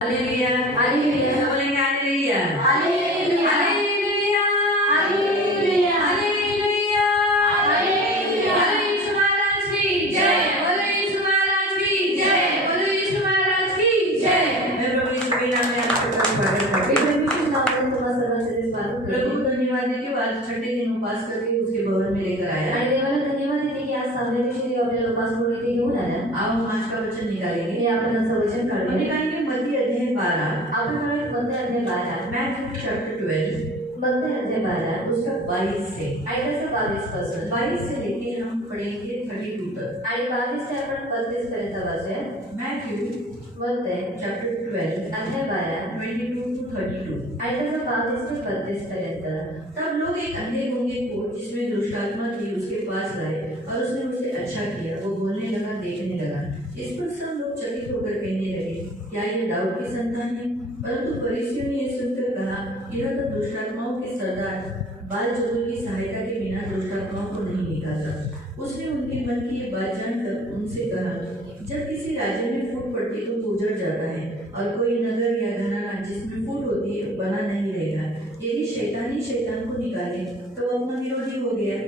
Hallelujah, hallelujah, सब बोलेंगे hallelujah, hallelujah, hallelujah, hallelujah, hallelujah, hallelujah, Yeshu महाराज की जय, बोलो यीशु महाराज की जय, बोलो यीशु महाराज की जय। मैं प्रभु यीशु के नाम में आपका स्वागत करती हूँ। प्रभु धन्यवाद है कि आज छठे दिन उपवास करके उसके भवन में लेकर आया। आणि देवाला धन्यवाद देते की आज 6व्या दिवशी देव आपल्याला उपासपूर्ण इथे घेऊन आला. आओ हम आज का वचन निकालेंगे। हे आपण असं वचन काढूया. निकालेंगे मत्ती अध्याय 12, आपण काढूया मत्ती अध्याय 12, मैथ्यू चैप्टर 12, मत्ती अध्याय 12 उसका 22 से आणि त्याचं 22 पासून 22 से लेके हम पढ़ेंगे 32 तक। आणि 22 ते आपण 32 पर्यंत वाचूया. मैथ्यू मत्ती चैप्टर 12 अध्याय 12 22 to 32। आणि त्याचं 22 ते 32 पर्यंत. तब लोग एक अंधे गूंगे को जिसमें दुष्टात्मा थी उसके पास लाए और उसने उसे अच्छा किया। वो बोलने लगा, देखने लगा। इस पर सब लोग चकित होकर कहने लगे, क्या यह दाऊद की संतान है? परंतु फरीसियों ने यह सुनकर कहा, यह तो दुष्टात्माओं के सरदार बालजबूल की सहायता के बिना दुष्टात्माओं को नहीं निकालता। उसने उनके मन की ये बात जानकर उनसे कहा, जब किसी राज्य में फूट पड़ती तो वो उजड़ जाता है और कोई नगर या घराना जिसमें फूट होती है बना नहीं रहेगा। यदि शैतान ही शैतान को निकाले तो वो अपना विरोधी हो गया,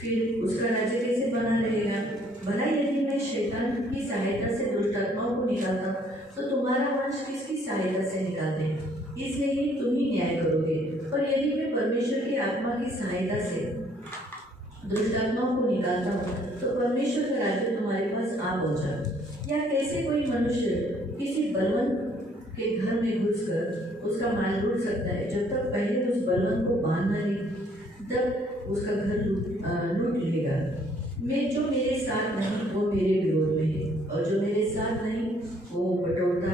फिर उसका राज्य कैसे बना रहेगा? भला यदि मैं शैतान की सहायता से दुष्टात्माओं को निकालता तो तुम्हारा वंश किसकी सहायता से निकालते हैं? इसलिए तुम ही न्याय करोगे। और यदि मैं परमेश्वर की आत्मा की सहायता से दुष्टात्माओं को निकालता हूँ तो परमेश्वर का राज्य तुम्हारे पास आ पहुँचा। या कैसे कोई मनुष्य किसी बलवंत के घर में घुसकर उसका माल लूट सकता है? जब तक पहले उस बलवंत को बांध न ले तब उसका घर लूट लेगा। मैं जो मेरे साथ नहीं वो मेरे विरोध में है, और जो मेरे साथ नहीं वो बटोरता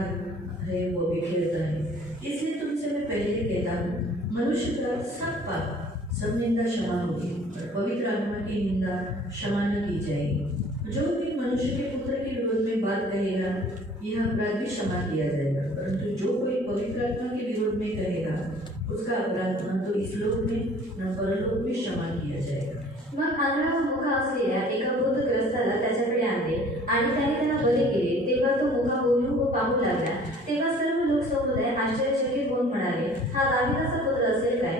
है, वो बिखेरता है। इसलिए तुमसे मैं पहले कहता हूँ, मनुष्य का सब पाप सब निंदा क्षमा होगी और पवित्र आत्मा की निंदा क्षमा न की जाएगी। जो भी मनुष्य के पुत्र के विरोध में बात कहेगा यह अपराध भी क्षमा किया जाएगा, परंतु जो कोई पवित्र आत्मा के विरोध में कहेगा उसका अपराध न तो इस लोक में न परलोक में क्षमा किया जाएगा। मग आंधळा मुख असलेल्या एका भूतग्रस्ताला त्याच्याकडे आणले आणि त्याने त्याला बरे केले. तेव्हा तो मुका बोलू व पाहू लागला. तेव्हा सर्व लोक समुदाय आश्चर्यचकित होऊन म्हणाले, हा दाविदाचा पुत्र असेल काय?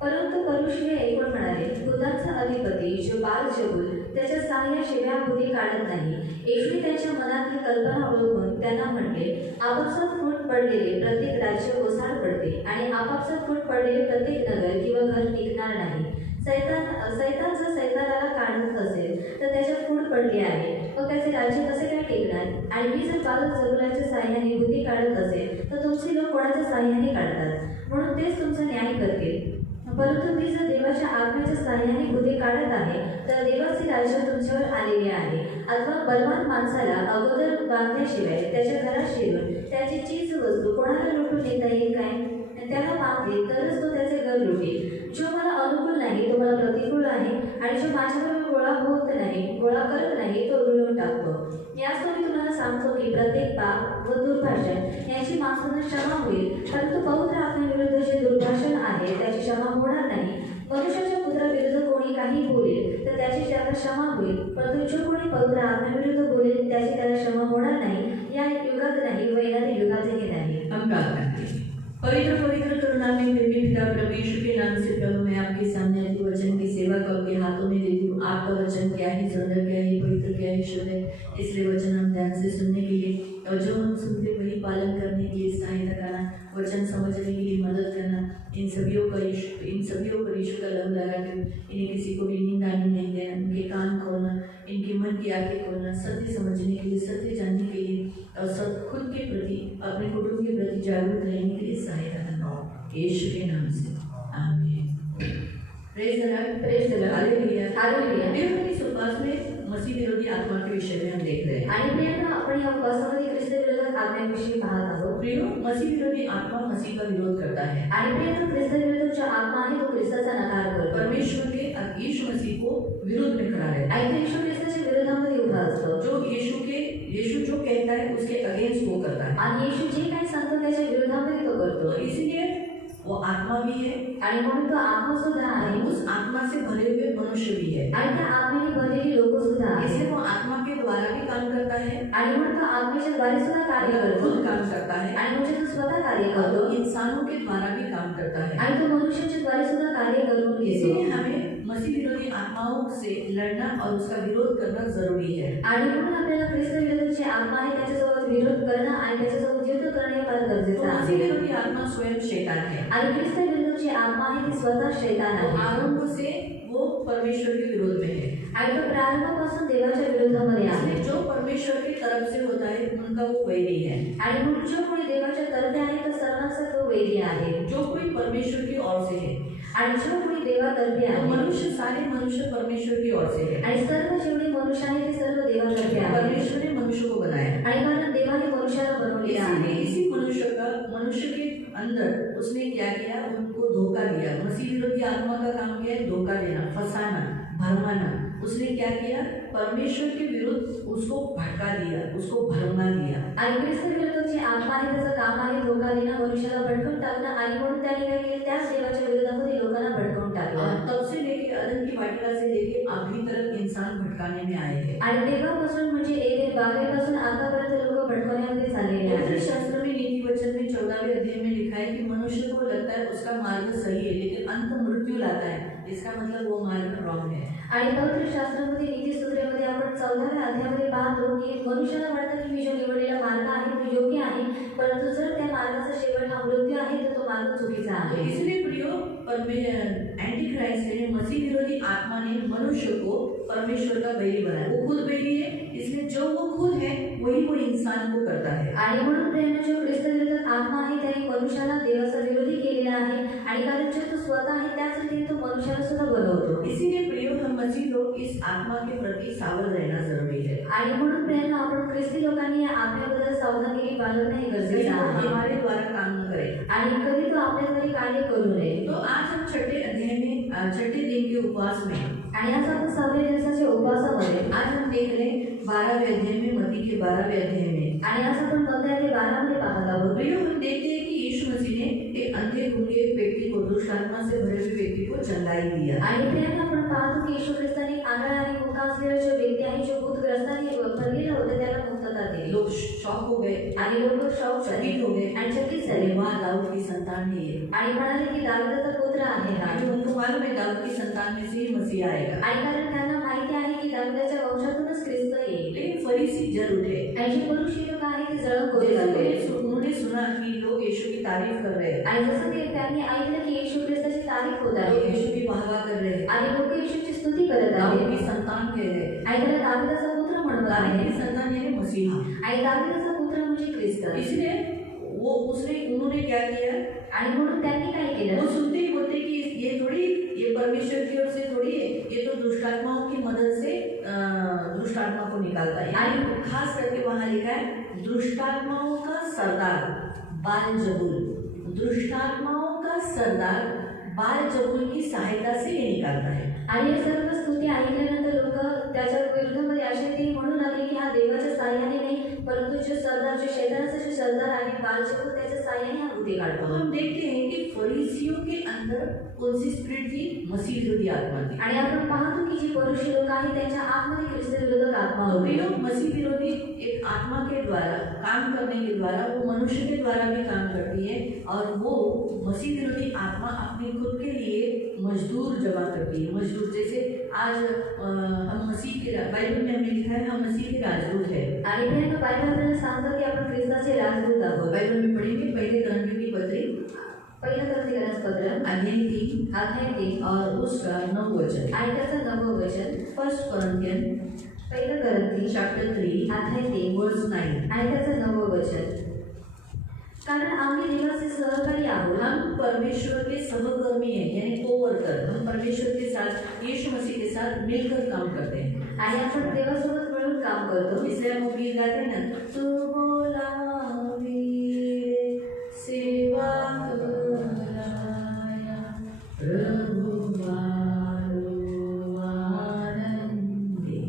परंतु परुषीने ऐकून म्हणाले, भूतांचा अधिपती जो बालजबूल त्याच्या सहाय्याशिवाय भूती काढत नाही. येशूने त्यांच्या मनातली कल्पना ओळखून त्यांना म्हटले, आपापसात फूट पडलेले प्रत्येक राज्य ओसाड पडते आणि आपापसात फूट पडलेले प्रत्येक नगर किंवा घर टिकणार नाही. सैतान जर सैतानाला काढत असेल तर त्याच्यात फूट पडली आहे, मग त्याचे राज्य कसे काय टिकणार? आणि मी जर बालजबुलाच्या साह्याने भूती काढत असेल तर तुमचे लोक कोणाच्या साह्याने काढतात? म्हणून तेच तुमचा न्याय करतील. परंतु मी जर देवाच्या आत्म्याच्या साह्याने भूते काढत आहे तर देवाचे राज्य तुमच्यावर आलेले आहे. अथवा बलवान माणसाला अगोदर बांधल्याशिवाय त्याच्या घरात शिरून त्याची चीज वस्तू कोणाला लुटून नेता येईल काय? त्याला बांधले तरच तो त्याचे घर लुटेल. जो मला अनुकूल नाही तो मला प्रतिकूल आहे, आणि जो माझ्याबरोबर गोळा करत नाही तो रुळवून टाकतो. याच मी तुम्हाला सांगतो की प्रत्येक पाप व दुर्भाषण यांची माणसांना क्षमा होईल, परंतु पवित्र आत्म्याविरुद्ध जे दुर्भाषण आहे त्याची क्षमा होणार नाही. मनुष्याच्या पुत्राविरुद्ध कोणी काही बोलेल तर त्याची त्याला क्षमा होईल, परंतु जो कोणी पवित्र आत्म्याविरुद्ध बोलेल त्याची त्याला क्षमा होणार नाही. या युगात नाही व येणाऱ्या युगातही नाही. हम प्रार्थना करें। पवित्र पवित्र करुणामय प्रेमी पिता प्रभु यीशु के नाम से प्रभु मैं आपके सामने अपने वचन की सेवा को आपके हाथों में देती हूँ। आपका वचन क्या ही सुंदर, क्या ही पवित्र, क्या ही शुद्ध है। इसलिए वचन हम ध्यान से सुनने के लिए और जो हम सुनते वही पालन करने के लिए सहायता करना, वचन समझने के लिए मदद करना। इन सभी पर यीशु का लहू लगा कर इन्हें किसी को भी नींद आने नहीं देना। इनके कान खोलना, इनके मन की आंखें खोलना, सत्य समझने के लिए, सत्य जानने के लिए और सब खुद के प्रति, अपने कुटुंब के प्रति जागरूक रहने के लिए सहायता करना। यीशु के नाम से आमीन। Praise the Lord, praise the Lord, hallelujah, hallelujah. प्रियो, इस उपवास में मसीह विरोधी आत्मा के विषय में हम देख रहे हैं। आणि प्रियांनो, आपण या उपवासामध्ये ख्रिस्त विरोधात आत्म्याविषयी पाहत आहोत. प्रियो, मसीह विरोधी आत्मा मसीह का विरोध करता है. आणि प्रियांनो, ख्रिस्त विरोधी जो आत्मा आहे तो ख्रिस्ताचा नकार करतो. परमेश्वर के यीशु मसीह को विरोध में खड़ा है. आणि येशू ख्रिस्ताच्या विरोधामध्ये उभा असतो. जो यीशु जो कहता है उसके अगेंस्ट वो करता है. आणि येशू जे काही सांगतो त्याच्या विरोधामध्ये तो करतो. इसलिए वो आत्मा भी है आणि म्हणून तो आत्मा सुद्धा आहे और उस आत्मा से भरे हुए मनुष्य भी है। आणि त्या आत्म्याने भरलेली लोक सुद्धा आहेत इसलिए वो आत्मा के द्वारा भी काम करता है आणि म्हणून तो आत्म्याच्या द्वारे सुद्धा कार्य और करतो खुद काम करता है आणि म्हणजे तो स्वतः कार्य और करतो वो इंसानों के द्वारा भी काम करता है। आणि तो मनुष्याच्या द्वारे सुद्धा कार्य करून घेतो इसीलिए हमें मसीह विरोधी आत्माओं से लड़ना और उसका विरोध करना जरूरी है। आणि म्हणून आपल्याला ख्रिस्त विरोधी आत्मा आहे त्याच्यासोबत विरोध करणं आणि त्याच्यासोबत युद्ध करणं हे फार तो गरजेचं आहे मसीह विरोधी आत्मा स्वयं शैतान है। आणि ख्रिस्त विरोधी आत्मा आहे ती स्वतः शैतान वो आहे आरंभ से वो परमेश्वर के विरोध में है। आणि तो प्रारंभापासून देवाच्या विरोधामध्ये आहे इसलिए जो परमेश्वर की तरफ से होता है उनका वो वैरी है। आणि म्हणून जो कोणी देवाच्या तर्फे आहे तो सर्वांचा तो वैरी आहे जो कोई परमेश्वर की ओर से है आणि जो कोणी देवातर्फे तो आहे मनुष्य सारे मनुष्य परमेश्वर की ओर से है। आणि सर्व जेवढे मनुष्य आहे ते सर्व देवातर्फे आहे परमेश्वर ने मनुष्य को बनाया आणि कारण देवाने मनुष्याला बनवलेला इसीलिए आहे इसी मनुष्य के अंदर उसने क्या किया, उनको धोखा दिया। मसीह विरोधी आत्मा का काम क्या है? धोखा देना, फंसाना, भरमाना। उसने क्या किया? परमेश्वर के विरुद्ध उसको भटका दिया, उसको भरमा दिया। आणि ख्रिस्त विरोधी आत्मा आहे त्याचं काम आहे धोका देणं मनुष्याला भटकून टाकणं आणि म्हणून त्याने काय केलं त्याच देवाच्या विरोधामध्ये लोकांना भटकून टाकलं और तब से लेके अदन की वाटिका से लेके अभी तक इंसान भटकाने में आए हैं। आणि देवापासून म्हणजे एदेन बागेपासून आतापर्यंत लोक भटकण्यामध्ये चाललेले आहेत शास्त्र में नीति वचन में 14वें अध्याय में लिखा है कि मनुष्य को लगता है उसका मार्ग सही है लेकिन अंत मृत्यु लाता है। इसका मतलब वो मार्ग रॉन्ग है। आणि पवित्र शास्त्रामध्ये नीतिसूत्रेमध्ये आपण 14व्या अध्यायामध्ये पाहतो की मनुष्याला वाटतं की मी जो निवडलेला मार्ग आहे तो योग्य आहे परंतु जर त्या मार्गाचा शेवट हा मृत्यू आहे तर तो मार्ग चुकीचा आहे इसलिए प्रियो एंटी क्राइस्ट यानी मसीह विरोधी आत्मा ने मनुष्य को परमेश्वर का बैरी बनाया। वो खुद बैरी है इसलिए जो वो खुद है वही वो इंसान को करता है। आणि म्हणून प्रेरणा जो ख्रिस्त विरोधी आत्मा आहे त्याने मनुष्याला देवाचा विरोधी केलेला आहे आणि कारण जो तो स्वतः आहे त्याच रीतीने तो मनुष्याला सुद्धा बनवतो इसीलिए प्रियो हम मसीह लोग इस आत्मा के प्रति सावध रहना जरूरी है। आणि म्हणून प्रेरणा आपण ख्रिस्ती लोकांनी या आत्म्याबद्दल सावधानगिरी बाळगणं हे गरजेचं आहे हमारे द्वारा काम न करे आणि कधी तो आपल्याद्वारे कार्य करू नये तो आज हम छठे अध्याय में छठे दिन के उपवास में आणि आज आपण 6व्या दिवसाच्या उपवासामध्ये आज हम देख रहे हैं 12वें अध्याय में मत्ती के 12वें अध्याय में आणि आज आपण 15 ते 12 मध्ये पाहत आहोत प्रियो हम देखते हैं कि यीशु मसीह ने एक अंधे गूंगे व्यक्ति को दुष्ट आत्मा से भरे हुए व्यक्ति को चंगाई दिया। आणि प्रियांका आपण पाहतो की येशू ख्रिस्ताने आंधळा आणि मुका असलेला जो व्यक्ती आहे जो भूतग्रस्ताने भरलेला होता त्याला मुक्तता दिली लोग शॉक हो गए आणि लोक शॉक झाले चकित हो गए आणि चकित झाले वाह दाऊद की संतान है ये आणि म्हणाले की दाविदाचा पुत्र आहे हा क्योंकि उनको मालूम है दाऊद की संतान में से ही मसीह आएगा। आणि कारण त्यांना माहिती आहे की दाविदाच्या वंशातूनच ख्रिस्त येईल लेकिन फरीसी जर उठे आणि जे पुरुषी लोक आहे ते जळण करू लागले उन्होंने सुना कि लोग यीशु की तारीफ कर रहे हैं, आणि जसं की त्यांनी ऐकलं की येशू ख्रिस्ताची तारीफ होत लोग आहे यीशु की वाहवाह कर रहे हैं, आणि लोक येशूची स्तुती करत दाऊद आहेत की संतान कह रहे हैं। आणि त्याला दाविदाचा पुत्र म्हणत दाऊद आहे की संतान यानी मसीहा। आणि दाविदाचा पुत्र म्हणजे ख्रिस्त इसलिए उन्होंने क्या किया, आणि म्हणून त्यांनी काय केलं वो सुनते ही बोलते कि ये थोड़ी ये परमेश्वर की ओर से थोड़ी है, ये तो दुष्ट आत्माओं की मदद से दुष्ट आत्मा को निकालता है। यानी खास करके वहाँ लिखा है दुष्ट आत्माओं का सरदार बाल-जबूल, दुष्ट आत्माओं का सरदार बाल-जबूल की सहायता से ये निकालता है। आणि हे सर्व स्तुती ऐकल्यानंतर लोक त्याच्या विरुद्धामध्ये अशा रीतीने म्हणू लागले की हा देवाच्या साह्याने नाही परंतु जो सरदार जो शैतानाचा जो सरदार आहे बालजबूल त्याच्या साह्याने हा भूते काढतो। हम देखते हैं कि फरीसियों के अंदर कौन सी स्पिरिट थी? मसीह विरोधी आत्मा थी। आणि आपण पाहतो की जी पुरुषी लोक आहेत त्यांच्या आतमध्ये ख्रिस्त विरोधक आत्मा तो होती। लोग मसीह विरोधी एक आत्मा के द्वारा काम करने के द्वारा वो मनुष्य के द्वारा भी काम करती है और वो मसीह विरोधी आत्मा अपने खुद के लिए मजदूर जमा करती है। मजदूर जैसे आज हम मसीह के बाइबल में हमने लिखा है हम मसीह के राजदूत है। आणि प्रियांका बायबल आपल्याला सांगतो की आपण ख्रिस्ताचे राजदूत आहोत। बाइबल में पढ़ेंगे पहले करंथियों की पत्री पहिलं ग्रंथिकारास पत्र अध्याय 3 और उसका 9 वचन आणि त्याचं 9वं वचन फर्स्ट कोरिन्थियन पहिलं ग्रंथी चैप्टर 3 अध्याय 3 वर्स 9 आणि त्याचं 9वं वचन कारण आम्ही देवाचे सहकारी आहोत हम परमेश्वर के सहकर्मी हैं यानी कोवर्कर। हम परमेश्वर के साथ यीशु मसीह के साथ मिलकर काम करते हैं आणि आपण देवासोबत मिळून काम करतो। इसलिए हम वो गीत गाते हैं ना, तू बोला वीर सेवा कराया प्रभु मारो आनंदी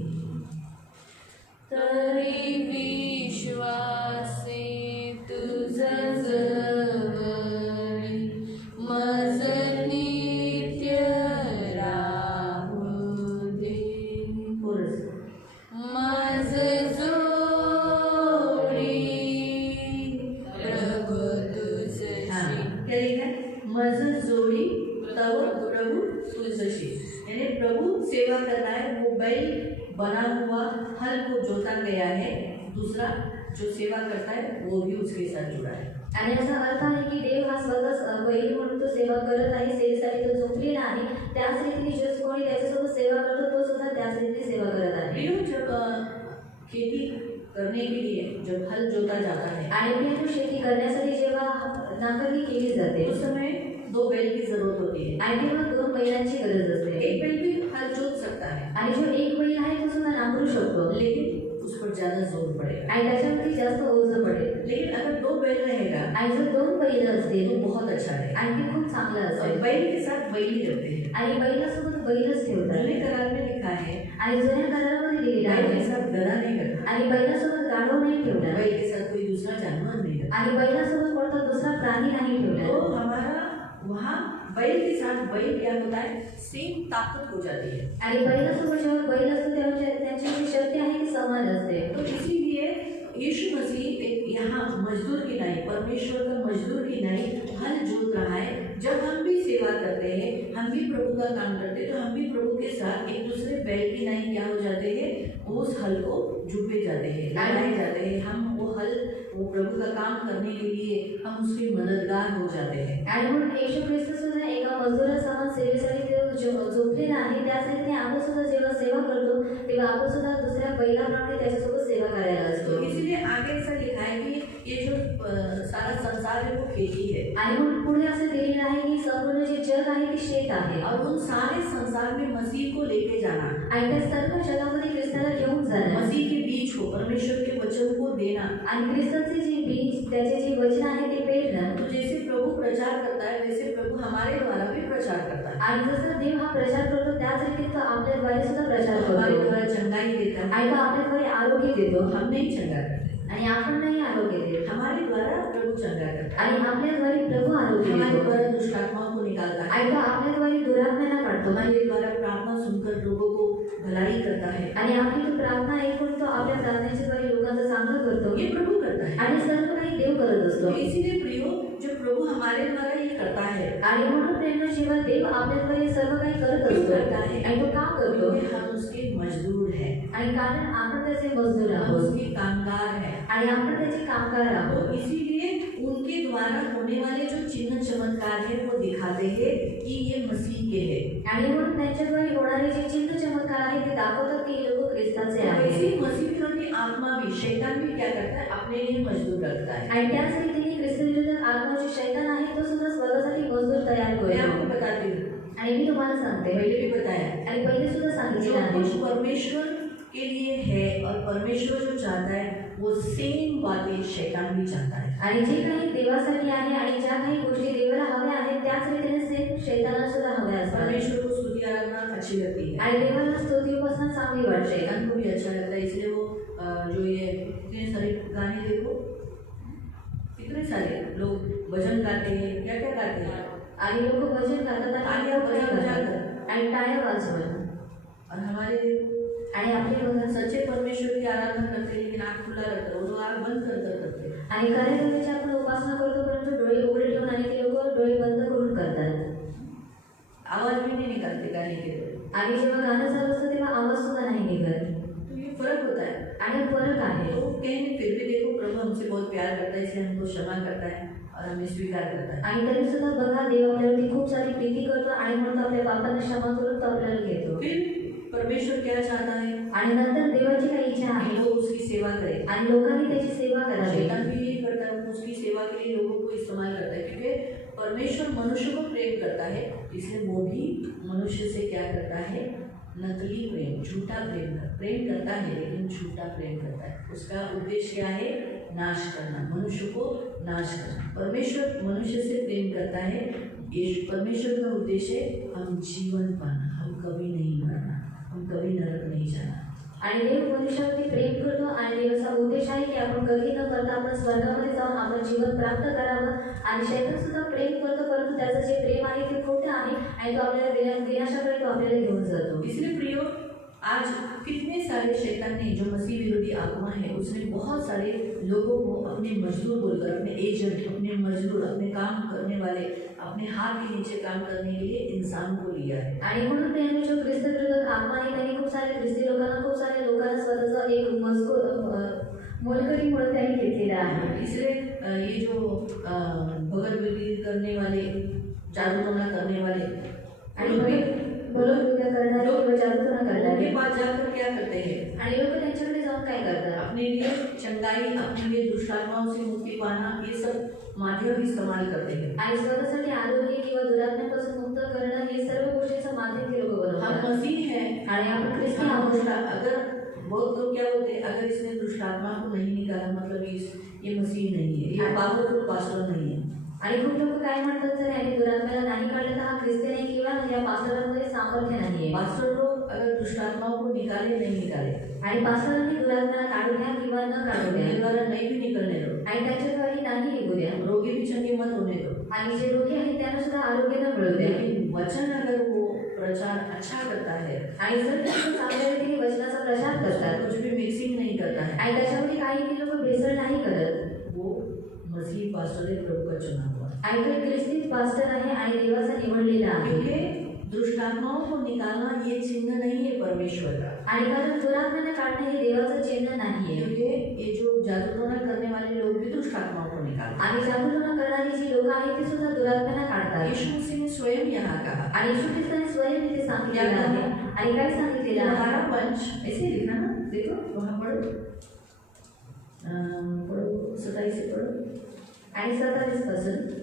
तरी विश्वासे तुझ जवळी क्या लिखा है? मज जोड़ी तब प्रभु तुझशी, यानी प्रभु सेवा करना है। वो बैल बना हुआ हल को जोता गया है, दूसरा जो सेवा करता है वो भी उसके साथ जुड़ा है। आणि याचा अर्थ आहे की देव हा स्वतःच बैल म्हणून तो सेवा करत आहे, सेवेसाठी तो झोपलेला आहे, त्याच रीतीने जो कोणी त्याच्यासोबत सेवा करतो तो सुद्धा त्याच रीतीने सेवा करत आहे। प्रियो, जब खेती करने के लिए जब हल जोता जाता है आणि प्रियो, शेती करण्यासाठी जेव्हा नांगरणी केली जाते उस समय 2 बैल की जरूरत होती है। आणि तेव्हा 2 बैलांची गरज असते। एक बैल भी हल जोत सकता है आणि जो एक बैल आहे तो सुद्धा नांगरू शकतो, लेकिन उस पर ज्यादा जोर पड़ेगा। आणि त्याच्यावरती जास्त ओझं पडेल। लेकिन अगर 2 बैल रहेगा आणि जर 2 बैल असतील तो बहुत अच्छा है। आणि ते खूप चांगलं और असेल। बैल के साथ बैल ही रखते हैं। आणि बैलासोबत बैलच ठेवतात। जुने करार में लिखा है आणि जुन्या करारामध्ये लिहिलेलं बैल के आहे साथ गधा नहीं रखना, आणि बैलासोबत गाढव नाही ठेवणार, बैल के साथ कोई दूसरा जानवर नहीं रखना। आणि बैलासोबत कोणता दुसरा प्राणी नाही तो ठेवणार। हमारा वहाँ बैल के साथ बैल क्या होता है, सेम ताकत हो जाती है। आणि बैलासोबत जेव्हा बैल असतो तेव्हा त्यांची जी शक्ती आहे ती समान असते। तो इसीलिए यीशु मसीह एक यहाँ मजदूर की नाई, परमेश्वर का मजदूर की नाई हल जोत रहा है। जब हम भी सेवा करते हैं, हम भी प्रभु का काम करते हैं, तो हम भी प्रभु के साथ एक दूसरे बैल की नाई क्या हो जाते हैं, उस हल को झुके जाते हैं, लगाए जाते हैं। हम वो हल, वो प्रभु का काम करने के लिए हम उसके मददगार हो जाते हैं। आणि म्हणून येशू ख्रिस्त सुद्धा एका मजुरासमान सेवेसाठी ते झोपलेला आहे, त्यासाठी आपण सुद्धा जेव्हा सेवा करतो तेव्हा आपण सुद्धा दुसऱ्या बैलाप्रमाणे त्याच्यासोबत सेवा करायला तो असतो। इसलिए आगे ऐसा लिखा है कि ये जो सारा संसार है वो खेती है, आणि म्हणून पुढे असं दिलेलं आहे की संपूर्ण जे जग आहे ते शेत आहे और उन सारे संसार में मसीह को लेके जाना, आणि त्या सर्व जगामध्ये ख्रिस्ताला घेऊन जाणं मसीह के बीच को परमेश्वर के वचन को देना। आणि ख्रिस्ताचे जे बीज, त्याचे जे वचन आहे ते पेरणं। तो जैसे प्रभु प्रचार करता है वैसे प्रभु हमारे द्वारा भी प्रचार करता है। आणि जसं देव हा प्रचार करतो त्याच रीतीने तो आपल्याद्वारे सुद्धा प्रचार हमारे करतो द्वारा चंगाई देता है, आणि तो आपल्याद्वारे आरोग्य देतो हम नहीं चंगा करते, आणि आपण नाही आरोग्य देत, हमारे द्वारा प्रभु चंगा करता है, आणि आपल्याद्वारे प्रभू आरोग्य हमारे देतो द्वारा दुष्ट आत्माओं को निकालता है, आणि तो आपल्याद्वारे दुरात्म्यांना काढतो हमारे द्वारा प्रार्थना सुनकर लोगों को भलाई करता है। आणि आपली तो प्रार्थना ऐकून तो आपल्या प्रार्थनेच्या द्वारे लोकांचं चांगलं करतो ये प्रभु करता है। आणि सर्व काही देव करत असतो। तो इसीलिए प्रियो, जो प्रभु हमारे द्वारा ये करता है, आणि म्हणून प्रेरणा जेव्हा देव आपल्याद्वारे सर्व काही करत क्यों असतो करता है? आणि तो का करतो, क्योंकि हम उसके मजदूर हैं, आणि कारण आपण त्याचे मजदूर हम आहोत उसके कामगार हैं। आणि आपण त्याचे कामगार तो आहोत। इसीलिए उनके द्वारा होने वाले जो चिन्ह चमत्कार है वो दिखाते हैं कि ये मसीह के हैं। आणि म्हणून त्यांच्याद्वारे होणारे जे चिन्ह चमत्कार आहे ते दाखवतात की हे लोक ख्रिस्ताचे तो आहेत। वैसे ही मसीह विरोधी आत्मा भी, शैतान भी क्या करता है, अपने लिए मजदूर रखता है। आणि त्याच रीतीने ख्रिस्त विरोधक आत्मा जो शैतान आहे तो सुद्धा स्वतःसाठी मजदूर तयार मैं आपको करतो। बताती हूँ, आणि मी तुम्हाला सांगते, पहले भी बताया, आणि पहिले सुद्धा जो सांगितलेलं आहे कुछ परमेश्वर के लिए है और परमेश्वर जो चाहता है वो सेम बातें शैतान भी चाहता है। आणि जे काही देवासाठी आहे आणि ज्या काही गोष्टी देवाला हव्या आहेत त्याच रीतीने सेम शैतानाला सुद्धा हव्या असतात। परमेश्वर को स्तुति आराधना अच्छी लगती है, आणि देवाला स्तुती उपासना चांगली वाटते शैतान को भी अच्छा लगता है। इसलिए वो जो ये इतने सारे गाने देखो, कितने सारे लोग भजन गाते हैं, क्या क्या गाते हैं, आणि लोक भजन गातात आणि तालियां बजा बजा कर, आणि टाळ्या वाजवत, और हमारे देखो आणि आपले बघा सच्चे परमेश्वर की आराधना करते हैं लेकिन आँख खुला रहता है, वो लोग आँख बंद कर कर करते हैं। आणि खऱ्या देवाची आपण उपासना करतो परंतु डोळे उघडे ठेवून आणि ते लोक डोळे बंद करून करतात आवाज भी नहीं निकालते गाने के लिए। आणि जेव्हा गाणं चालू असतं तेव्हा आवाज सुद्धा नाही निघत तो ये फर्क होता है। आणि फरक आहे। तो कहीं फिर भी देखो प्रभु हमसे बहुत प्यार करता है, इसलिए हमको क्षमा करता है और हमें स्वीकार करता है। आणि तरी सुद्धा बघा देव आपल्यावरती खूप सारी प्रीती करतो आणि म्हणून तो आपल्या पापांना क्षमा करून तो आपल्याला घेतो। फिर परमेश्वर क्या चाहता है, आणि नंतर देवाची काही इच्छा आहे लोग उसकी सेवा करें। आणि लोकांनी त्याची सेवा करावी। शैतान भी यही करता है, वो उसकी सेवा के लिए लोगों को इस्तेमाल करता है, क्योंकि परमेश्वर मनुष्य को प्रेम करता है, इसलिए वो भी मनुष्य से क्या करता है, नकली प्रेम, झूठा प्रेम करता है, लेकिन झूठा प्रेम करता है। उसका उद्देश्य क्या है, नाश करना, मनुष्य को नाश करना। परमेश्वर मनुष्य से प्रेम करता है, परमेश्वर का उद्देश्य है हम जीवन पाना, हम कभी नहीं मरना, हम कभी नरक नहीं जाना। आणि देव मनुष्यावरती प्रेम करतो आणि देवाचा उद्देश आहे की आपण कधी न करता आपण स्वर्गामध्ये जाऊन आपण जीवन प्राप्त करावं। आणि शैतान सुद्धा प्रेम करतो परंतु त्याचं जे प्रेम आहे ते खोटं आहे आणि तो आपल्याला विनाशाकडे तो आपल्याला घेऊन जातो। इसलिए प्रियो, आज कितने सारे शैतान ने, जो मसीह विरोधी आत्मा है, उसने बहुत सारे लोगों को अपने मजदूर बोलकर, अपने एजेंट, अपने मजदूर, अपने काम करने वाले, अपने हाथ के नीचे काम करने के लिए इंसान को लिया है। आणि म्हणून त्याने जो ख्रिस्त विरोधक आत्मा आहे त्याने खूप सारे ख्रिस्ती लोकांना, खूप साऱ्या लोकांना स्वतःचा एक मोलकरी म्हणून त्याने घेतलेला आहे. इसलिए ये जो भगत विरोधी करने वाले, जादूटोना करने वाले आणि बलवृत्त्या करणारे किंवा जादूटोना करणारे उनके पास जाकर क्या करते हैं? आणि लोक त्यांच्याकडे जाऊन काय करतात? अपने लिए चंगाई, अपने लिए दुष्टात्माओं से मुक्ति पाना, ये सब माध्यम इस्तेमाल करते हैं. आणि स्वतःसाठी आरोग्य किंवा दुरात्म्यापासून मुक्त करणं हे सर्व गोष्टींचं माध्यम ते लोक हम बनवतात. मसीह हैं आणि आपण ख्रिस्ती हम आहोत. अगर बहुत लोग क्या बोलते हैं, अगर इसने दुष्टात्मा को नहीं निकाला मतलब ये मसीह नहीं है, ये पावरफुल पास्टर नहीं है. आणि खूप लोक काय म्हणतात, जर याने दुरात्म्याला नाही काढलं तर हा ख्रिस्ती नाही किंवा या पास्टरांमध्ये सामर्थ्य नाहीये. पास्टर लोग अगर दुष्टात्माओं को निकाले नहीं निकाले, आणि पास्टरांनी दुरात्म्याला काढू द्या किंवा न काढू मेरे द्या द्वारा नहीं भी निकलने दो, आणि त्यांच्याद्वारे नाही निघू द्या रोगी भी चंगे मत होने दो, आणि जे रोगी आहेत त्यांना सुद्धा आरोग्य न मिळू द्या. लेकिन वचन अगर वो प्रचार अच्छा करता है, आणि जर ते चांगल्या रीतीने वचनाचा प्रचार करतात कुछ भी मिक्सिंग नहीं करता है, आणि त्याच्यामध्ये काही लोक भेसळ नाही करत, वो मसीह पास्टर है, प्रभु का चुना हुआ. आणि तो ख्रिस्ती पास्टर आहे आणि देवाचा निवडलेला आहे. क्योंकि दुष्टात्माओं को निकालना ये चिन्ह नहीं है परमेश्वर का. आणि कारण दुरात्म्याने काढणे हे देवाचं चिन्ह नाहीये. क्योंकि ये जो जादूटोना करने वाले लोग भी दुष्टात्माओं को निकालते हैं. आणि जादूटोना करणारी जी लोक आहेत ती सुद्धा दुरात्म्याने काढतात. यीशु मसीह ने स्वयं यहाँ कहा, आणि येशू ख्रिस्ताने स्वयं इथे सांगितलेलं आहे. आणि काय सांगितलेलं आहे? हमारा वंश, ऐसे लिखा ना, देखो वहाँ पढ़ो, पढ़ो 27 से पढ़ो. आणि 27 पासून,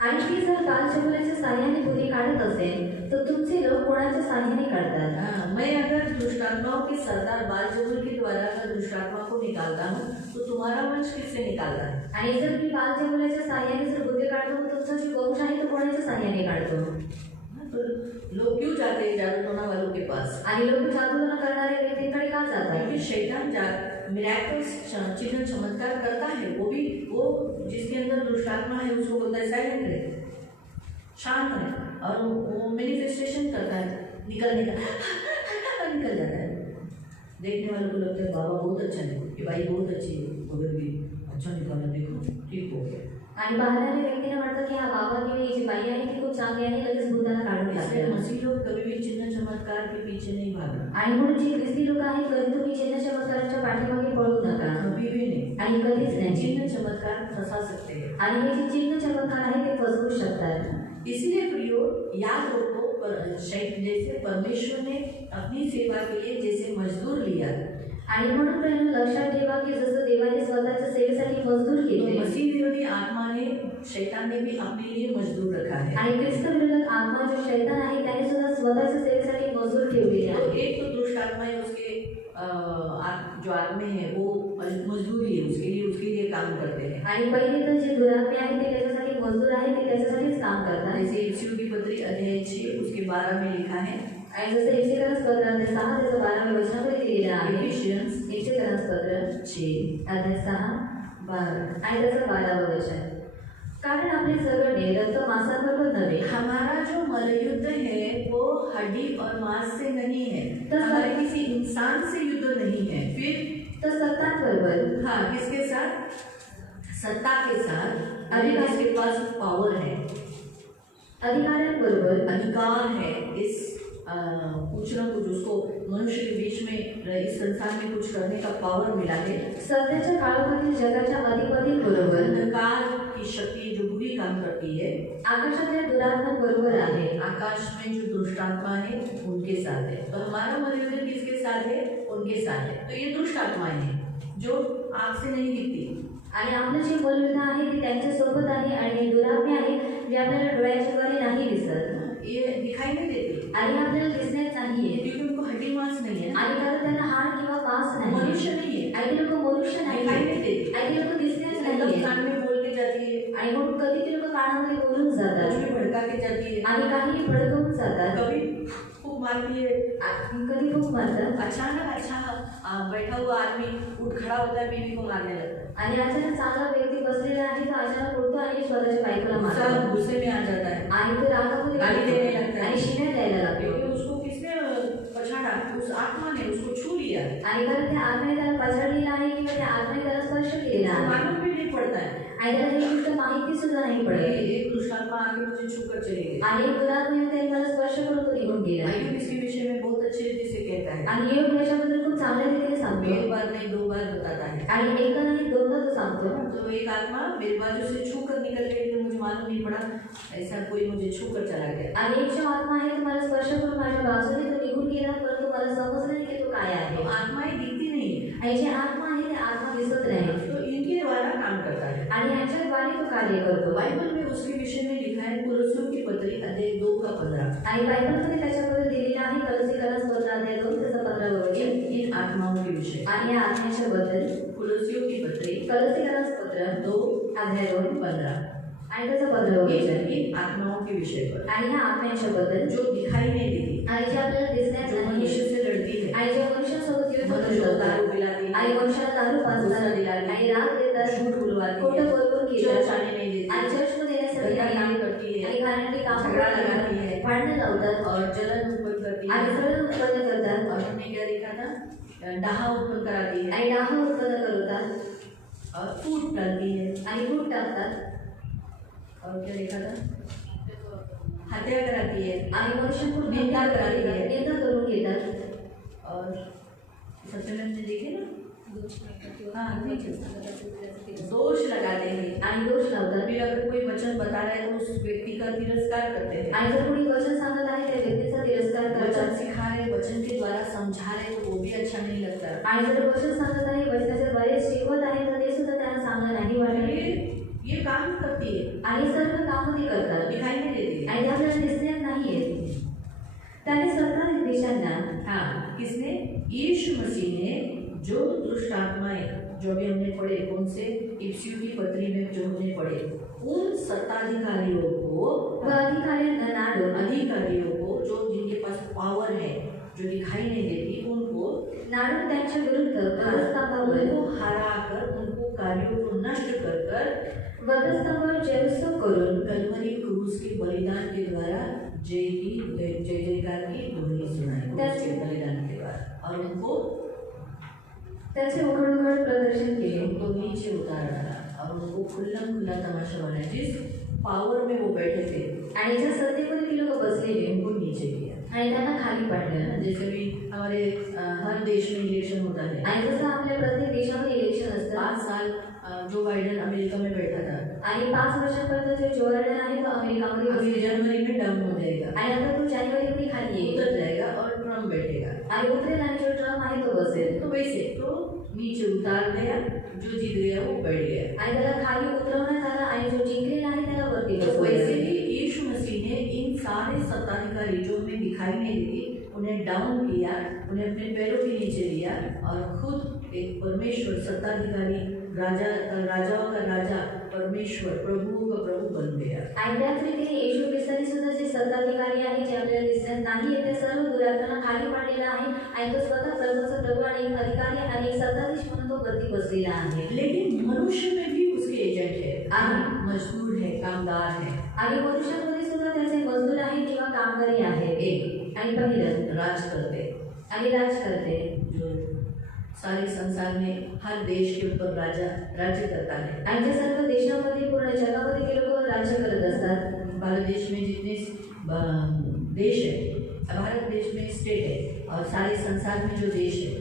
आणि ती जर बालचमुलाच्या साह्याने बुद्धी काढत असेल तर तुमचे लोक कोणाच्या साह्याने काढतात? हाँ, मैं अगर दुष्टात्माओं के सरदार बालजबूल के द्वारा अगर दुष्टात्मा को निकालता हूँ तो तुम्हारा वंश किससे निकालता है? आणि जर मी बालचमुलाच्या साह्याने जर बुद्धी काढतो तर तुमचा जो वंश आहे तो कोणाच्या साह्याने काढतो? तो लोग क्यों जाते हैं जादूटोना वालों के पास? आणि लोक जादूटोना करणाऱ्या व्यक्तींकडे का जातात? क्योंकि शैतान मिराकल्स, चिन्ह चमत्कार करता है. वो जिसके अंदर दुष्टात्मा है उसको बोलता है साइलेंट रहे, शांत रहे, और वो मैनिफेस्टेशन करता है निकलने का, निकल जाता है. देखने वालों को लगता है बाबा बहुत अच्छा निकला, कि भाई बहुत अच्छी मगर भी अच्छा निकाला, देखो ठीक हो गया. आणि पाहणाऱ्या व्यक्तीने वाटतं की हा बाबा किंवा ही जी बाई आहे ती खूप चांगली आहे, लगेच भूताला काढून इसलिए टाकते. मसीह लोग कभी भी चिन्ह चमत्कार के पीछे नहीं भागना, आणि म्हणून जी ख्रिस्ती लोक आहेत कधी तुम्ही चिन्ह चमत्काराच्या पाठीमागे पळू नका, कभी भी नहीं. आणि कधीच नाही. चिन्ह चमत्कार फंसा सकते हैं. आणि हे जे चिन्ह चमत्कार आहे ते फसवू शकतात. इसलिए प्रियो याद रखो, जैसे परमेश्वर ने अपनी सेवा के लिए जैसे मजदूर लिया, आणि म्हणून प्रेम लक्षात ठेवा की जसं देवाने स्वतःच्या सेवेसाठी मजदूर तो केले, मसीह विरोधी आत्मा ने, शैतान ने भी अपने लिए मजदूर रखा है. आणि ख्रिस्त विरोधक आत्मा जो शैतान आहे त्याने सुद्धा स्वतःच्या सेवेसाठी मजदूर ठेवलेले तो आहे. एक तो दुष्ट आत्मा है, उसके जो आत्मे हैं वो मजदूरी है, उसके लिए काम करते हैं. आणि पहिले तर जे दुरात्मे आहेत ते त्याच्यासाठी मजदूर आहेत, ते त्याच्यासाठीच काम करतात. जैसे इफिसियों की पत्री अध्याय 6 उसके 12 में लिखा है, आणि जसं इफिसियन्स पत्र अध्याय 6 त्याचं 12व्या वचनामध्ये दिलेलं आहे. इफिशियंस इफिसियन्स पत्र 6 अध्याय 6 12. आणि त्याचं 12वं वचन. कारण आपले झगडणे रक्त मांसाबरोबर नव्हे, हमारा जो मल्लयुद्ध है वो हड्डी और मांस से नहीं है, तो हमारे किसी इंसान से युद्ध नहीं है. फिर तर सत्तांबरोबर, हाँ, किसके साथ? सत्ता के साथ. अधिकार जिसके पास पावर है, अधिकाऱ्यांबरोबर, अधिकार है, इस कुछ ना कुछ उसको मनुष्य के बीच में इस संसार में कुछ करने का पावर मिला है. सध्याच्या काळामधील जगाच्या अधिपतींबरोबर, अंधकार की शक्ति जो बुरी काम करती है, आकाशातल्या दुरात्म्यांबरोबर आहे. आकाश में जो दुष्ट आत्मा है उनके साथ है. तो हमारा मल्लयुद्ध किसके साथ है? उनके साथ है. तो ये दुष्ट आत्माएं हैं जो आँख से नहीं दिखती, आणि आपलं जे मल्लयुद्ध आहे ते त्यांच्या सोबत आहे, आणि दुरात्मे आहेत जे आपल्याला डोळ्याच्या द्वारे नाही दिसत, ये दिखाई नहीं देती आणि आपल्याला दिसण्यात नाहीये, क्योंकि उनको हड्डी मांस नहीं है, आणि कारण त्यांना हाड किंवा मांस नाही, मनुष्य नहीं है, आणि ते लोक मनुष्य नाही, दिखाई नहीं देती. आणि ते लोक दिसण्यात एकदम नाहीये. कान में बोल के जाती है, आणि म्हणून कधी ते लोक कानामध्ये बोलून जातात, कुछ भी भड़का के जाती है, आणि काही भडकवून जातात, कभी फूंक मारती है. कधी खूप मारतात, अचानक बैठा हुआ आदमी उठ खड़ा होता है, बीवी को मारने लगता है. आणि अचानक चांगला व्यक्ती बसलेला आहे तो अचानक उठतो आणि स्वतःच्या बायकोला मारतो, गुस्सा गुस्से में आ जाता है, आणि तो रागामध्ये गाली देने लगता है. आणि शिव्या द्यायला क्योंकि लागतो, उसको उस आत्मा ने उसको छू लिया, आणि कारण त्या आत्म्याने त्याला पछाडलेलं आहे किंवा त्या आत्म्याने त्याला स्पर्श केलेला आहे मालूम भी नहीं पड़ता है। आणि त्याला ही गोष्ट माहिती सुद्धा नाही पडत एक दुष्ट आत्मा आके मुझे छूकर चली गई। आणि एक दुरात्म्याने त्याने मला स्पर्श करून तो निघून गेला आयुब इसके विषय में बहुत अच्छी रीति से कहता है, आणि योग याच्याबद्दल खूप चांगल्या रीतीने सांगतो एक बार नहीं 2 बार बताता है। आणि एकदा नाही दोनदा तो सांगतो तो एक आत्मा मेरे बाजू से छू कर निकल गई, तो मुझे मालूम नहीं पड़ा, ऐसा कोई मुझे छू कर चला गया। आणि एक जो आत्मा आहे तो मला स्पर्श करून माझ्या बाजूने तो निघून गेला, परंतु मला समजलं नाही की तो काय आहे। तो आत्माएं दिखती नहीं है, आणि जे आत्मा आहे ते आत्मा दिसत नाही तो इनके द्वारा काम करता है। आणि ह्याच्याद्वारे तो कार्य करतो। बाइबल में उसके विषय में लिखा है कुलोसियों की पत्री अध्याय 2 का 15। आणि बायबलमध्ये त्याच्याबद्दल दिलेलं आहे कलोसीकरस पत्र अध्याय 2 त्याचा 15 वचन। इन आत्माओं के विषय, आणि या आत्म्याच्या बद्दल कुलोसियों की पत्री कलोसीकरस पत्र 2 अध्याय 2 15 आणि त्याचा 15 वचन। इन आत्माओं के विषय पर, आणि ह्या आत्म्याच्या बद्दल जो दिखाई नहीं देती, आणि जे आपल्याला दिसण्यात जो नाही मनुष्य से लड़ती है, आणि जे मनुष्यासोबत युद्ध मनुष्य को करतात दारू पिलाती है, आणि मनुष्याला दारू पाजतात आणि राग देतात, झूठ बुलवाती खोटं है, बोलून चर्च घेतात आने नहीं देती, आणि चर्चमध्ये येण्यासाठी गंदा काम नाही करती है, आणि घाणेरडी कामं झगड़ा करतात, लगाती है, भांडणं लावतात और जलन उत्पन्न करती है, आणि सगळं उत्पन्न करतात और हमने क्या देखा था, डाहा उत्पन्न कराती है, आणि डाह उत्पन्न करतात और फूट डालती है, आणि फूट टाकतात और क्या देखा था, हत्या कराती है, आणि मनुष्याकडून निंदा कराती है, निंदा करून घेतात और सबसे मैंने देखे ना, हाँ ठीक है, दोष लगाते हैं। आणि दोष लावतात फिर अगर कोई वचन बता रहा है तो उस व्यक्ति का तिरस्कार करते हैं, आणि जर कोणी वचन सांगत आहे त्या व्यक्तीचा तिरस्कार वचन करतात सिखा रहे, वचन के द्वारा समझा रहे तो वो भी अच्छा नहीं लगता। आणि जर वचन सांगत आहे वचनाच्या द्वारे शिकवत आहे तर ते सुद्धा त्यांना चांगलं नाही वाटत ये काम करती है, आणि सर्व कामं ते करतात दिखाई नहीं देती। आणि ते आपल्याला दिसण्यात नाहीये त्याने सरकारी देशांना हाँ, किसने? यीशु मसीह ने जो दुष्ट आत्माएं, जो भी हमने पढ़े, कौन से इफिसियों की पत्री में जो हमने पढ़े, उन सत्ताधिकारियों को, व अधिकाऱ्यांना नाडून अधिकारियों को, जो जिनके पास पावर है, जो दिखाई नहीं देती, उनको नाडून त्यांच्या विरुद्ध वधस्तंभावर उनको हरा कर, उनको कार्यों को नष्ट कर कर वधस्तंभावर जयस्तव करून कलवरी क्रूस के बलिदान के द्वारा जय जयकार की ध्वनि सुनाई, उसके बलिदान के द्वारा, और उनको त्याचे उघड प्रदर्शन केले उनको नीचे उतार डाला और उनको खुल्ला खुल्ला तमाशा बनाया। जिस पावर में वो बैठे थे आणि ज्या सत्तेमध्ये ती लोक बसलेले उनको नीचे किया। आणि त्यांना खाली पाडलं जैसे भी हमारे हर देश में इलेक्शन होता है, आणि जसं आपल्या प्रत्येक देशामध्ये इलेक्शन असतं 5 साल जो बाइडेन अमेरिका में बैठा था, आणि 5 वर्षापर्यंत जो जो बायडेन आहे तो अमेरिकामध्ये अभी बसलेला. जनवरी में डाउन हो जाएगा, आणि आता तो जानेवारीमध्ये खाली येईल उतर जाएगा और ट्रम्प बैठेगा, आणि उतरेल आणि जो ट्रम्प आहे तो बसेल. तो वैसे तो नीचे उतार दिया, जो जीत गया वो बैठ गया। आणि त्याला खाली उतरवण्यात आलं आणि जो जिंकलेला आहे त्याला वरती तो वैसे बसवलं. ही यीशु मसीह ने इन सारे सत्ताधिकारी जो हमें दिखाई नहीं देती, उन्हें डाउन किया, उन्हें अपने पैरों के नीचे लिया और खुद एक परमेश्वर, सत्ताधिकारी, राजाओं का राजा, परमेश्वर, प्रभुओं का प्रभु बन गया। आणि त्याच रीतीने येशू ख्रिस्ताने सुद्धा जे सत्ताधिकारी आहे जे आपल्याला दिसत नाही ते सर्व दुरात्म्यांना खाली पाडलेला आहे आणि तो स्वतः प्रभूचा प्रभू आणि एक अधिकारी आणि एक सत्ताधीश म्हणून तो वरती बसलेला आहे. लेकिन मनुष्य में भी उसके एजेंट है, मजदूर है, कामदार है। आणि मनुष्यामध्ये सुद्धा त्याचे मजदूर आहे किंवा कामगारी आहे. एक आणि पहिलं राज करते, आणि राज करते जो सारे संसार में हर देश के ऊपर राज्य करता है। आणि जे सर्व देशामध्ये पूर्ण जगामध्ये ते लोक राज्य करत असतात. भारत देश में जितने देश है, भारत देश में स्टेट है और सारे संसार में जो देश है,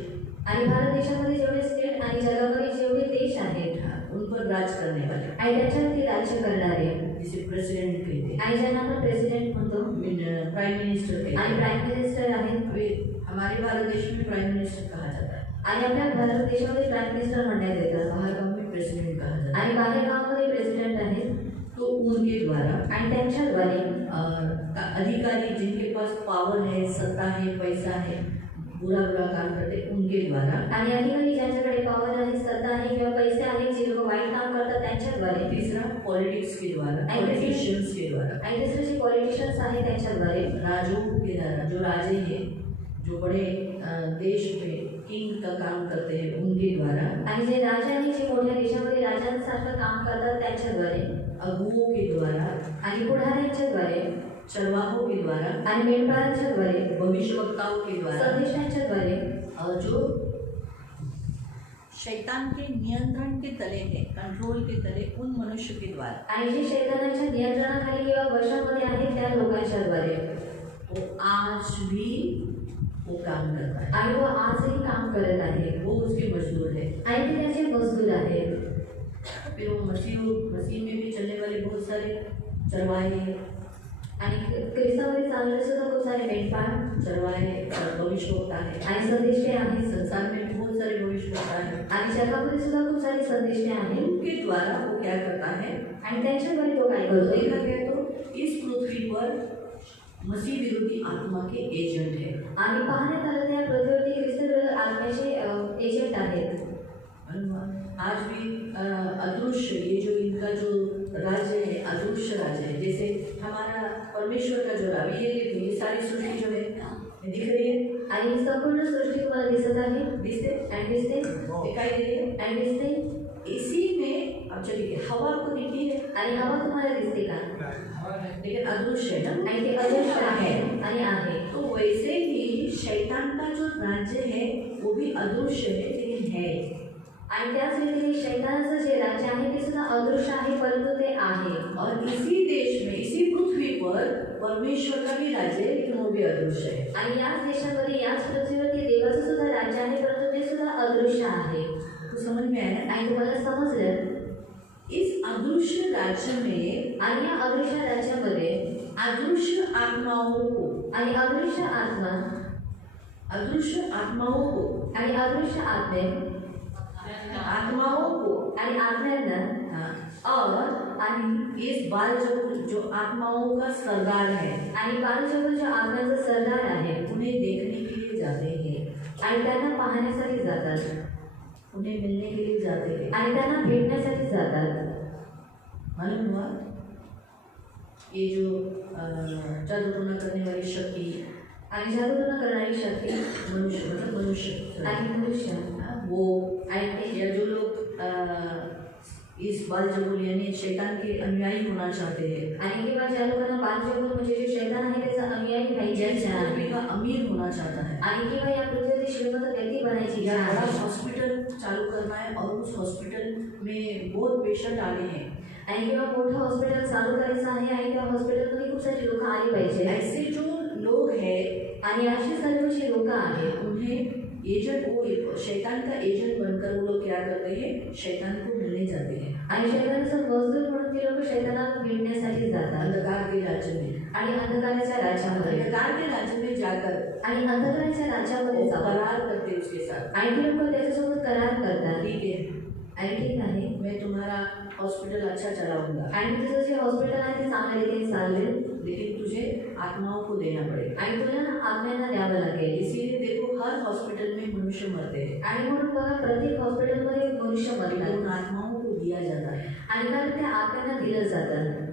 आणि भारत देशामध्ये जेवढे स्टेट आणि जगामध्ये जेवढे देश आहेत उन पर राज करने वाले, आणि त्याच्यावरती राज्य करणारे जिसे प्रेसिडेंट कहते हैं, आणि ज्यांना आपण प्रेसिडेंट म्हणतो प्राइम मिनिस्टर कहते आणि हैं। प्राईम मिनिस्टर आहेत. अभी हमारे भारत देश में प्राइम मिनिस्टर कहा जाता है, आणि आपल्या भारत देशामध्ये प्राईम मिनिस्टर म्हणण्यात येतं बाहर गाँव में प्रेसिडेंट कहा जाता है। आणि बाहेर गावामध्ये प्रेसिडेंट आहेत. तो उनके द्वारा आणि त्यांच्याद्वारे अधिकारी जिनके पास पावर है, सत्ता है, पैसा है, बुरा काम करते, उनके द्वारा। आणि अधिकारी ज्यांच्याकडे पॉवर आहे, सत्ता आहे किंवा पैसे आहेत, जे लोक वाईट काम करतात त्यांच्याद्वारे. तीसरा पॉलिटिक्स के द्वारा, पॉलिटिशियंस के द्वारा, आणि दुसरे जे पॉलिटिशियन्स आहेत त्यांच्याद्वारे. राजों के द्वारा, जो राजे हैं, जो बड़े देश में किंग का काम करते हैं, उनके द्वारा। आणि जे राजा आणि जे मोठ्या देशामध्ये राजांसारखं काम करतात त्यांच्याद्वारे. अगुओं के द्वारा आणि पुढाऱ्यांच्याद्वारे. चरवाहों के द्वारा, आणि मेंढपाळांच्या द्वारे, भविष्यवक्ताओं के द्वारा, संदेशांच्या द्वारे, और जो शैतान के नियंत्रण के तले है, कंट्रोल के तले, उन मनुष्य के द्वारा, आणि जे शैतानाच्या नियंत्रणाखाली किंवा वशामध्ये आहेत त्या लोकांच्या द्वारे वो आज भी वो काम करता है, आणि वो आजही काम करत आहे वो उसके मजदूर है। आणि ते त्याचे मजदूर आहेत। फिर वो मसीह में भी चलने वाले बहुत सारे चरवाहे, आणि ख्रिस्तामध्ये चालणारे सुद्धा खूप सारे मेंढपाळ, चरवाहे भविष्यवक्ता है, आणि संदेष्टे आहेत। संसार में भी बहुत सारे भविष्यवक्ता है, आणि जगामध्ये सुद्धा खूप सारे संदेष्टे आहेत उनके द्वारा वो क्या करता है, आणि त्यांच्याद्वारे तो काय तो करतो। देखा गया तो इस पृथ्वी पर मसीह विरोधी आत्मा के एजेंट है। आणि पाहण्यात आलं त्या पृथ्वीवरती ख्रिस्त विरोधी आत्म्याचे एजंट आहेत। आज भी अदृश्य, ये जो इनका जो राज्य है, अदृश्य राज्य है। जैसे हमारा परमेश्वर का जो राज्य, ये देखो, ये सारी सृष्टि जो है ये दिख रही है, आणि संपूर्ण सृष्टी तुम्हाला दिसत आहे, दिसते, दिसते, दिखाई दे रही है, दिसते। इसी में अब चलिए हवा आपको दिखती है, आणि हवा तुम्हाला दिसते का? लेकिन अदृश्य है ना, आणि ते अदृश्य आहे आणि आहे। तो वैसे ही शैतान का जो राज्य है वो भी अदृश्य है लेकिन है। आणि त्याच रीतीने शैतानाचं जे राज्य आहे ते सुद्धा अदृश्य आहे परंतु ते आहे। और इसी देश में, इसी पृथ्वी पर परमेश्वर का भी राज्य है लेकिन वो भी अदृश्य है। आणि याच देशामध्ये याच पृथ्वीवरती देवाचं सुद्धा राज्य आहे परंतु ते सुद्धा अदृश्य आहे। तो समझ में आया? आणि तुम्हाला समजलं? इस अदृश्य राज्य में, आणि या अदृश्य राज्यामध्ये अदृश्य आत्माओं को, आणि अदृश्य आत्मा, अदृश्य आत्माओं को, आणि अदृश्य आत्माओं को, आणि आत्म्यांना, और आणि इस बाल जो आत्माओं का सरदार है, आणि बालजगत जो आत्म्यांचा सरदार आहे उन्हें देखने के लिए जाते हैं, आणि त्यांना पाहण्यासाठी जातात, उन्हें मिलने के लिए जाते हैं, आणि त्यांना भेटण्यासाठी जातात। मालूम हुआ? ये जो जादूटोना करने वाली शक्ति, आणि जादूटोना करणारी शक्ती, मनुष्य, मतलब मनुष्य, आणि मनुष्य, वो, आणि ते, या जो लोग इस बालजबूल यानी शैतान के अनुयायी होना चाहते हैं, आणि किंवा ज्या लोकांना बालजगत म्हणजे जे शैतान आहे त्याचा अनुयायी व्हायची इच्छा आहे, पृथ्वी का अमीर होना चाहता है, आणि किंवा या पृथ्वीवरती श्रीमंत व्यक्ती बनायची या इच्छा बड़ा आहे, हॉस्पिटल चालू करना है और उस हॉस्पिटल में बहुत पेशेंट आने हैं, आणि किंवा मोठं हॉस्पिटल चालू करायचं आहे आणि त्या हॉस्पिटलमध्ये खूप सारी लोक आली पाहिजे। ऐसे जो लोग हैं, आणि अशी सर्व जी लोक आहेत उन्हें एजेंट, वो शैतान का एजेंट बनकर वो लोग क्या करते हैं, शैतान को मिलने जाते हैं, आणि शैतानाचा मजदूर म्हणून ते लोक शैतानाला भेटण्यासाठी जातात, अंधकार के राज्य में, आणि अंधकाराच्या राज्यामध्ये, अंधकार के राज्य में जाकर आणि अंधकाराच्या राज्यामध्ये वो जातात, करार करते उसके साथ, आणि ते लोक त्याच्यासोबत करार करतात, ठीक है, आणि ठीक आहे, मैं तुम्हारा हॉस्पिटल अच्छा चलाऊंगा, आणि तुझं जे हॉस्पिटल आहे ते चांगल्या रीतीने चालेल, लेकिन तुझे आत्माओं को देना पड़ेगा, आणि तुला आत्म्यांना द्यावं लागेल। इसीलिए देखो हर हॉस्पिटल में मनुष्य मरते हैं, आणि म्हणून बघा प्रत्येक हॉस्पिटलमध्ये मनुष्य उन मरतात, आत्माओं को दिया जाता है। आणि कारण त्या आत्म्यांना दिलं जातं,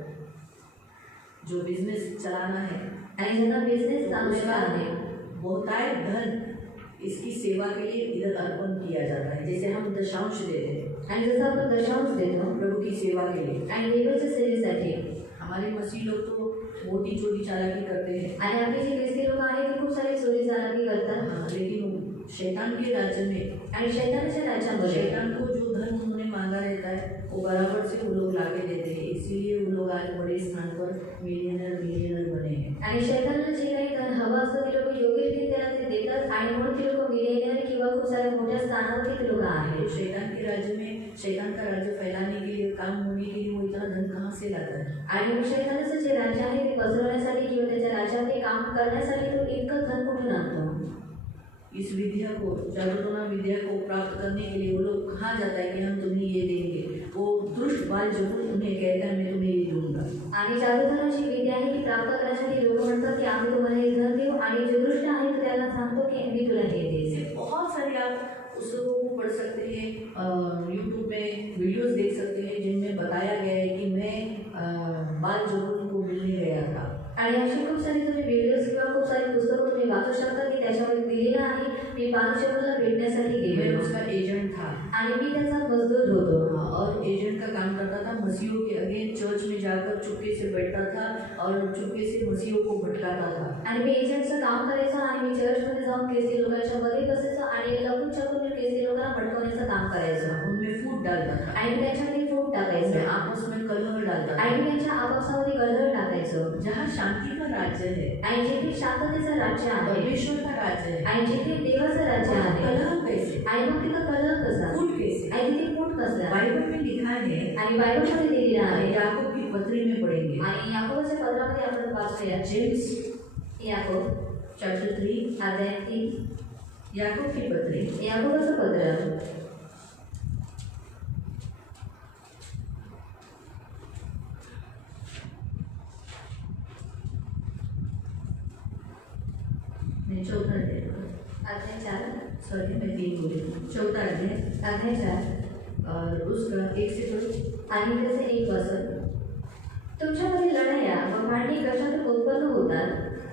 जो बिजनेस चलाना है, आणि ज्यांना बिझनेस चालवायचा आहे बहुतायत धन इसकी सेवा के लिए इधर अर्पण किया जाता है। जैसे हम दशांश देते हैं, आणि जसं आपण दशांश देतो प्रभु की सेवा के लिए, आणि देवाच्या सेवेसाठी, हमारे मसीह लोग तो मोटी चोरी चालाकी करते हैं, आणि आपले जे ख्रिस्ती लोक आहेत ते खूप सारी चोरी चालाकी करतात, हाँ, लेकिन शैतान के राज्य में, आणि शैतानाच्या राज्यामध्ये शैतान को जो धन उन्होंने मांगा रहता है वो बराबर से वो लोग लाके देते हैं, इसीलिए वो लोग आज बड़े स्थान पर मिलियनर बने हैं। आणि शैतानाला जे काही धन हवं असतं ते लोक योग्य रीतीने त्याला ते देतात, आणि म्हणून ते लोक मिलियनर किंवा खूप साऱ्या मोठ्या स्थानावरती ते लोक आहेत। तो शैतान के राज्य में, शैतान का राज्य फैलाने के लिए, काम होने के लिए वो इतना धन कहाँ से लाता है? आणि मग शैतानाचं जे राज्य आहे ते पसरवण्यासाठी किंवा त्याच्या राज्यामध्ये काम करण्यासाठी तो इतकं धन कुठून आणतो? इस विद्या को, जादूटोना विद्या को प्राप्त करने के लिए वो लोग कहाँ जाता है कि हम तुम्हें ये देंगे, वो दुष्ट बाल जबूर उन्हें कहता है मैं तुम्हें ये दूंगा, आणि जादूटोनाची विद्या आहे ती प्राप्त करण्यासाठी लोक म्हणतात की आम्ही तुम्हाला हे धन देऊ, आणि जो दुष्ट आहे तो त्याला सांगतो की मी तुला हे देईन। ऐसे बहुत सारे आप पुस्तकों को पढ़ सकते हैं, यूट्यूब में वीडियोस देख सकते हैं जिनमें बताया गया है कि मैं बाल जबूर को मिलने गया था, आणि अशी खूप सारी तुम्ही व्हिडिओज किंवा खूप सारी पुस्तकं तुम्ही वाचू शकता की त्याच्यामध्ये दिलेलं आहे मी बालजबूरला भेटण्यासाठी मैं गेलो उसका एजेंट था, आणि मी त्याचा मजदूर होतो, और एजेंट का काम करता था, मसीहों के अगेंस्ट चर्च में जाकर चुपके से बैठता था और चुपके से मसीहों को भटकाता था। आणि मी एजंटचं काम करायचो आणि मी चर्चमध्ये जाऊन ख्रिस्ती लोकांच्या मध्ये बसायचो आणि लपून छपून ख्रिस्ती लोकांना भटकवण्याचं काम करायचो. उनमें फूट डालता था आणि मी त्यांच्यामध्ये फूट टाकायचो उनमें आपस में कलह डालता था। आणि मी त्यांच्या आपापसामध्ये कलह टाकायचो. जहाँ शांति का राज्य है, आणि जिथे शांततेचं राज्य आहे परमेश्वर का राज्य है, आणि जिथे देवाचं राज्य आहे कलह कैसे, आणि मग तिथं कलह कसा फूट कैसे? आणि तिथे फूट कसला. बाइबल में लिखा है, आणि बायबलमध्ये दिलेलं आहे याकूब की पत्री में पढ़ेंगे, आणि याकोबाच्या पत्रामध्ये आपण वाचूया. जेम्स याकोब चैप्टर 3, अध्याय 3. याकूब की पत्री, याकोबाचं पत्र चौथा अध्याय, अध्याय 4. सॉरी मैं 3 बोली, चौथा अध्याय अध्याय 4 और उसका 1 से 2। आणि त्याचे 1 वचन. तुमच्यामध्ये लढाया व भांडणी कशातून उत्पन्न होतात?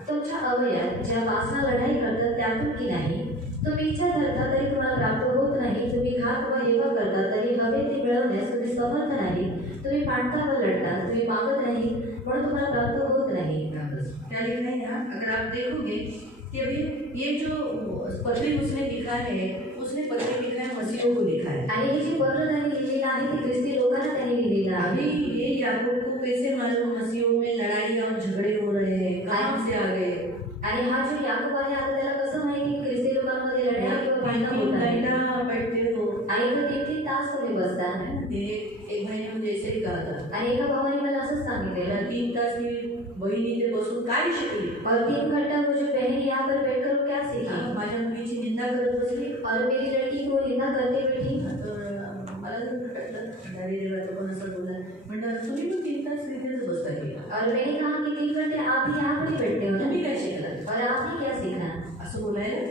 तुमच्या अवयात ज्या वासना लढाई करतात त्यातून की नाही? तुम्ही इच्छा धरता तरी तुम्हाला प्राप्त होत नाही. तुम्ही घात व हेवा करता तरी हवे ते मिळवण्यास तुम्ही समर्थ नाही. तुम्ही भांडता व लढता, तुम्ही मागत नाही म्हणून तुम्हाला प्राप्त होत नाही. क्या लिखा है यहाँ? अगर आप देखोगे कि अभी ये जो पत्री उसने लिखा है, उसने पत्री लिखा है मसीहों को लिखा है। आणि हे जे पत्र त्यांनी लिहिलेलं आहे ते ख्रिस्ती लोकांना त्यांनी लिहिलेलं आहे. अभी ये याकूब को कैसे मालूम मसीहों में लड़ाई और झगड़े हो रहे हैं, कहाँ से आ गए? आणि हा जो याकूब आहे आता त्याला कसं माहिती की ख्रिस्ती लोकांमध्ये लढाई किंवा भांडणं होत आहे. बैठते हो आणि इथं 3-3 तास तुम्ही बसता. एक भाई ने मुझे ऐसे ही कहा था, आणि एका भावाने मला असंच सांगितलेलं 3 तास मी बहिणीने बसून काय शिकली और 3 घंटा मुझे बहन यहाँ पर बैठकर क्या सीखा. माझ्या मुलीची निंदा करत बसली और मेरी लड़की को निंदा करते बैठी. तर मला खटकलं, अरे देवा तो पण असं बोलला. म्हणलं तुम्ही पण 3 तास तिथेच बसता की और मैंने कहा कि 3 घंटे आप ही यहाँ पर ही बैठते हो ना, तुम्ही काय शिकला और आपने क्या सीखा. असं बोलायला.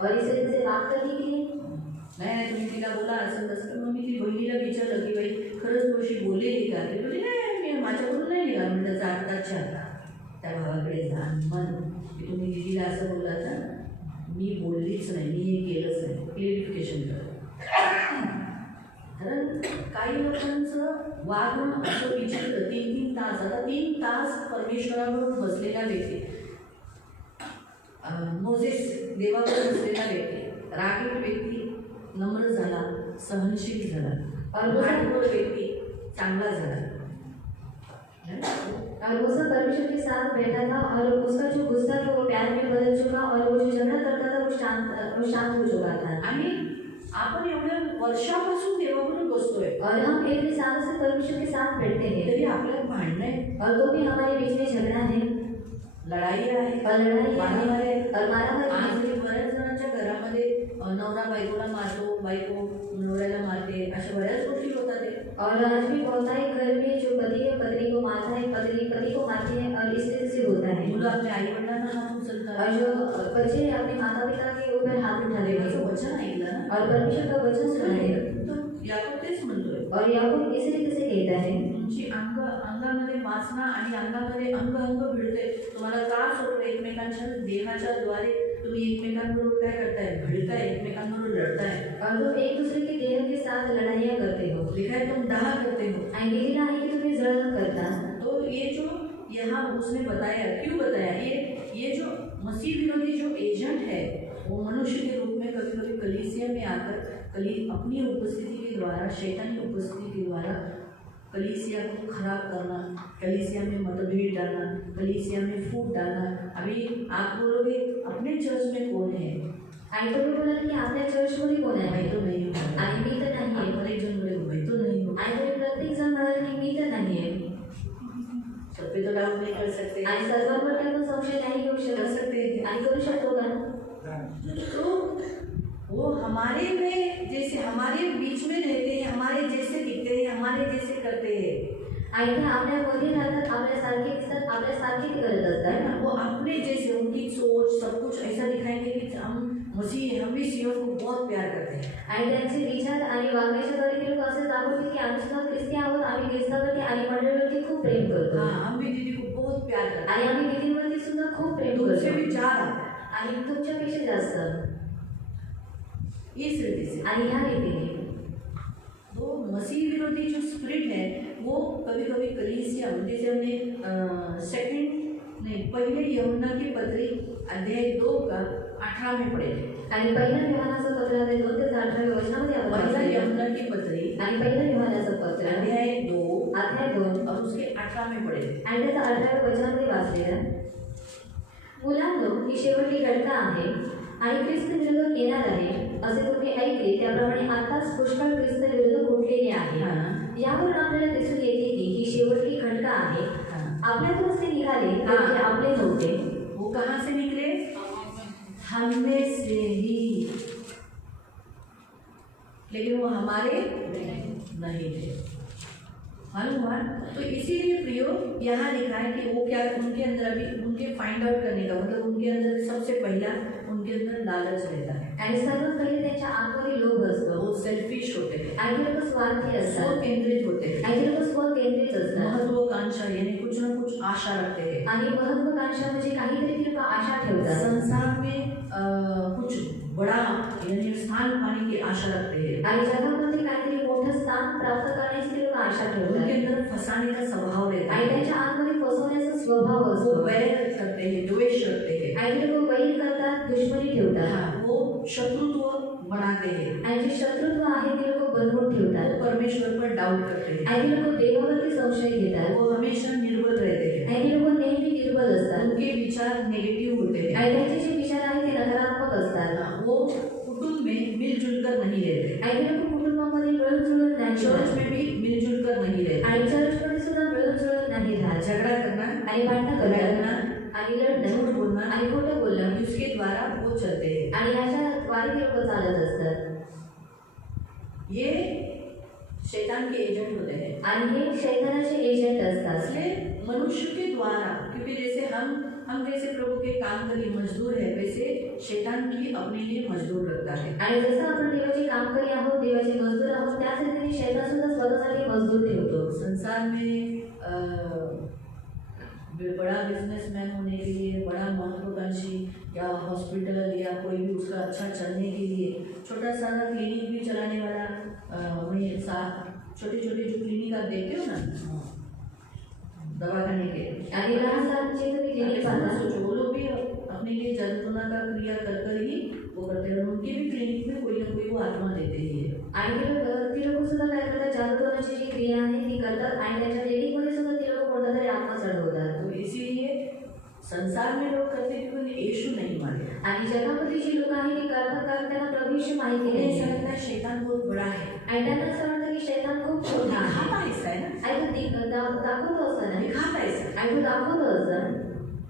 और इस तरह से बात करने के लिए नाही तुम्ही तिला बोला असं तसं. मग मी ती बहिणीला विचारलं की बाई खरंच तू अशी बोललेली का? ती बोलली नाही मी माझ्याकडून नाही निघाला. म्हणलं जाताच्या त्या भावाकडे जा मन की तुम्ही दीदीला असं बोलला तर मी बोललीच नाही, मी हे केलंच नाही. क्लिअरिफिकेशन कर. कारण काही लोकांचं वागणं असं विचित्र. 3-3 तास, आता 3 तास परमेश्वराबरोबर बसलेला व्यक्ती, मोजेस देवाबरोबर बसलेला व्यक्ती, रागीट व्यक्ती नम्र झाला, सहनशील झाला, और व्यक्ती चांगला झाला. और वो सब परमेश्वर के साथ बैठा था और उसका जो गुस्सा था वो प्यार में बदल चुका और वो जो झगड़ा करता था वो शांत हो चुका था. आणि आपण एवढ्या वर्षापासून देवाबरोबर बसतोय और हम इतने सालों से परमेश्वर के साथ बैठते हैं तरी आपल्यात भांडणं आहे और तो भी हमारे बीच में झगड़ा है, लढाई आहे और लड़ाई मारामारी आहे. और मारामारी. आज बऱ्याच जणांच्या घरामध्ये नवरा बायकोला मारतो, बायको नवऱ्याला मारते, अशा बऱ्याच गोष्टी होतात. और आज भी होता है घर में जो पति है पत्नी को मारता है, पत्नी पति को मारती है और इस तरह से होता है. मुलं आपल्या आई वडिलांना हात उचलतात और जो बच्चे अपने माता पिता के ऊपर हाथ उठा देते देवाचं हैं वचन ऐकलं ना, और परमेश्वर का वचन सुना है. तर याकूब तेच म्हणतोय. और याकूब इस तरीके से कहता है तुमची अंगामध्ये वासना आणि अंगामध्ये अंग भिडते, तुम्हाला त्रास होतो एकमेकांच्या देहाच्या द्वारे. तुम्ही एकमेकांबरोबर काय करताय? भिडताय, एकमेकांबरोबर लढताय. और तुम एक दूसरे के देह के साथ लड़ाइयाँ करते हो. लिखा है तुम दाह करते हो. आणि लिहिलेलं आहे की तुम्ही जळण करता. तो ये जो यहाँ उसने बताया, क्यों बताया? ये जो मसीह विरोधी जो एजेंट है वो मनुष्य के रूप में कभी कभी कलीसिया में आकर अपनी उपस्थिति के द्वारा, शैतानी उपस्थिति के द्वारा कलीसिया को खराब करना, कलीसिया में मतभेद डालना, कलीसिया में फूट डालना. अभी आप बोलोगे अपने चर्च में कौन है? आणि तुम्ही बोलाल की आपल्या चर्चमध्ये कोण आहे? मैं तो नहीं हूँ. आणि मी तर नाही आहे. और एक जन बोले मैं तो नहीं हूँ. आणि तुम्ही प्रत्येक जण म्हणाल की मी तर नाही आहे. सब पे तो डाउट नहीं कर सकते. आणि सर्वांवर आपण संशय नाही घेऊ कर शकत सकते हैं. आणि करू शकतो का? तो वो हमारे में जैसे हमारे बीच में रहते हैं, हमारे जैसे दिखते हैं, हमारे जैसे करते हैं. आणि ते आपल्यामध्ये राहतात, आपल्यासारखे दिसतात, आपल्यासारखे ते करत है असतात. ना? वो अपने जैसे, उनकी सोच सब कुछ ऐसा दिखाएंगे कि हम भी मसीहों को बहुत प्यार करते हैं. आणि त्यांचे विचार आणि वागण्याच्या द्वारे ते लोक असं दाखवतील की आम्ही सुद्धा ख्रिस्ती आहोत, आम्ही ख्रिस्तावरती आणि मंडळीवरती खूप प्रेम करतो. हाँ, हम भी दीदी को बहुत प्यार करते आणि आम्ही दीदींवरती सुद्धा खूप प्रेम हैं, तुमसे करतो भी ज्यादा. आणि तुमच्यापेक्षा जास्त. इस रीति से आणि ह्या रीतीने तो मसीह विरोधी जो स्पिरिट है वो कभी कभी कलीसिया, जैसे हमने पहले यूहन्ना की पत्री अध्याय 2 का 18 में पढ़े थे। आणि पहिल्या योहानाचं पत्र अध्याय 2 ते 18 वचनामध्ये आपण पहिला वाचले. यूहन्ना की पत्री आणि पहिल्या योहानाचं पत्र अध्याय 2 2 और उसके 18 में पढ़े थे। आणि त्याचा 18व्या वचनामध्ये वाचलेलं. मुलांनो, ही शेवटची घटना आहे आणि ख्रिस्त विरोधक येणार आहे असे तुम्ही ऐकले त्याप्रमाणे आताच पुष्कळ ख्रिस्त विरोधक उठलेले आहे. यावरून आपल्याला दिसून येते की ही शेवटची घटना आहे. आपल्यातूनच ते निघाले तर ते आपले नव्हते. वो कहाँ से निकले? हमने से ही, लेकिन वो हमारे नहीं थे। हनुमान तो इसीलिए प्रियो यहाँ लिखा है कि वो क्या उनके अंदर अभी उनके फाइंड आउट करने का मतलब उनके अंदर सबसे पहला उनके अंदर लालच रहता है आणि सर्वात पहिले त्यांच्या आतमध्ये लोभ असतो. वो सेल्फिश होते हैं, आणि ते लोक स्वार्थी असतात. स्व केंद्रित होते हैं, आणि ते लोक स्वकेंद्रित असतात. महत्वाकांक्षा यानी कुछ ना कुछ आशा रखते हैं, आणि महत्वाकांक्षा म्हणजे काहीतरी ते लोक आशा ठेवतात. संसार में कुछ बड़ा यानी स्थान पाने की आशा रखते हैं, आणि जगामध्ये काहीतरी मोठं स्थान प्राप्त करण्याची ते लोक आशा ठेवतात. उनके अंदर फंसाने का स्वभाव रहता आणि है, त्यांच्या आतमध्ये फसवण्याचा स्वभाव वो असतो. वैर करते हैं, द्वेष रखते हैं, आणि ते लोक वैर करतात, दुश्मनी ठेवतात. वो शत्रुत्व बनाते हैं, आणि जे शत्रुत्व आहे ते लोक बनवून ठेवतात. वो परमेश्वर पर डाउट करते हैं, आणि ते लोक देवावरती संशय घेतात. वो हमेशा निर्बल रहते हैं, आणि ते लोक नेहमी निर्बल असतात. उनके विचार नेगेटिव होते हैं, आणि त्यांचे जे विचार आहेत ते नकारात्मक असतात. वो कुटुंब में मिलजुल कर नहीं रहते, आणि ते लोक कुटुंबामध्ये मिळून जुळून नाही चर्च राहत. में भी मिलजुल कर नहीं रहते, आणि चर्चमध्ये सुद्धा मिळून जुळून नाही राहत. झगड़ा करना, आणि भांडणं करतात लड़ना, आणि लढणं झूठ बोलना, आणि खोटं बोलणं उसके द्वारा वो चलते हैं। आणि ह्याच्या द्वारे ते लोक चालत असतात. ये शैतान के एजेंट होते हैं, आणि हे शैतानाचे एजंट असतात. इसलिए मनुष्य के द्वारा, क्योंकि जैसे हम जैसे प्रभु के काम करी मजदूर है, वैसे शैतान भी अपने लिए मजदूर रखता है। आणि जसं आपण देवाचे काम करी आहोत, देवाचे मजदूर आहोत, त्याच रीतीने शैतान सुद्धा स्वतःसाठी मजदूर ठेवतो. संसार में बड़ा बिजनेसमैन होने के लिए, बड़ा महत्वाकांक्षी या हॉस्पिटल या कोई भी उसका अच्छा चलने के लिए छोटा सा क्लिनिक भी चलाने वाला, वही छोटे छोटे जो क्लिनिक आप देखते हो ना दवा खाने के, आणि लहान लहान जे तुम्ही क्लिनिक पाहता, सोचो वो लोग भी अपने लिए जंतुना का क्रिया कर ही वो करते हैं, उनके भी क्लिनिक में कोई ना कोई वो आत्मा देते ही है। आणि ती लोक सुद्धा काय करतात, जादूटोनाची जी क्रिया आहे ती करतात आणि त्यांच्या क्लिनिकमध्ये सुद्धा ती लोक कोणता तरी आत्मा चढवतात. तो इसीलिए संसार में लोग कहते हैं कि यीशु नहीं माने, आणि जगामध्ये जी लोक आहेत ती करतात कारण त्यांना प्रभू येशू माहिती उन्हें ऐसा नाही. लगता है शैतान बहुत बड़ा है, आणि त्यांना असं वाटतं की शैतान खूप छोटा आहे. दिखाता ऐसा है ना, आणि तो दाखवतो असतं ना, दिखाता ऐसा। आणि तो दाखवतो असतं.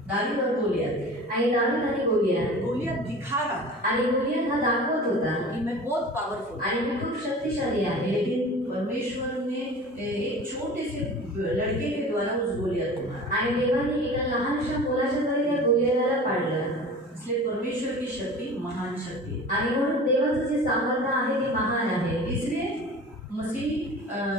दावीद और गोलियत, आणि दावीद आणि गोलियत, गोलियत दिखा रहा था आणि गोलियत हा दाखवत होता कि मैं बहुत पावरफुल, आणि मी खूप शक्तिशाली आहे. लेकिन परमेश्वर ने एक छोटे से लड़के के द्वारा उस गोलियत को मारा, आणि देवाने एका लहानशा मुलाच्या द्वारे त्या गोलियताला पाडलं. इसलिए परमेश्वर की शक्ति महान शक्ति है। आणि म्हणून देवाचं जे सामर्थ्य आहे ते महान आहे. इसलिए मसीह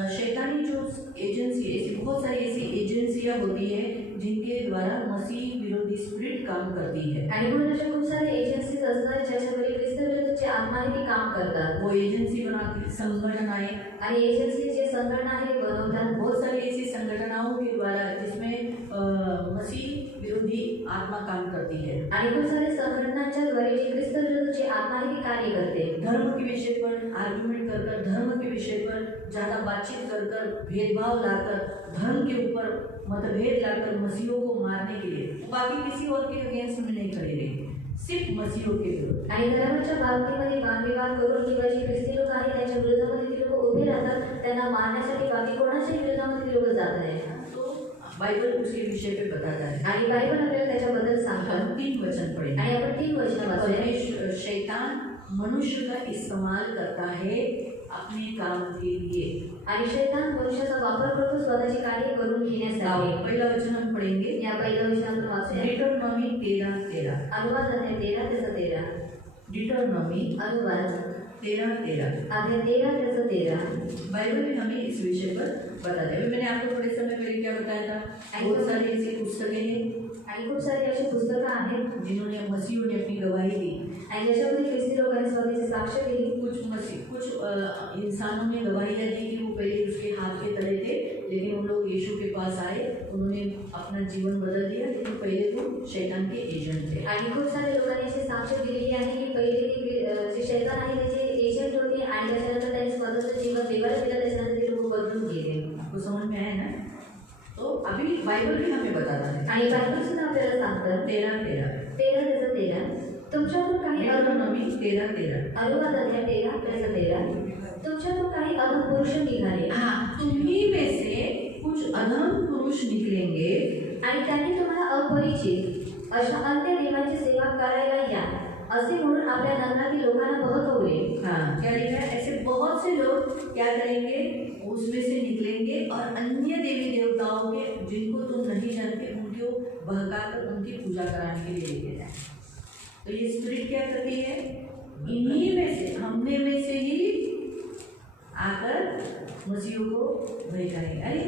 शैतानी जो एजेंसी, ऐसी बहुत सारी ऐसी एजेंसियां होती है जिनके द्वारा मसीह विरोधी स्पिरिट काम करती है। आणि म्हणून अशा खूप सारे एजन्सीज असतात ज्याच्यामध्ये ख्रिस्त विरोधाचे आत्मा आहे ती काम करतात. वो एजेंसी बनाती संगठनाएं, आणि एजन्सी जे संघटना आहे ते बनवतात. बहुत सारी ऐसी संगठनाओं के द्वारा जिसमें मसीह विरोधी आत्मा काम करती है। आणि खूप सारे संघटनांच्या द्वारे जे ख्रिस्त विरोधाची आत्मा आहे ती कार्य करते. धर्म के विषय पर आर्गुमेंट कर धर्म के विषय पर ज़्यादा बातचीत कर भेदभाव लाकर, धर्म के ऊपर मतभेद लाकर मसीहों को मारने के लिए, बाकी किसी और के अगेंस्ट में नहीं खड़े रहे, सिर्फ मसीहों के विरुद्ध। आणि धर्माच्या बाबतीमध्ये वादविवाद करून किंवा जे ख्रिस्ती लोक आहेत त्यांच्या विरोधामध्ये ती लोक उभे राहतात, त्यांना मारण्यासाठी बाकी कोणाच्याही विरोधामध्ये ती लोक जात नाही. तो बाइबल उसके विषय पे बताता है। आणि बायबल आपल्याला त्याच्याबद्दल सांगतात. हम 3 वचन पढ़ेंगे। आणि आपण 3 वचनं वाचूया. शैतान मनुष्य का इस्तेमाल करता है अपने काम के लिए। आणि शैतान मनुष्याचा वापर करतो स्वतःची कार्य करून घेण्यासाठी. पहला वचन हम पढ़ेंगे, या पहिल्या वचनातून वाचूया. डिटरनॉमी 13:13, अनुवाद आहे 13:13. डिटरनॉमी अनुवाद 13:13, अध्याय 13:13. बाइबल में हमें इस विषय पर बताया है। अभी मैंने आपको थोड़े समय पहले क्या बताया था, बहुत सारी ऐसी पुस्तकें हैं आणि खूप सारी अशी पुस्तकं आहेत जिन्होंने मसीहों ने अपनी गवाही दी। आणि ज्याच्यामध्ये ख्रिस्ती लोकांनी स्वतःची साक्ष दिली. कुछ इंसानों ने गवाहियाँ दी कि वो पहले उसके हाथ के तले थे, लेकिन उन लोग यीशु के पास आए, उन्होंने अपना जीवन बदल दिया, लेकिन पहले वो शैतान के एजेंट थे. आणि खूप सारे लोकांनी अशी साक्ष दिलेली आहे की पहिले ते जे शैतान आहे त्याचे एजंट होते आणि त्याच्यानंतर त्यांनी स्वतःचं जीवन देवाला दिलं, त्याच्यानंतर ते लोक बदलून गेले. आपको समझ में आया ना? तो अभी बाइबल भी हमें बताता है. आणि बायबल सुद्धा आपल्याला सांगतं 13:13 तुमच्यातून काही deuteronomy 13:13. अनुवाद अध्याय 13:13 तुमच्यातून काही अधम पुरुष निघाले. हाँ, तुम्ही में से कुछ अधम पुरुष निकलेंगे आणि त्यांनी तुम्हाला अपरिचित अशा अन्य देवांची सेवा करायला या असे म्हणून आपल्या नगरातील लोकांना बहकवले. हाँ, क्या लिखा है? ऐसे बहुत से लोग क्या करेंगे, उसमें से निकलेंगे और अन्य देवी देवताओं के जिनको तुम नहीं जानते उनको बहकाकर उनकी पूजा कराने के लिए लेके जाए. तो ये स्पिरिट क्या करती है, इन्हीं में से, हमने में से ही आकर मसीह को बहकाएंगे. अरे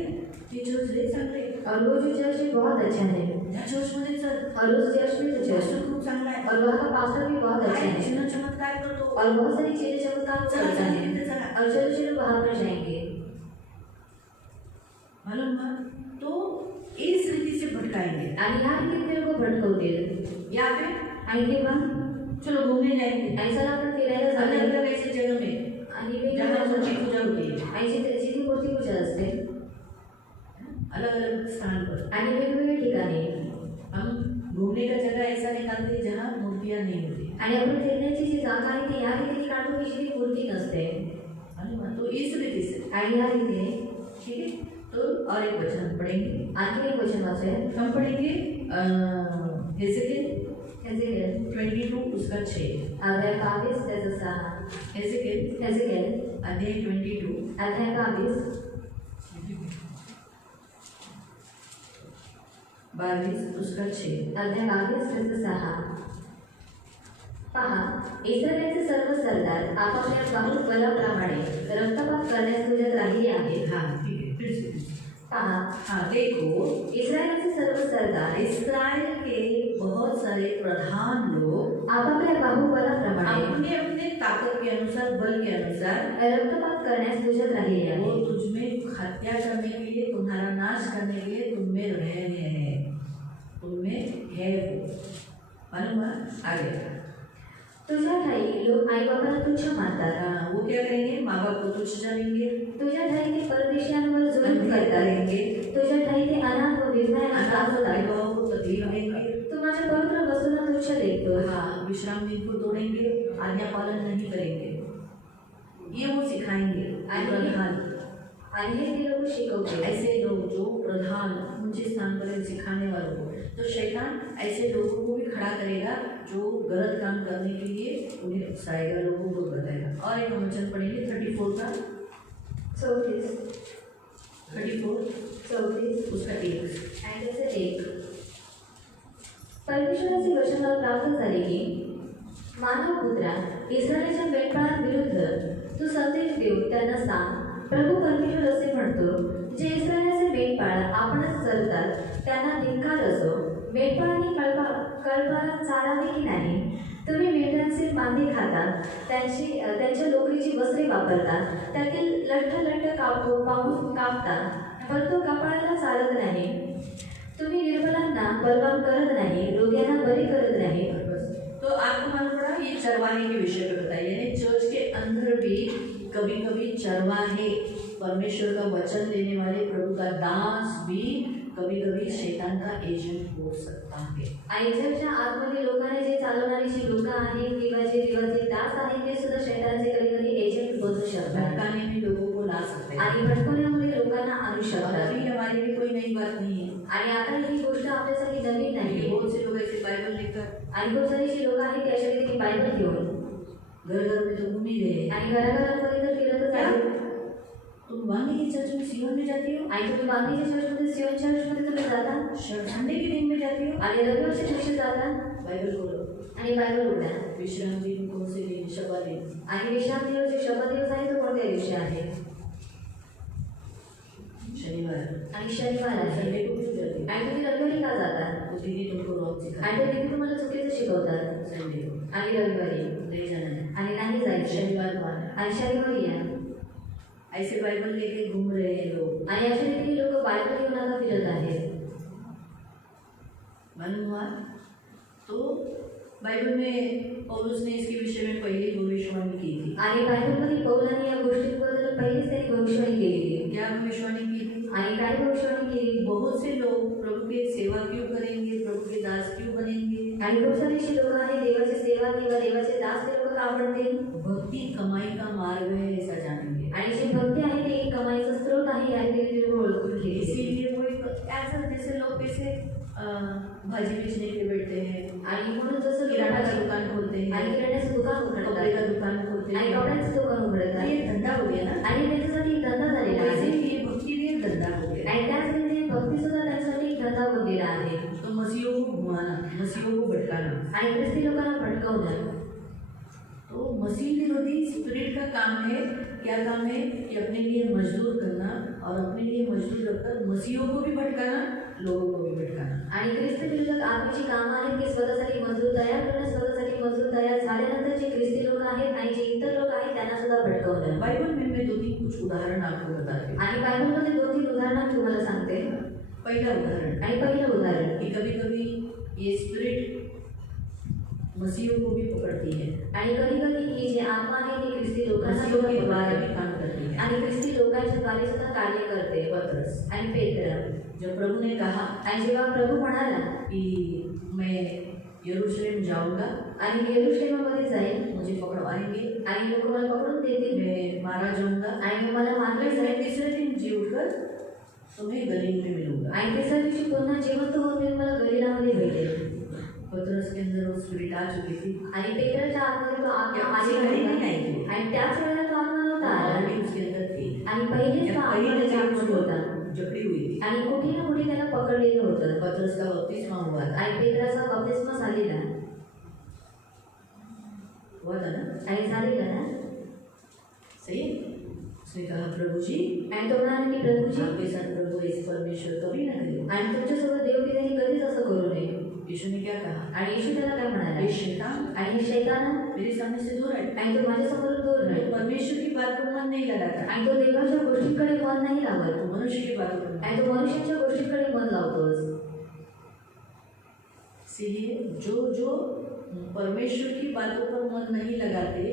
ये चर्च ले चांगले, और वो जो चर्च है बहुत अच्छा है, या चर्च मध्ये चल, और उस चर्च में तो चर्च पास्टर खूप चांगला आहे, और वहाँ का पास्टर भी बहुत अच्छा है, चिन्ह चमत्कार करतो, और बहुत सारी चीजें चमत्कार करता है. चला और चलो चलो वहाँ पर जाएंगे. मालूम ना? तो इस रीति से भटकाएंगे. आणि ह्या रीतीने ते लोक भटकवतील. या फिर आणि तेव्हा चलो घूमने जाएंगे आणि चला आपण फिरायला अलग जाऊया. अलग ऐसे जगह में आणि जहाँ मूर्ति वेगवेगळ्या पूजा होती है, आणि जिथे मूर्ती पूजा असते अलग अलग स्थान पर आणि वेगवेगळ्या ठिकाणी. हम घूमने का जगह ऐसा निकालते हैं जहाँ मूर्तियाँ नहीं होती. आणि आपण फिरण्याची जी जागा आहे ती या रीतीने काढतो की जिथे मूर्ती नसते. मालूम है? तो इस रीति से, आणि या रीतीने ठीक है. तो और एक वचन हम पढ़ेंगे. आणखी एक वचन वाचूया. हम पढ़ेंगे हेजेकियल हेजेकियल 22 उसका 6. अध्याय 22 त्याचा 6. हेजेकियल अध्याय 22 अध्याय 22 उसका 6. अध्याय 22 त्याचा 6. पहा, इस्रायलचे सर्व सरदार आपापल्या बाहुबलाप्रमाणे रक्तपात करण्यास तुझ्यात राहिले आहेत. हाँ ठीक है, फिर से. पहा, हाँ देखो, इस्रायलचे सर्व सरदार इस्राएल के बहुत सारे प्रधान लोग आपापल्या बाहुबलाप्रमाणे अपने अपने ताकत के अनुसार, बल के अनुसार रक्तपात करण्यास तुझ्यात राहिले वो आहेत. तुझमें हत्या करने के लिए, तुम्हारा नाश करने के लिए तुम में रहे हैं, तुम में है वो. मालूम है? आगे तुझ्या ठाई लोक आई बाबाला तुच्छ मानतात. हाँ, वो क्या करेंगे, माँ बाप को तुच्छ जानेंगे, तुझ्या ठाई ते परदेशियांवर जुलूम अन्याय करतात. करेंगे, तुझ्या ठाई ते अनाथ व विधवांना अनाथ और त्रास विधवाओं को तकलीफ देंगे. तू माझ्या पवित्र वस्तूंना तुच्छ देखतो. हाँ, विश्राम दिन को तोड़ेंगे, आज्ञा पालन नहीं करेंगे. ये वो सिखाएंगे. प्रधान आणि हे ते लोक शिकवते. ऐसे लोग जो प्रधान ऊंचे स्थान पर सिखाने वालों को, तो शैतान ऐसे लोगों को भी खड़ा करेगा जो गलत काम करने के लिए उन्हें उकसाएगा, लोगों को बताएगा. और एक वचन पढ़ेंगे 34 का 34 उसका 1. आणि त्याचे 1. परमेश्वराचे वचन मला प्राप्त झाले की मानव पुत्रा, इस्रायलच्या मेंढपाळांविरुद्ध तू संदेश देऊन त्यांना सांग, प्रभू परमेश्वर असे म्हणतो, जे इस्रायलाचे मेंढपाळ आपणच चरतात त्यांना धिक्कार असो. मेंढपाळांनी कळपाला चारावे की नाही? तुम्ही मेंढ्यांचे मांदे खाता, त्यांच्या लोकरीची वस्त्रे वापरता, त्यातील लठ्ठ पाहून कापता, परंतु कपाळाला चालत नाही. तुम्ही निर्बलांना बलवान करत नाही, रोग्यांना बरे करत नाही. तो आपको मालूम पड़ा, ये चरवाहे के विषय पे बताइए. यानी चर्च के अंदर भी कभी कभी चरवाहे, परमेश्वर का वचन देने वाले, प्रभु का दास भी कभी कभी शैतान का एजेंट हो सकता है. आणि चर्चच्या आतमध्ये लोकांना जे चालवणारी जी लोक आहेत किंवा जे देवाचे दास आहेत ते सुद्धा शैतानाचे कधी कधी एजंट बनू शकतात. भटकाने में लोगों को ला सकते हैं. आणि भटकवण्यामध्ये लोकांना आणू और शकतात. अभी हमारे लिए कोई नई बात नहीं है. आणि आता ही गोष्ट आपल्यासाठी नवीन नाही. बहुत से लोग ऐसे बाइबल लेकर आणि खूप सारी जी लोक आहेत ते अशा रीतीने बायबल घेऊन घर घर में तो घूम ही रहे हैं. आणि घराघरांमध्ये तर फिरतच आहे. तुम वांगी की चर्च में सियोन में जाती हो, आणि तुम्ही बांधीच्या चर्चमध्ये सियोन चर्चमध्ये तुम्ही जाता संडे के दिन में जाती हो, आणि रविवारच्या दिवशी जाता बाइबल बोलो. आणि बायबल उघडा. विश्राम दिन कौन से दिन, शबा दिन. आणि विश्राम दिवस जो शब्द दिवस आहे तो कोणत्या दिवशी आहे? शनिवार है आणि शनिवार आहे संडे को क्यों जाती है? आणि तुम्ही रविवारी का जाता तो दीदी तुमको रॉन्ग सिखा आणि ते दीदी तुम्हाला चुकीचं शिकवतात संडे को आणि रविवारी नहीं जाना है, आणि नाही जायचं शनिवार को आना है। आणि शनिवारी या ऐसे बाइबल लेके घूम रहे हैं लोग, आणि अशा रीतीने लोक बायबल घेऊन आता फिरत आहेत मालूम हुआ? तो बाइबल में पौलुस ने इसके विषय में पहले भविष्यवाणी की थी। आणि बायबलमध्ये पौलाने या गोष्टींबद्दल पहिलेच त्यांनी भविष्यवाणी केलेली क्या भविष्यवाणी की थी? आणि काय भविष्यवाणी केली बहुत से लोग प्रभु की सेवा क्यों करेंगे, प्रभु के दास क्यों बनेंगे? आणि खूप सारे अशी लोक आहेत देवाची सेवा किंवा देवाचे दास ते लोक का बनतील भक्ति कमाई का मार्ग है ऐसा जानेंगे। आणि जी भक्ती आहे ती एक कमाईचा स्रोत आहे या रीतीने ते लोक ओळखून घेतले इसीलिए वो एक ऐसा जैसे लोग कैसे भाजी बेचने के बैठते हैं, आणि म्हणून जसं किराना का किराणाचं दुकान खोलते हैं, आणि किराण्याचं दुकान कपड़े का उघडतात दुकान खोलते आणि हैं, कपड्याचं दुकान उघडतात ये धंधा हो गया ना। आणि त्याच्यासाठी एक धंदा झालेला वैसे आहे ही ये भक्ति भी एक धंधा हो गया। आणि त्याच रीतीने भक्ती सुद्धा त्यांच्यासाठी एक धंदा बनलेला आहे तो मसीहों को घुमाना, मसीहों को भटकाना, आणि ख्रिस्ती लोकांना भटकवणं तो मसीह विरोधी स्पिरिट का काम है। क्या काम है कि अपने लिए मजदूर करना और अपने लिए मजदूर रखकर मसीहों को भी भटकाना, लोगों को भी भटकाना। आणि ख्रिस्ती विरोधक आत्म्याची कामं आहेत की स्वतःसाठी मजदूर तयार करणं, स्वतःसाठी मजदूर तयार झाल्यानंतर जे ख्रिस्ती लोक आहेत आणि जे इतर लोक आहेत त्यांना सुद्धा भटकवणं बाइबल में मैं 2-3 कुछ उदाहरण आपको बताती हूँ। आणि बायबलमध्ये 2-3 उदाहरणं तुम्हाला सांगते पहला उदाहरण आणि पहिलं उदाहरण कि कभी कभी ये स्पिरिट मसीहों को भी पकड़ती है, आणि कधी कधी ही जी आत्मा आहे ती ख्रिस्ती लोकांना मसीहों सुद्धा के द्वारा पकडते भी काम करती है। आणि ख्रिस्ती लोकांच्या द्वारे सुद्धा कार्य करते पतरस, आणि पेत्र जब प्रभु ने कहा आणि जेव्हा प्रभू म्हणाला कि मैं यरूशलेम जाऊंगा, आणि येरुशलेमामध्ये जाईल मुझे पकड़वाएंगे, आणि लोक मला पकडून देतील मैं मारा जाऊंगा, आणि मला मारलं फिर मैं जाईल तीसरे दिन जी उठकर तुम्हें गलील में मिलूंगा। आणि तिसऱ्या दिवशी पुन्हा जिवंत होऊन मी मला गलिलामध्ये भेटेल पतरस के अंदर वो स्पिरिट आ चुकी थी, आणि पेत्राच्या आतमध्ये तो आत्मा क्या आलेला घड़ी नहीं होता आएगी, आणि त्याच वेळेला तो आत्मा नव्हता आला ऑलरेडी उसके अंदर थी, आणि पहिलेच तो आत्मा त्याच्या आतमध्ये होता जकड़ी हुई थी। आणि कुठे ना कुठे त्याला पकडलेलं होतं पतरस का बपतिस्मा हुआ था, आणि पेत्राचा बपतिस्मा झालेला हुआ था ना, आणि झालेला ना सही है? उसने कहा प्रभु जी आणि तो म्हणाला की प्रभूजी आपके साथ प्रभु ऐसे परमेश्वर कभी ना करे। आणि तुमच्यासोबत देव पित्याने कधीच असं करू नये यीशु ने क्या कहा? आणि येशू त्याला काय म्हणाला ये शैतान आणि हे शैतान मेरे सामने से दूर हट। आणि तो माझ्यासमोर दूर तो राहील परमेश्वर की बात पर मन नहीं लगाता, आणि तो देवाच्या गोष्टींकडे मन नाही लावत तो मनुष्य की बातों पर। आणि तो मनुष्याच्या गोष्टींकडे मन लावतोस इसीलिए जो जो परमेश्वर की बातों पर मन नहीं लगाते,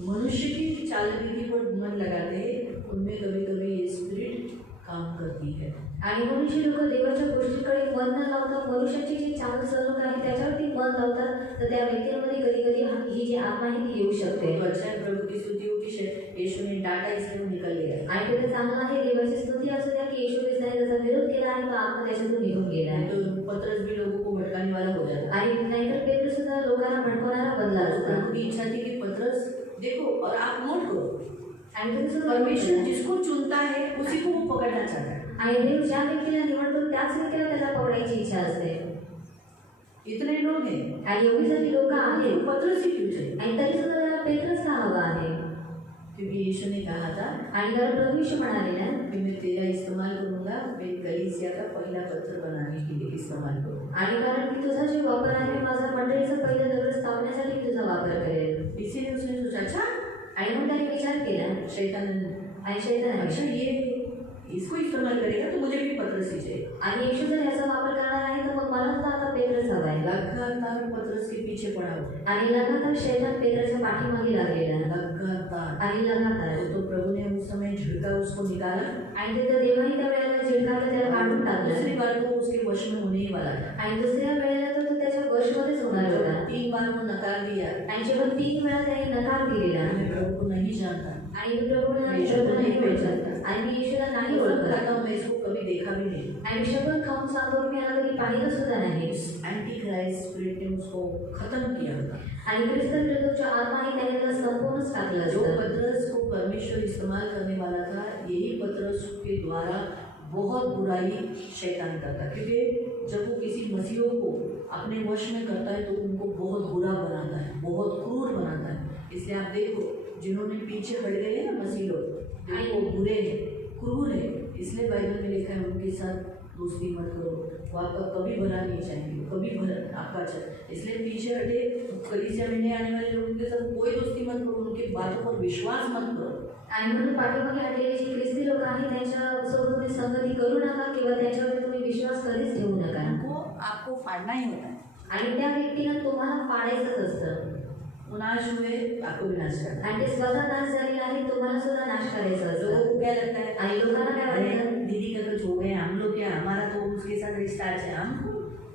मनुष्य की चाल रीति पर मन लगाते, उनमें कभी कभी ये स्पिरिट काम करती है। आणि मनुष्य लोक देवाच्या गोष्टींकडे मन न लावता मनुष्याची जी चाल सलूक आहे त्याच्यावरती मन लावतात तर त्या व्यक्तींमध्ये कधी कधी ही जी आत्मा आहे ती येऊ शकते तो अच्छा है, प्रभु की स्तुति हो कि यीशु ने डांटा इसलिए वो निकल गया। आणि तिथे चांगलं आहे देवाची स्तुती असू द्या की येशू ख्रिस्ताने त्याचा विरोध केला आणि तो आत्मा त्याच्यातून निघून गेला आहे तो पतरस भी लोगों को भटकाने वाला हो जाता। आणि नाहीतर पेत्र सुद्धा लोकांना भडकवणारा बनला असता प्रभु की इच्छा थी कि पतरस देखो और आप नोट करो, आणि तुम्ही सुद्धा परमेश्वर जिसको चुनता है उसी को वो पकड़ना चाहता है। आणि देव ज्या व्यक्तीला निवडतो त्याच व्यक्तीला त्याला पकडायची इच्छा असते इतने लोग हैं, आणि एवढी जरी लोक आहेत पतरस ही क्यों चाहिए? आणि तरी सुद्धा त्याला पेत्रच का हवा आहे क्योंकि यीशु ने कहा था आणि जर प्रभू येशू म्हणाले ना कि मैं तेरा इस्तेमाल करूंगा, मैं कलीसिया का पहला पत्थर बनाने के लिए इस्तेमाल करूंगा। आणि कारण की तुझा जो वापर आहे मी माझा मंडळीचा पहिला दगड स्थापण्यासाठी तुझा वापर करेल इसीलिए उसने सोचा अच्छा आणि मग त्याने विचार केला शैतान, आणि शैतानाने अच्छा ये इसको इस्तेमाल करेगा तो मुझे भी पतरस ही चाहिए। आणि येशू जर याचा वापर करणार आहे तर मग मला सुद्धा आता पेत्रच हवा आहे लगातार पतरस के पीछे पड़ा हुआ, आणि लगातार शैतान पेत्राच्या पाठीमागे लागलेला लगातार। आणि लगातार तो प्रभु ने उस समय झिड़का उसको निकाला, आणि तिथं देवाने त्या वेळेला झिडकाला त्याला काढून दूसरी टाकलं बार तो उसके वश में होने ही वाला था। आणि दुसऱ्या वेळेला तो त्याच्या वशमध्येच होणार होता 3 बार वो नकार दिया, आणि जेव्हा 3 वेळा त्याने नकार दिलेला मैं प्रभु को नहीं जानता, आणि प्रभूला नाही ओळखत आणि मी येशूला नाही ओळखत कहता हूँ मैं इसको कभी देखा भी नहीं। आणि शपथ खाऊन सांगतो मी याला कधी पाहिलं सुद्धा नाही एंटी क्राइस्ट स्पिरिट ने उसको खत्म किया होता। आणि ख्रिस्त विरोधाच्या आत्मा आहे त्याने त्याला संपूर्णच टाकलं जो असतं पतरस को परमेश्वर इस्तेमाल करने वाला था, यही पतरस के द्वारा बहुत बुराई शैतान करता, क्योंकि जब वो किसी मसीहों को अपने वश में करता है तो उनको बहुत बुरा बनाता है, बहुत क्रूर बनाता है। इसलिए आप देखो जिन्होंने पीछे हट गए ना मसीह लोग, वो बुरे हैं, क्रूर है, इसलिए बाइबल में लिखा है उनके साथ दोस्ती मत करो, वो आपका कभी भला नहीं चाहेंगे, कभी भला आपका अच्छा। इसलिए पीछे हटे, कलीसिया मिलने आने वाले लोगों के साथ कोई दोस्ती मत करो, उनकी बातों पर विश्वास मत करो। आणि म्हणून पाठीमागे हटलेली जी ख्रिस्ती लोक आहेत त्यांच्यासोबत तुम्ही संगती करू नका किंवा त्यांच्यावर तुम्ही विश्वास कधीच ठेवू नका. उनको आपको फाड़ना ही होता है। आणि त्या व्यक्तीला तुम्हाला फाडायचंच असतं. नाश हुए आपको भी नाश करना है। आणि ते स्वतः नाश झालेले आहे, तुम्हाला सुद्धा नाश करायचं लोगों असतं. को क्या लगता है, आणि लोकांना काय अरे वाटतं, दीदी का कुछ हो गया, हम लोग क्या, हमारा तो उसके साथ रिश्ता है, हम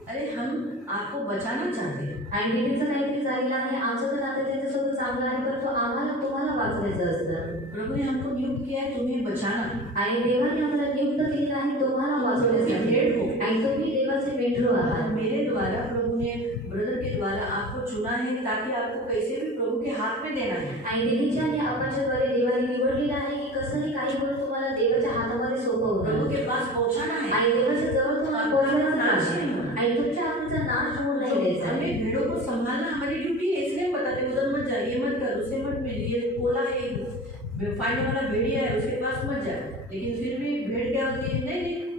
अरे हम आपको बचाना चाहते हैं। आणि दीदीचं काहीतरी झालेलं आहे, आमचं तर नातं त्यांच्यासोबत चांगलं आहे, परंतु आम्हाला तुम्हाला वाचवायचं असतं. प्रभु ने हमको नियुक्त किया है तुम्हें बचाना, आणि देवाने आम्हाला नियुक्त केलेलं आहे तुम्हाला वाचवण्यासाठी. भेड़ हो। आणि तुम्ही देवाचे मेंढरू आहात. मेरे द्वारा प्रभु ने ब्रदर के द्वारा आपको चुना है ताकि आपको कैसे भी प्रभु के हाथ में देना है। आणि दीदीच्या आणि आपाच्याद्वारे देवाने निवडलेलं आहे की कसंही काही करून तुम्हाला देवाच्या हातामध्ये प्रभु सोपवलं के पास पहुंचाना है। आणि देवाच्या जवळ तुम्हाला पोहोचवायचं नाश आहे. नहीं होना। आणि तुमच्या आत्म्याचा नाश होऊ नाही द्यायचा. हमें भेड़ों को संभालना हमारी ड्यूटी है, इसलिए बताते उधर मत जा, ये मत कर, उसे मत मिल, ये कोला है, फाड़ने वाला भेड़िया है, उसके पास मत जा। लेकिन फिर भी भेड़ क्या होती है, नहीं नहीं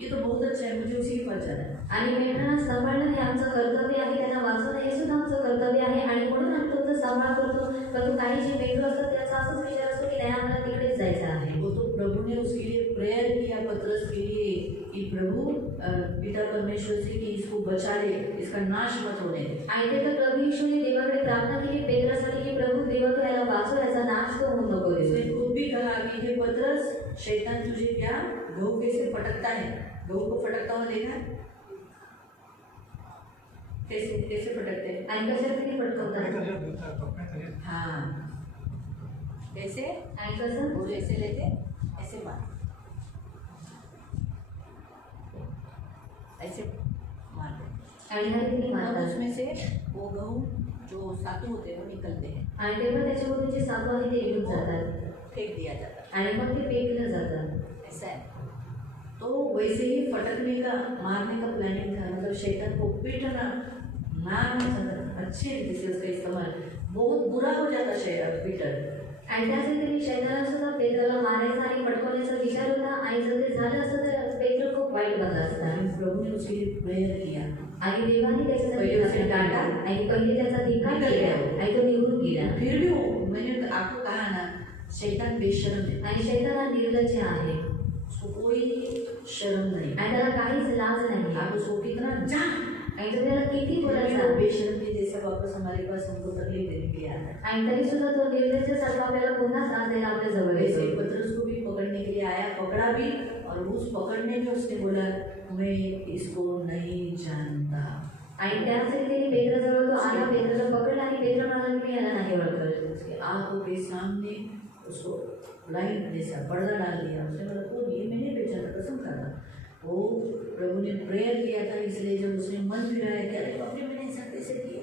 ये तो बहुत अच्छा है, मुझे उसी के पास जाना है। आणि मेंढरांना सांभाळणं हे आमचं कर्तव्य आहे, त्यांना वाचवणं हे सुद्धा आमचं कर्तव्य आहे. आणि म्हणून आम्ही तुमचा सांभाळ करतो. परंतु काही जे मेंढरू असतात त्यांचा असाच विचार असतो की नाही आम्हाला तिकडेच जायचं आहे. वो तो प्रभु ने उसके लिए प्रेयर किया पतरस के लिए कि प्रभु पिता परमेश्वर से कि इसको बचा ले, इसका नाश मत होने दे। आणि ते तर प्रभू येशूने देवाकडे प्रार्थना केली पेत्रासाठी की प्रभू देवा तू याला वाचव, याचा नाश तो होऊ नको दे. उसने खुद भी कहा कि हे पतरस, शैतान तुझे क्या गहू कैसे फटकता है, गहू को फटकता हुआ देखा है? कैसे कैसे फटकते हैं? आणि कशासाठी पटकवतात. हाँ कैसे, आणि कसं वो ऐसे लेते ऐसे मार, ऐसे मारते आणि ह्या रीतीने और मारतात. उसमें से वो गहू जो सातू होते हैं वो निकलते हैं, आणि तेव्हा त्याच्यामधून जे साधू आहे ते निघून जातात फेंक दिया जाता है, आणि मग ते फेकलं जातं. ऐसा है। तो वैसे ही फटकने का, मारने का प्लानिंग था, मतलब शैतान को पीटना, मारना, अच्छे रीति से उसका इस्तेमाल, बहुत बुरा हो जाता शैतान पीटर। आणि त्याच रीतीने शैतानाला सुद्धा पेत्राला मारायचा आणि पटकवण्याचा विचार होता. आणि जर ते झालं असतं तर पेत्र खूप वाईट वाटलं असतं. प्रभु ने उसके लिए प्रेयर किया, आणि देवाने त्याच्यासाठी पहिले उसे प्रार्थना डांटा, केली. आणि पहिले त्याचा धिक्कार निकल केला गया. आणि तो निघून गेला. फिर भी वो, मैंने आपको कहा ना, शैतान बेशर्म है, आणि शैतान हा निर्लज्ज आहे उसको कोई शर्म नहीं। आणि त्याला काहीच लाज नाही. आप उसको कितना जान, आणि तो त्याला किती वो बोलायचा बेशर्म के जैसा वापस हमारे पास हमको तकलीफ देने के लिए आता है। आणि तरी सुद्धा तो निर्लज्जासारखा आपल्याला पुन्हा त्रास द्यायला आपल्या जवळ वैसे येतो. पतरस को भी पकड़ने के लिए आया, पकड़ा भी, और उस पकड़ने में उसने बोला मैं इसको नहीं जानता। आणि त्याच रीतीने पेत्राजवळ तो आला, पेत्राला पकडला आणि पेत्र म्हणाला मी याला नाही ओळखत. उसके आंखों के सामने उसको लाइट जैसा पर्दा डाल दिया। उसने बोला कौन ये, मैंने पहचाना, कसम खाता। वो प्रभु ने प्रेयर किया था, इसलिए जब उसने मन फिराया कि अरे बाप रे मैंने ऐसा कैसे किया,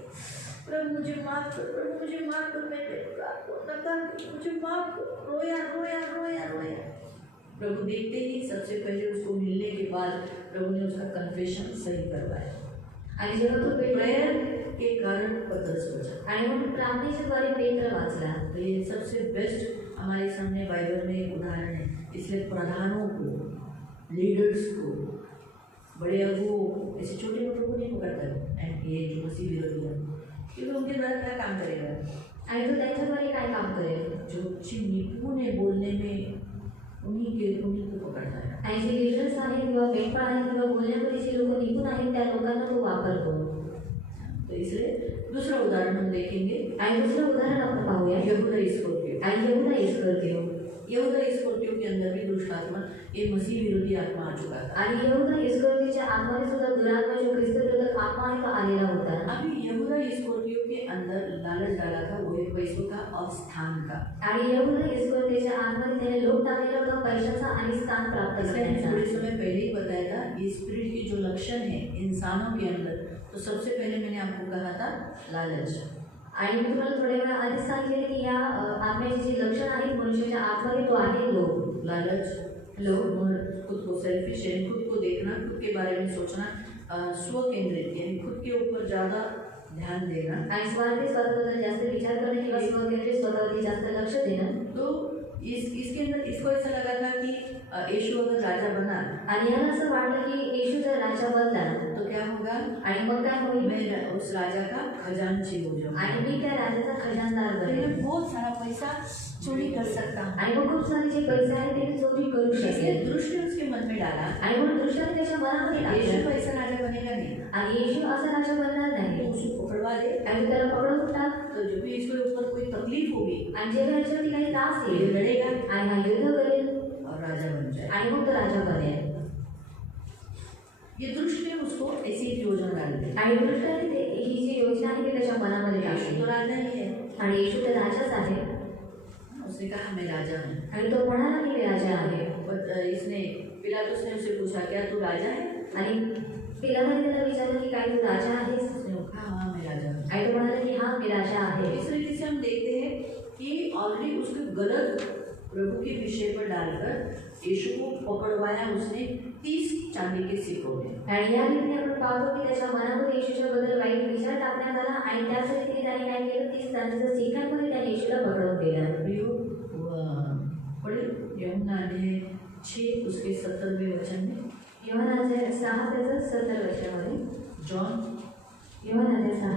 प्रभु मुझे माफ कर, प्रभु मुझे माफ कर, मैंने रात को नकार की, मुझे माफ कर, रोया रोया रोया रोया। प्रभु देखते ही सबसे पहले उसको मिलने के बाद प्रभु ने उसका कन्फेशन सही करवाया। आणि जेव्हा तो प्रेयर के कारण पतरस बचा। आणि मग प्रार्थनेच्या द्वारे पेत्र वाचला. तो ये सबसे बेस्ट हमारे सामने बाइबल में एक उदाहरण है। इसलिए प्रधानों को, लीडर्स को, बड़े अगुओं को, ऐसे छोटे मोटों को नहीं पकड़ता है ये जो मसीह विरोधी है, क्योंकि उनके द्वारा क्या काम करेगा। आणि तो त्यांच्याद्वारे काय काम करेल. जो निपुण है बोलने में, उन्हीं को पकड़ता है। आणि जे लीडर्स आहेत किंवा मेंढपाळ आहेत किंवा बोलण्यामध्ये जे लोक निपुण आहेत त्या लोकांना तो वापरतो. तो इसलिए दूसरा उदाहरण हम देखेंगे। आणि दुसरं उदाहरण आपण पाहूया. यहूदा इस्करियोती। आणि यहूदा इस्करियोती. यहूदा इस्करियोती के अंदर भी दुष्ट आत्मा, ये मसीह विरोधी आत्मा आ चुका था। आणि यहूदा इस्करियोतीच्या आत्म्याने सुद्धा दुरात्मा जो ख्रिस्त विरोधक आत्मा आहे तो आलेला होता. अभी यहूदा इस्करियोती के अंदर लालच डाला था, वो है पैसों का और स्थान का। आणि यहूदा इस्करियोतीच्या आत्म्याने त्याने लोभ टाकलेला होता पैशाचा आणि स्थान प्राप्त करण्याचा. थोड़े समय पहले ही बताया था, ये स्पिरिट के जो लक्षण है इंसानों के अंदर, तो सबसे पहले मैंने आपको कहा था लालच। आणि मी तुम्हाला थोड्या वेळा आधी सांगितले की या आत्म्याची जी लक्षण आहेत मनुष्याच्या आतमध्ये तो आहे लोभ. लालच, लोभ, खुद को सेल्फिश यानी खुद को देखना, खुद के बारे में सोचना, स्व केंद्रित यानी खुद के ऊपर ज़्यादा ध्यान देना, आणि स्वार्थी स्वतःबद्दल जास्त विचार करणे किंवा स्वकेंद्रित स्वतःवरती जास्त लक्ष देणं. तो इसके अंदर इसको ऐसा लगा था कि यीशु अगर राजा बना आणि याला असं वाटलं की येशू जर राजा बनला तो क्या होगा, आणि मग काय होईल, मैं उस राजा का खजांची हो जाऊंगा आणि मी त्या राजाचा खजानदार तो बनेल मैं बहुत सारा पैसा चोरी कर सकता हूँ। आणि मग खूप सारे जे पैसे आहेत ते चोरी करू इसलिए शकेल दृष्टि उसके मन में डाला आणि म्हणून दुसऱ्याने त्याच्या मनामध्ये यीशु टाकलं ऐसा राजा बनेगा नहीं, आणि येशू असा राजा बनणार तो नाही उसको पकड़वा दे। आणि त्याला पकडून टाक तो जब भी इसके ऊपर कोई तकलीफ होगी आणि जेव्हा याच्यावरती काही त्रास तो ये येईल लड़ेगा आणि हा युद्ध करेल और राजा बन जाए। आणि मग तो राजा बनेल ये दृष्टि ने उसको ऐसी एक योजना डाल दी। आणि दुसऱ्याने ते ही जी योजना आहे ती त्याच्या मनामध्ये यीशु टाकली तो राजा ही है, आणि येशू तर राजाच आहे उसने कहा मैं राजा हूँ। आणि तो म्हणाला की मी राजा आहे और इसने पिलातुस ने उसे पूछा क्या तू राजा है? आणि पिलाताने त्याला विचारलं की काय तू राजा आहेस उसने कहा हाँ मैं राजा हूँ। आणि तो म्हणाला की हा मी राजा आहे इस तरीके से हम देखते हैं कि ऑलरेडी उसको गलत प्रभु के विषय पर डालकर यीशु को पकड़वाया उसने 30 चांदी के सिक्कों में। आणि या रीतीने आपण पाहतो की त्याच्या मनामध्ये येशूच्या बद्दल वाईट विचार टाकण्यात आला आणि त्याच रीतीने त्याने काय केलं 30 चांदीच्या सिक्क्यांमध्ये त्याने येशूला पकडून दिलं प्रियो पढ़े यूहन्ना अध्याय 6 उसके 70वें वचन में, यूहन्ना अध्याय 6 त्याचं 70 वचनामध्ये, जॉन यूहन्ना अध्याय 6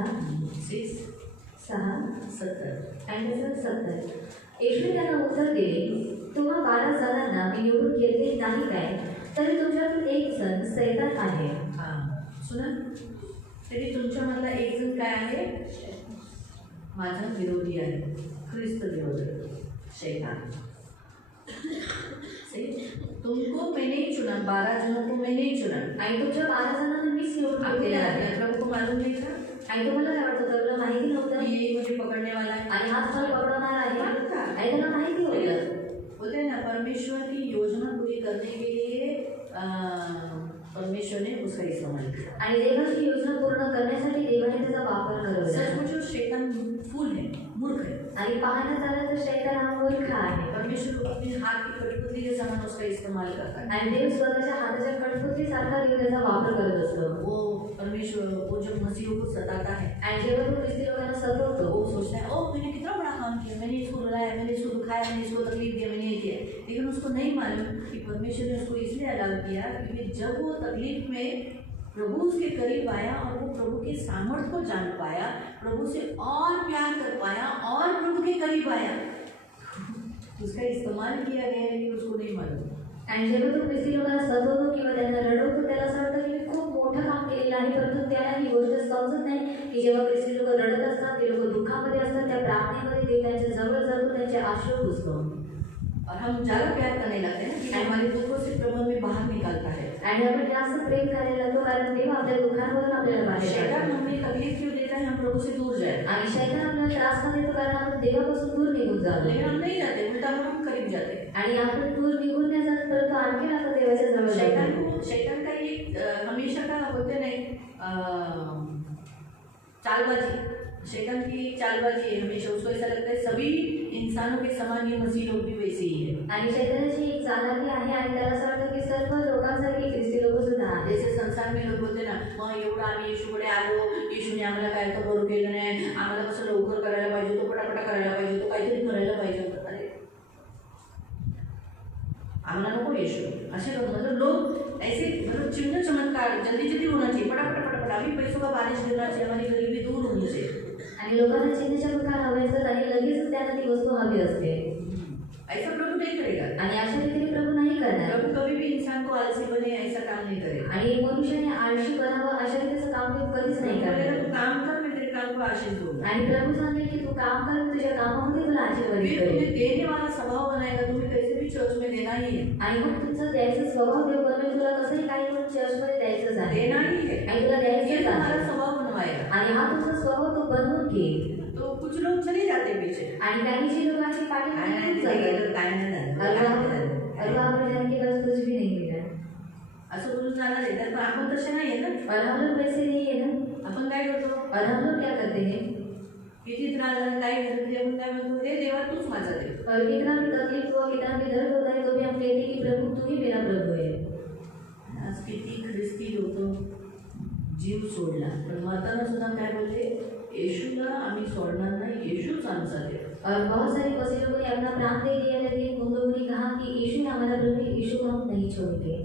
6:70 70। आणि त्याचं 70 येशूने त्यांना उत्तर दिले, तुम्हा 12 जणांना मी निवडून घेतले नाही काय, तरी तुमच्यातून एक जण सैतान आहे। हाँ सुना, तरी तुमच्यामधला एक जण काय आहे, माझा विरोधी आहे, ख्रिस्त विरोधी शैतान। सही, तुमको मैं नहीं चुना, 12 जनों को मैं नहीं चुना। आणि तुमच्या 12 जणांना मीच निवडून आपके घेतले आहे प्रभु को मालूम नहीं था आणि तुम्हाला काय वाटतं तुला माहिती नव्हतं कि यही मुझे पकड़ने वाला है। आणि हाच मला पकडणार आहे मालूम था। आणि त्याला माहिती होतं बोलते हैं ना परमेश्वर की योजना पूरी करने के लिए परमेश्वर ने उसका इस्तेमाल किया। आणि देवाची योजना पूर्ण करण्यासाठी देवाने त्याचा वापर सच करवला मुझे शैतान फूल है, मूर्ख है। आणि पाहण्यात आलं तर शैतान हा मूर्ख आहे परमेश्वर अपने हाथ की कठपुतली के समान उसका इस्तेमाल करता है। आणि देव स्वतःच्या हाताच्या कठपुतलीसारखा देव त्याचा वापर करत असतो वो परमेश्वर वो जब मसीह को सताता है आणि जेव्हा तो ख्रिस्ती लोकांना सतवतो वो सोचता है ओ मैंने कितना बड़ा काम किया, मैंने इसको रुलाया, मैंने इसको दुखाया, मैंने इसको तकलीफ दिया, मैंने ये किया। लेकिन उसको नहीं मालूम कि परमेश्वर ने उसको इसलिए अलाउ किया क्योंकि जब वो तकलीफ में प्रभु उसके करीब आया और वो प्रभु के सामर्थ्य को जान पाया, प्रभु से और प्यार कर पाया और प्रभु के करीब आया, उसका इस्तेमाल किया गया है कि उसको नहीं मालूम। आणि जेव्हा तो ख्रिस्ती लोकांना सतवतो किंवा त्यांना रडवतो त्याला असं वाटतं की मी खूप मोठं काम केलेलं आहे, परंतु त्याला ही गोष्ट समजत नाही की जेव्हा ख्रिस्ती लोक रडत असतात, ते लोक दुःखामध्ये असतात, त्या प्रार्थनेमध्ये देव त्यांच्या जवळ जातो, त्यांचे अश्रू पुसतो और हम ज़्यादा प्यार करने लगते हैं कि हमारे दुखों से प्रभु हमें बाहर निकालता है। आणि आपण जास्त प्रेम करायला लागतो कारण देव आपल्या दुःखांवरून आपल्याला बाहेर शैतान काढतो हमें तकलीफ क्यों देता है, हम प्रभु से दूर जाए, आणि शैतान आपल्याला त्रास का देतो कारण आपण देवापासून दूर निघून जातो लेकिन हम नहीं जाते, उल्टा हम करीब जाते हैं। आणि आपण दूर निघून नाही जात परंतु आणखी आपण देवाच्या जवळ जातो शैतान का एक हमेशा का होते नहीं चालबाजी, शैतान की एक चालबाजी है हमेशा। उसको ऐसा लगता है सभी इंसानों के समान ये मसीह लोग भी वैसे ही है। आणि शैतानाची एक चालाकी आहे आणि त्याला असं वाटतं की सर्व लोकांसारखी ख्रिस्ती लोक सुद्धा आहेत जैसे संसार में लोग बोलते ना मग एवढं आम्ही येशूकडे आलो, येशूने आम्हाला काय तर बरं केलं नाही, आम्हाला कसं लवकर करायला पाहिजे होतं, पटापटा करायला पाहिजे होतं, काहीतरी करायला पाहिजे होतं। अरे आम्हाला नको येशू, असे लोग मतलब लोग ऐसे मतलब चिन्ह चमत्कार जल्दी जल्दी होना चाहिए, पटापट पटापट अभी पैसों का बारिश गिरना चाहिए, हमारी गरीबी दूर होनी चाहिए। आणि लोकांना चिन्ह चमत्कार हवे असतात आणि लगेचच त्यांना ती वस्तू हवी असते ऐसा प्रभु नहीं करेगा। आणि अशा रीतीने प्रभू नाही करणार प्रभु कभी भी इंसान को आलसी बने ऐसा काम नहीं करेगा। आणि मनुष्याने आळशी बनावं अशा रीतीचं काम ते कधीच नाही बोलेगा करणार तू काम कर, मैं तेरे काम को आशीष दूंगा। आणि प्रभू सांगेल की तू काम कर, मी तुझ्या कामामध्ये तुला आशीर्वादित फिर करेल तुम्हें देने वाला स्वभाव बनाएगा, तुम्हें कैसे भी चर्च में देना ही है, आणि मग तुमचा द्यायचा स्वभाव देव बनवेल, तुला कसंही काही म्हणून चर्चमध्ये द्यायचंच आहे देना ही है, आणि तुला ये द्यायचंच तुम्हारा आहे स्वभाव बनवाएगा। आणि हा तुमचा स्वभाव तो बनवून घेईल तो कुछ लोग चले जाते पीछे, आणि काही जी लोक अशी पाठी काय नाही निघून दिलं, जातात. काय नाही झालं, अल्लाह आपने जाने के बाद कुछ भी नहीं मिला असं बोलून जाणार आहे। तर आपण तसे नाही आहे ना, और हम लोग वैसे नहीं है ना आपण काय करतो, और हम लोग क्या करते हैं किती त्रास झाला काय झालं तरी आपण काय म्हणतो, हे देवा तूच माझा देव। और कितना भी तकलीफ हुआ कितना भी दर्द होता है तो भी हम कहते हैं कि प्रभु तू ही मेरा प्रभु है आज किती ख्रिस्ती लोक जीव सोडला, पण मरताना सुद्धा काय बोलले, येशूला आम्ही सोडणार नाही, येशूच आमचा देव। और बहुत सारे मसीह लोगों ने अपना प्राण दे दिया, लेकिन उन लोगों ने कहा कि यीशु है हमारा प्रभु, यीशु को हम नहीं छोड़ेंगे।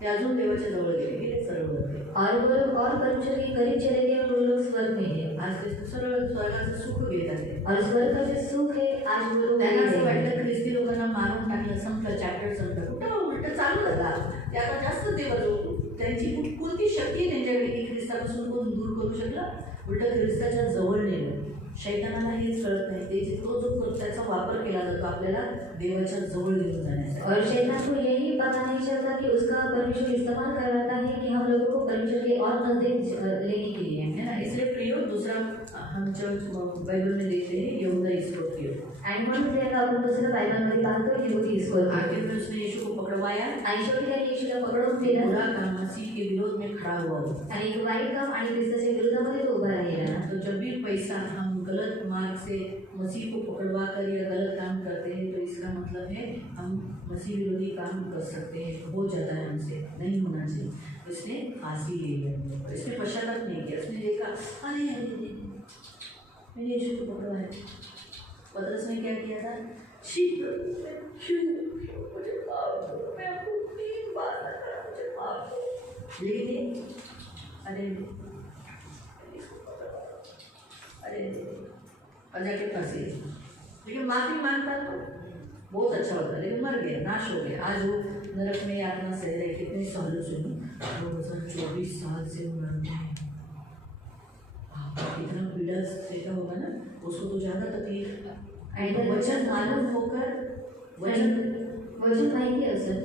ते अजून देवाच्या जवळ गेले सरळ होते और वो लोग और परमेश्वर के करीब चले गए और वो लोग स्वर्ग में है। आज ते सरळ स्वर्गाचं सुख घेतात ते. और स्वर्ग का जो सुख है आज वो लोग त्यांना असं ले रहे हैं। वाटतं ख्रिस्ती लोकांना मारून टाकलं, संपलं, चॅप्टर संपलं. कुठं उलट चालू झाला. ते आता जास्त देवाजवळ त्यांची कोणती शक्ती आहे त्यांच्याकडे की ख्रिस्तापासून कोण दूर करू शकला. उलट ख्रिस्ताच्या जवळ नेलं. शैतानाला हेच कळत नाही. ते तो जो त्याचा वापर केला जातो आपल्याला देवाच्या जवळ घेऊन जाण्यासाठी. और शैतान को यही पता नहीं चलता कि उसका परमेश्वर इस्तेमाल करवाता है कि हम लोगों को परमेश्वर के और नजदीक लेने के लिए, है ना. इसलिए प्रियो दूसरा हम चर्च बाइबल में देखते हैं यहूदा इस्करियोती. आणि म्हणून जेव्हा आपण दुसऱ्या बायबलमध्ये पाहतो यहूदी इस्करियोती, आखिर में उसने यीशु को पकड़वाया. आणि शेवटी त्याने येशूला पकडून दिलं बुरा काम मसीह के विरोध में खड़ा हुआ हो. आणि एक वाईट काम आणि ख्रिस्ताच्या विरोधामध्ये तो उभा राहिला. तो जब भी पैसा हम गलत मार्ग से मसीह को पकड़वा कर या गलत काम करते हैं तो इसका मतलब है हम मसीह विरोधी काम कर सकते हैं. हो जाता है हमसे, नहीं होना चाहिए. इसने फांसी ले लिया. इसने पश्चाताप नहीं किया. उसने देखा अरे मैंने यीशु को पकड़वाया. पतरस ने क्या किया था? क्यों मुझे माफ करो, मैं आपको 3 बार लगा, मुझे माफ करो. लेकिन अरे और जाके फंसे. लेकिन माफी मांगता तो बहुत अच्छा होता, लेकिन मर गया, नाश हो गया. आज वो नरक में यातना सह रहे. कितनी सालों से 2024 साल से वो नरक में. कितना पीड़ा सहता होगा ना, उसको तो ज़्यादा तकलीफ. वचन मालूम होकर वचन माहिती असेल,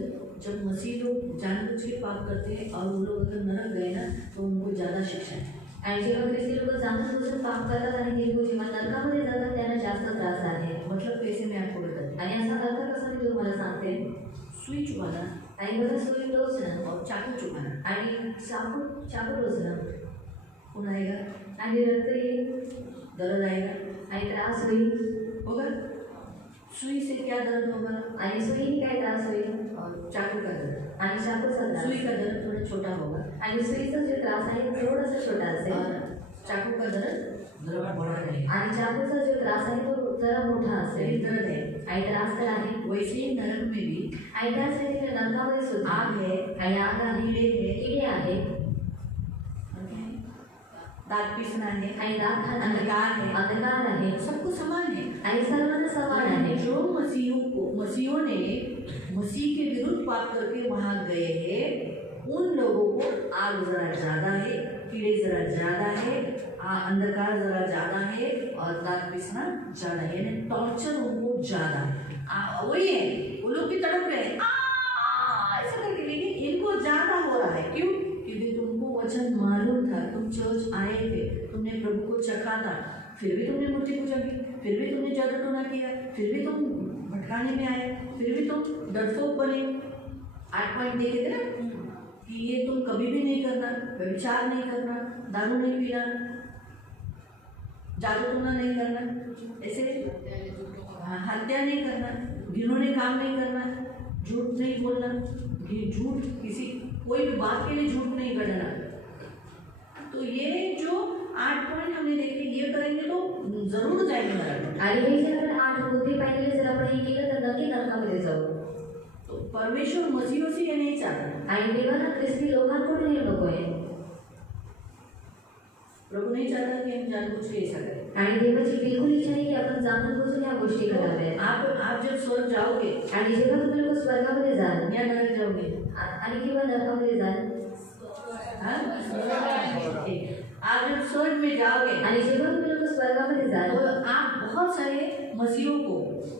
जब मसीह लोग जानबूझ के पाप करते हैं और वो लोग अगर नरक गए ना तो उनको ज़्यादा शिक्षा है. आणि जेव्हा ख्रिस्ती लोक जाणून बुजून पाप करतात आणि ते जेव्हा नरकामध्ये जातात त्यांना जास्त त्रास आहे. मतलब कैसे मैं आपको बताती. आणि असा अर्थ कसा मी तुम्हाला सांगते. सुई चुभाना आणि बघा सुई टोचणं और चाकू चुभाना आणि चाकू टोचणं खून आएगा, आणि रक्त येईल दर्द आएगा, आणि त्रास होईल. होगा. सुई से क्या दर्द होगा आणि सुईने काय त्रास होईल और चाकू का दर्द. आणि चाकूचा त्रास. सुई का दर्द थोड़ा छोटा होगा आणि सुईचा जो त्रास आहे थोडासा छोटा असेल और चाकू का दर्द जरा बड़ा रहेगा. आणि चाकूचा जो त्रास आहे तो जरा मोठा यही असेल. दर्द है. आणि त्रास तर आहे. वैसे ही नरक में भी आणि त्याच रीतीने नरकामध्ये सुद्धा आग है, आणि आग आहे, किडे आहे, दांत पीसना है, आणि दात खाणं आहे, अंधकार है, अंधकार आहे, सबको समान है. आणि सर्वांना समान आहे. जो मसीहों ने मसीह के विरुद्ध पाप करके वहां गए हैं उन लोगों को आग जरा ज्यादा है, कीड़े जरा ज्यादा है, अंधकार जरा ज्यादा है और दांत पीसना ज्यादा है. यानी टॉर्चर उनको ज्यादा है. वही है, वो लोग भी तड़प रहे हैं ऐसा करके, लेकिन इनको ज्यादा हो रहा है. क्यों? क्योंकि तुमको वचन मालूम था, तुम चर्च आए थे, तुमने प्रभु को चखा था, फिर भी तुमने मूर्ति पूजा की, फिर भी तुमने जादू टोना किया, फिर भी तुम भटकाने में आए, फिर भी तुम डरपोक बने. 8 पॉइंट देखे थे ना कि ये तुम कभी भी नहीं करना, व्यभिचार नहीं करना, दारू नहीं पीना, जादू टोना नहीं करना, ऐसे हत्या नहीं करना, घिनौने काम नहीं करना, झूठ नहीं बोलना, झूठ किसी कोई भी बात के लिए झूठ नहीं करना. तो ये जो 8 पॉइंट हमने देखे, ये करेंगे तो जरूर जाएंगे नरक. आणि हे जे आपण 8 बुद्धी पाहिलेले जर आपण हे केलं तर नक्की नरकामध्ये जाऊ. तो परमेश्वर मसीहों से ये नहीं चाहता. आणि देवाला ख्रिस्ती लोकांकडून हे नको आहे. प्रभु नहीं चाहता कि हम जानबूझ के ऐसा करें. आणि देवाची बिलकुल इच्छा नाही की आपण जाणून बुजून ह्या गोष्टी कराव्यात. आप जब स्वर्ग जाओगे आणि जेव्हा तुम्ही लोक स्वर्गामध्ये जाल या नरक जाओगे, आणि किंवा नरकामध्ये जाल, आप जब स्वर्ग में जाओगे आणि जेव्हा तुम्ही लोक स्वर्गामध्ये जाल तो आप बहुत सारे मसीहों को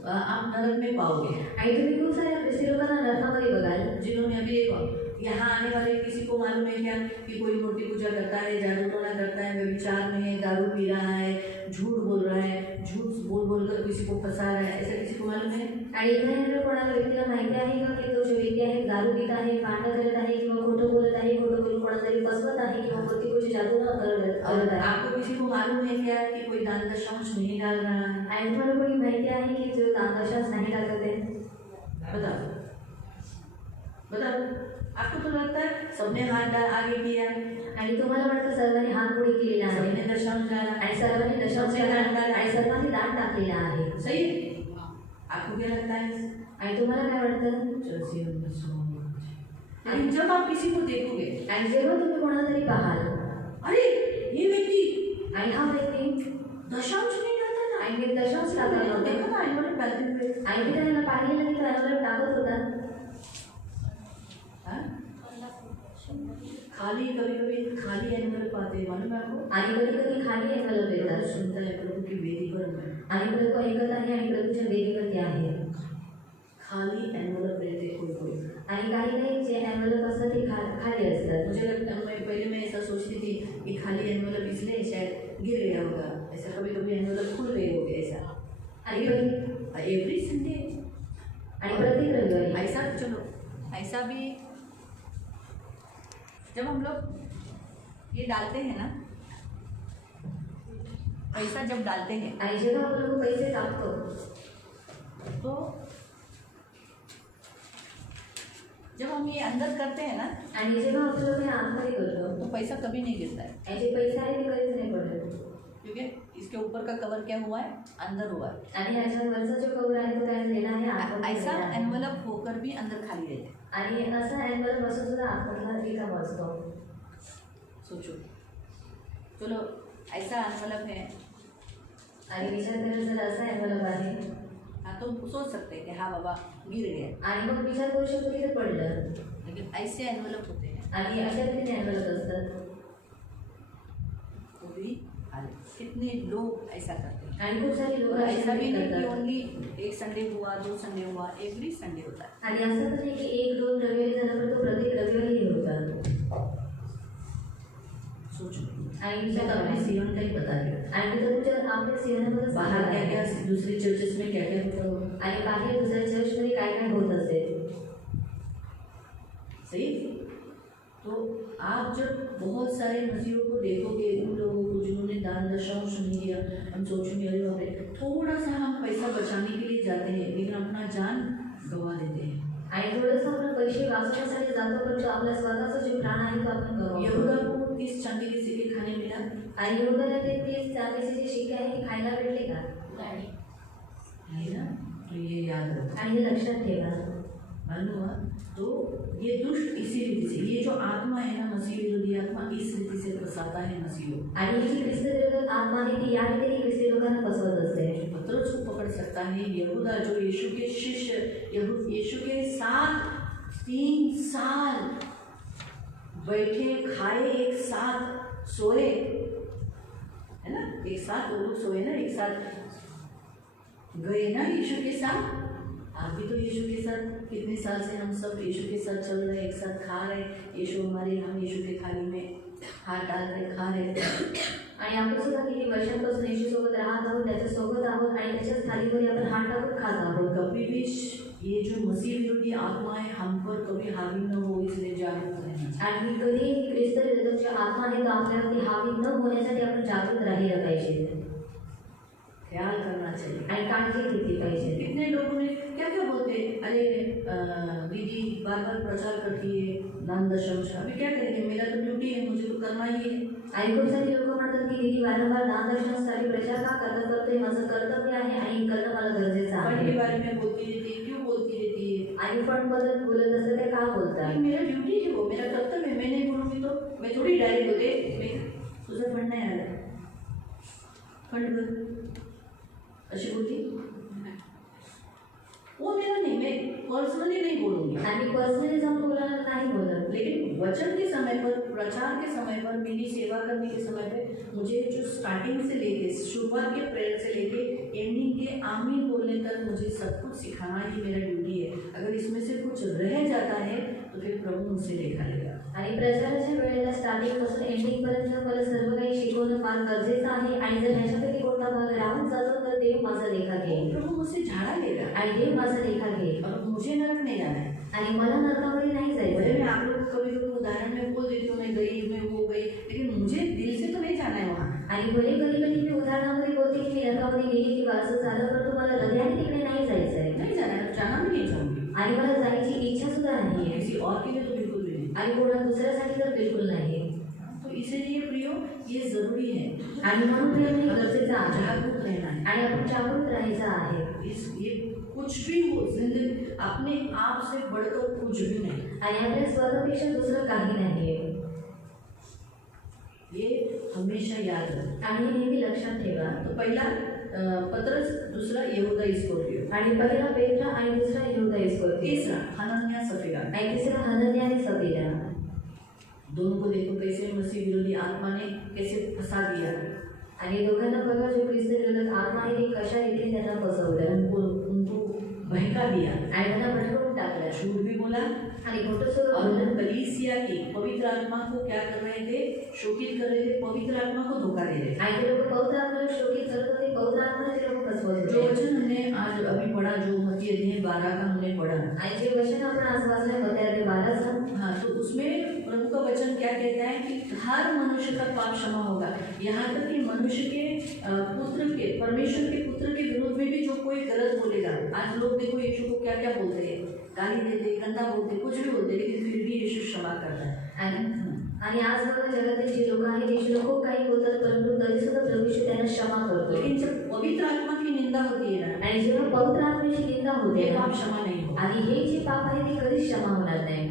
आप नरक में पाओगे. आणि तुम्ही खूप साऱ्या ख्रिस्ती लोकांना नरकामध्ये बघाल. जिन्होंने अभी देखो यहाँ आने वाले किसी को मालूम है क्या कि कोई मूर्ति पूजा करता है, जादू टोना करता है, व्यभिचार में है, दारू पी रहा है, झूठ बोल रहा है, झूठ बोल कर किसी को फंसा रहा है, ऐसा किसी को मालूम है? आणि एखाद्या कोणाला व्यक्तीला माहिती आहे का की तो जो व्यक्ती आहे दारू पीत आहे, कांड करत आहे किंवा खोटं बोलत आहे, खोटं बोलून कोणातरी फसवत आहे किंवा मूर्ति पूजा जादू न करत आहे. आपको किसी को मालूम है क्या कि कोई दान दशांश नहीं डाल रहा है? आणि तुम्हाला कोणी माहिती आहे की जो दान दशांश नाही टाकत आहे? बताओ. आपको तो लगता है सबने हाथ आगे किया, आणि तुम्हाला वाटतं सर्वांनी हात पुढे केलेला आहे सबने दशांश डाला, आणि सर्वांनी दशांश सबने दान डाला, आणि सर्वांनी दान टाकलेला आहे. सही है? आपको क्या लगता है? आणि तुम्हाला काय वाटतं? लेकिन जब आप किसी को देखोगे, आणि जेव्हा तुम्ही कोणाला तरी पाहाल अरे ये व्यक्ति आणि हा व्यक्ती दशांश नहीं डालता था, आणि मी दशांश टाकला मैंने होता देखा ना एनवलप डालते हुए, आणि मी त्याला पाहिलेलं की तो envelope टाकत होता. हाँ? खाली कभी कभी खाली एनवलप आते हैं, मालूम है आपको? आणि कधी कधी खाली envelope प्रभु येतात सुनता है, प्रभु की वेदी पर मैं आणि प्रभू ऐकत आहे आणि प्रभूच्या वेदीवरती आहे. खाली एनवलप रहते कोई कोई. आणि काही काही जे envelope असतात ते खाली असतात. मुझे लगता है मैं ऐसा सोचती थी कि खाली एनवलप इसलिए शायद गिर गया होगा, ऐसा कभी कभी एनवलप खुल गए होंगे ऐसा. आणि एवरी संडे आणि प्रत्येक रविवारी ऐसा, चलो ऐसा भी जब हम लोग ये डालते हैं ना, पैसा जब डालते हैं आणि जेव्हा आपण लोक पैसे टाकतो तो जब हम ये अंदर करते हैं ना आणि जेव्हा आपण लोक हे आतमध्ये करतो तो पैसा कभी नहीं गिरता है, आणि जे पैसे आहे ते कधीच नाही पडत. क्योंकि इसके ऊपर का कवर क्या हुआ है, अंदर हुआ है. आणि ह्याच्या वरचा जो कवर आहे तो काय झालेला आहे आतमध्ये ऐसा झालेला आहे. एनवलप होकर भी अंदर खाली रहते हैं. आणि असा envelope असून सुद्धा आतमधला रिकामा असतो. सोचो, चलो ऐसा एनवलप है, आणि विचार केला जर असा envelope आहे हाँ तो सोच सकते हैं कि हाँ बाबा गिर गया, आणि मग विचार करू शकतो की ते पडलं. लेकिन ऐसे एनवलप होते हैं आणि अशा रीतीने envelope असतात. तो भी खाली. कितने लोग ऐसा करते हैं. आणि खूप सारी लोक और ऐसा भी नहीं कि करतात. ओनली एक संडे हुआ, 2 संडे हुआ, एवरी संडे होता है. आणि असं पण नाही की 1-2 रविवारी झालं तर तो प्रत्येक रविवारी हे होतात. सोचो, आणि मैं विचार तो अपने करा. जीवन का ही बता रही हूँ. आणि तो तुमच्या आपल्या जीवनामध्ये बाहर क्या क्या दूसरी चर्चेस में क्या क्या होता होगा, आणि बाहेर दुसऱ्या चर्चमध्ये काय काय होत असेल. सही. तो आप जब बहुत सारे मसीहों को देखोगे, उन लोगों को जिन्होंने दान दशांश नहीं दिया, हम सोचेंगे अरे बाप रे, थोड़ा सा हम पैसा बचाने के लिए जाते हैं लेकिन अपना जान गंवा देते हैं. आणि थोडंसं आपण पैसे वाचवण्यासाठी जातो पण तो आपला स्वतःचा जो प्राण आहे तो आपण गमावतो. यहूदा को 30 चांदी के सिक्के खाने मिला, आणि एवढं ते 30 चांदीचे जे शिक्के आहे ते खायला भेटले का? है ना. तो ये याद रखो. आणि हे लक्षात ठेवा. मालूम हुआ. तो ये दुष्ट इसी रीति से, ये जो आत्मा है ना, मसीह विरोधी आत्मा, इस रीति से फंसाता है मसीहों. आणि ही जी ख्रिस्त विरोधक आत्मा आहे ती या रीतीने ख्रिस्ती लोकांना फसवत असते. पतरस को पकड़ सकता है यहूदा, जो यीशु के शिष्य, यीशु के साथ 3 साल बैठे खाए, एक साथ सोए, है ना, एक साथ वो लोग सोए ना, एक साथ गए ना यीशु के साथ. आप भी तो यीशु के साथ कितने साल से हम सब यीशु के साथ चल रहे, एक साथ खा रहे, यीशु हमारे, हम यीशु के थाली में हाथ डाल रहे, खा रहे. आणि आपण सुद्धा किती वर्षांपासून येशूसोबत राहत आहोत, त्याच्यासोबत आहोत आणि त्याच्याच थालीवर आपण हात टाकून खात आहोत. कभी भी ये जो मसीह विरोधी आत्मा है हम पर कभी हावी न हो, इसलिए जागरूक रहना चाहिए. आणि कधी ख्रिस्त विरोधक जो आत्मा आहे तो आपल्यावरती हावी न होण्यासाठी आपण जागृत राहिलं पाहिजे ख्याल करना चाहिए. आणि काळजी घेतली पाहिजे. कितने लोगों ने क्या क्या बोलते हैं, अरे दीदी बार बार प्रचार करती है दान दशांश, अभी क्या करेंगे, मेरा तो ड्यूटी है, मुझे तो करना ही है. आणि खूप सारी लोक म्हणतात की दीदी वारंवार दान दर्शनासाठी प्रचार का करते, माझं कर्तव्य आहे आणि करणं मला गरजेचं फंड आहे. के बारे में बोलती रहती है, क्यों बोलती रहती है. आणि फंड बद्दल बोलत असतं ते का बोलतात. मेरा ड्यूटी है, वो मेरा कर्तव्य है, मैं नहीं बोलूँगी तो मैं थोड़ी डायरेक्ट बोलते तुझं फंड नाही आला, फंड भर, अशी बोलती. वो मेरा नहीं, मैं पर्सनली नहीं बोलूँगी. आणि पर्सनली जाऊन बोलायला नाही बोलत. लेकिन वचन के समय पर, प्रचार के समय पर, मेरी सेवा करने के समय पे मुझे जो स्टार्टिंग से लेके, शुरुआत के प्रेयर से लेके एंडिंग के आमीन बोलने तक मुझे सब कुछ सिखाना ही मेरा ड्यूटी है. अगर इसमें से कुछ रह जाता है तो फिर प्रभु मुझसे देखा लेगा. आणि प्रचाराच्या वेळेला स्टार्टिंग पासून एंडिंग पर्यंत मला सर्व काही शिकवणं फार गरजेचं आहे. आणि जर ह्याच्यापैकी कोणता भाग राहून जातो तर देव माझा लेखा घेईल प्रभु मुझसे झाड़ा लेगा आणि देव माझा लेखा घेईल. और मुझे नरक नहीं जाना है. आणि मला नरकामध्ये नाही भले जायचं. मैं आप लोग को कभी कभी उदाहरण में बोल देती हूँ, मैं गई, मैं वो गई, लेकिन मुझे दिल से तो नहीं जाना है वहाँ. आणि भले कधी कधी मी उदाहरणामध्ये बोलते की मी नरकामध्ये गेली किंवा असं झालं तर तुम्हाला हृदयाने तिकडे नाही जायचं आहे नहीं जाना है, जाना भी नहीं चाहूँगी. आणि मला जायची इच्छा सुद्धा नाही आहे. किसी और के लिए तो बिल्कुल भी आणि कोणा दुसऱ्यासाठी तर बिलकुल नाही. तो इसीलिए प्रियो ये जरूरी है आणि म्हणून प्रियो हे गरजेचं आहे जागरूक रहना है. आणि आपण जागरूक राहायचं आहे. ये कुछ भी हो जिंदगी अपने आप से बढ़कर कुछ भी नहीं. आणि आपल्या स्वतःपेक्षा दुसरं काही नाहीये. ये हमेशा याद रख. आणि हे नेहमी लक्षात ठेवा. तो पहिला पत्रस, दूसरा यहूदा इस्करियोत आणि पहिला पेत्र आणि दुसरा यहूदा इस्करियोत. तीसरा हनन्याह सफीरा आणि तिसरा हनन्याह आणि सफीरा. दोनों को देखो कैसे मसीह विरोधी आत्मा ने कैसे फंसा दिया. आणि दोघांना बघा जो ख्रिस्त विरोधक आत्मा आहे ते कशा रीतीने त्यांना फसवलं, उनको बहका दिया आणि त्यांना भटकवून टाकलं, झूठ भी बोला आणि खोटं सगळं और बोललं. कलीसिया की पवित्र आत्मा को क्या कर रहे थे, शोकित कर रहे थे, पवित्र आत्मा को धोखा दे रहे थे. आणि ते लोक पवित्र आत्म्याला शोकित करत होते, पवित्र आत्म्याला ते लोक फसवत जो होते. वचन हमने आज अभी पढ़ा, जो मत्ती अध्याय 12 का हमने पढ़ा, आणि जे वचन आपण आज वाचले मत्ती अध्याय 12 हाँ, तो उसमें प्रभु का वचन क्या कहता है कि हर मनुष्य का पाप क्षमा होगा. यहाँ तक कि मनुष्य के पुत्र के, परमेश्वर के पुत्र के विरोध में भी जो कोई गलत बोलेगा. आज लोग देखो यीशु को क्या क्या बोलते हैं, गाली देते, गंदा बोलते, कुछ भी बोलते, लेकिन फिर भी यीशु क्षमा करता है. आणि आज बघा जगातील जे लोक आहेत येशूला खूप काही बोलतात, परंतु तरी सुद्धा प्रभू येशू त्यांना क्षमा करतो. लेकिन जब पवित्र आत्मा की निंदा होती है ना, आणि जेव्हा पवित्र आत्म्याची निंदा होते ये ना, पाप क्षमा नहीं होगा. आणि हे जे पाप आहे ते कधीच क्षमा होणार नाही.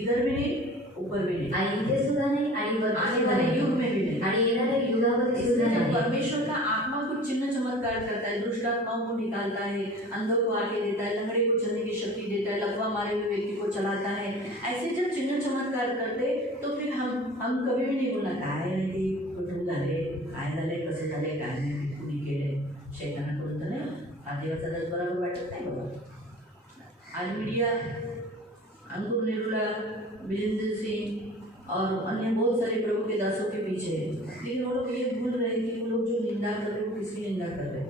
इधर भी नहीं, ऊपर भी नहीं, आणि इथे सुद्धा नाही आणि वरती आने सुद्धा वाले नाही. युग में भी नहीं. आणि येणाऱ्या युगामध्ये सुद्धा इसलिए जब नाही. परमेश्वर का आत्मा कुछ चिन्ह चमत्कार करता है, दुष्ट आत्माओं को निकालता है, अंधों को आगे देता है, लंगड़े को चलने की शक्ति देता है, लकवा मारे हुए व्यक्ति को चलाता है, ऐसे जब चिन्ह चमत्कार करते तो फिर हम कभी भी नहीं बोलना काय रे ते कुठून झाले, काय झाले, कसं झाले, काय नाही, कुणी केले, शैतानाकडून तर नाही. आदिवाचा दस बरोबर वाटत नाही बाबा. आज मीडिया अंकुर निरुला, विजेंद्र सिंह और अन्य बहुत सारे प्रभु के दासों के पीछे है, लेकिन वो लोग ये भूल रहे हैं कि वो लोग जो निंदा कर रहे हैं वो किसकी निंदा कर रहे हैं.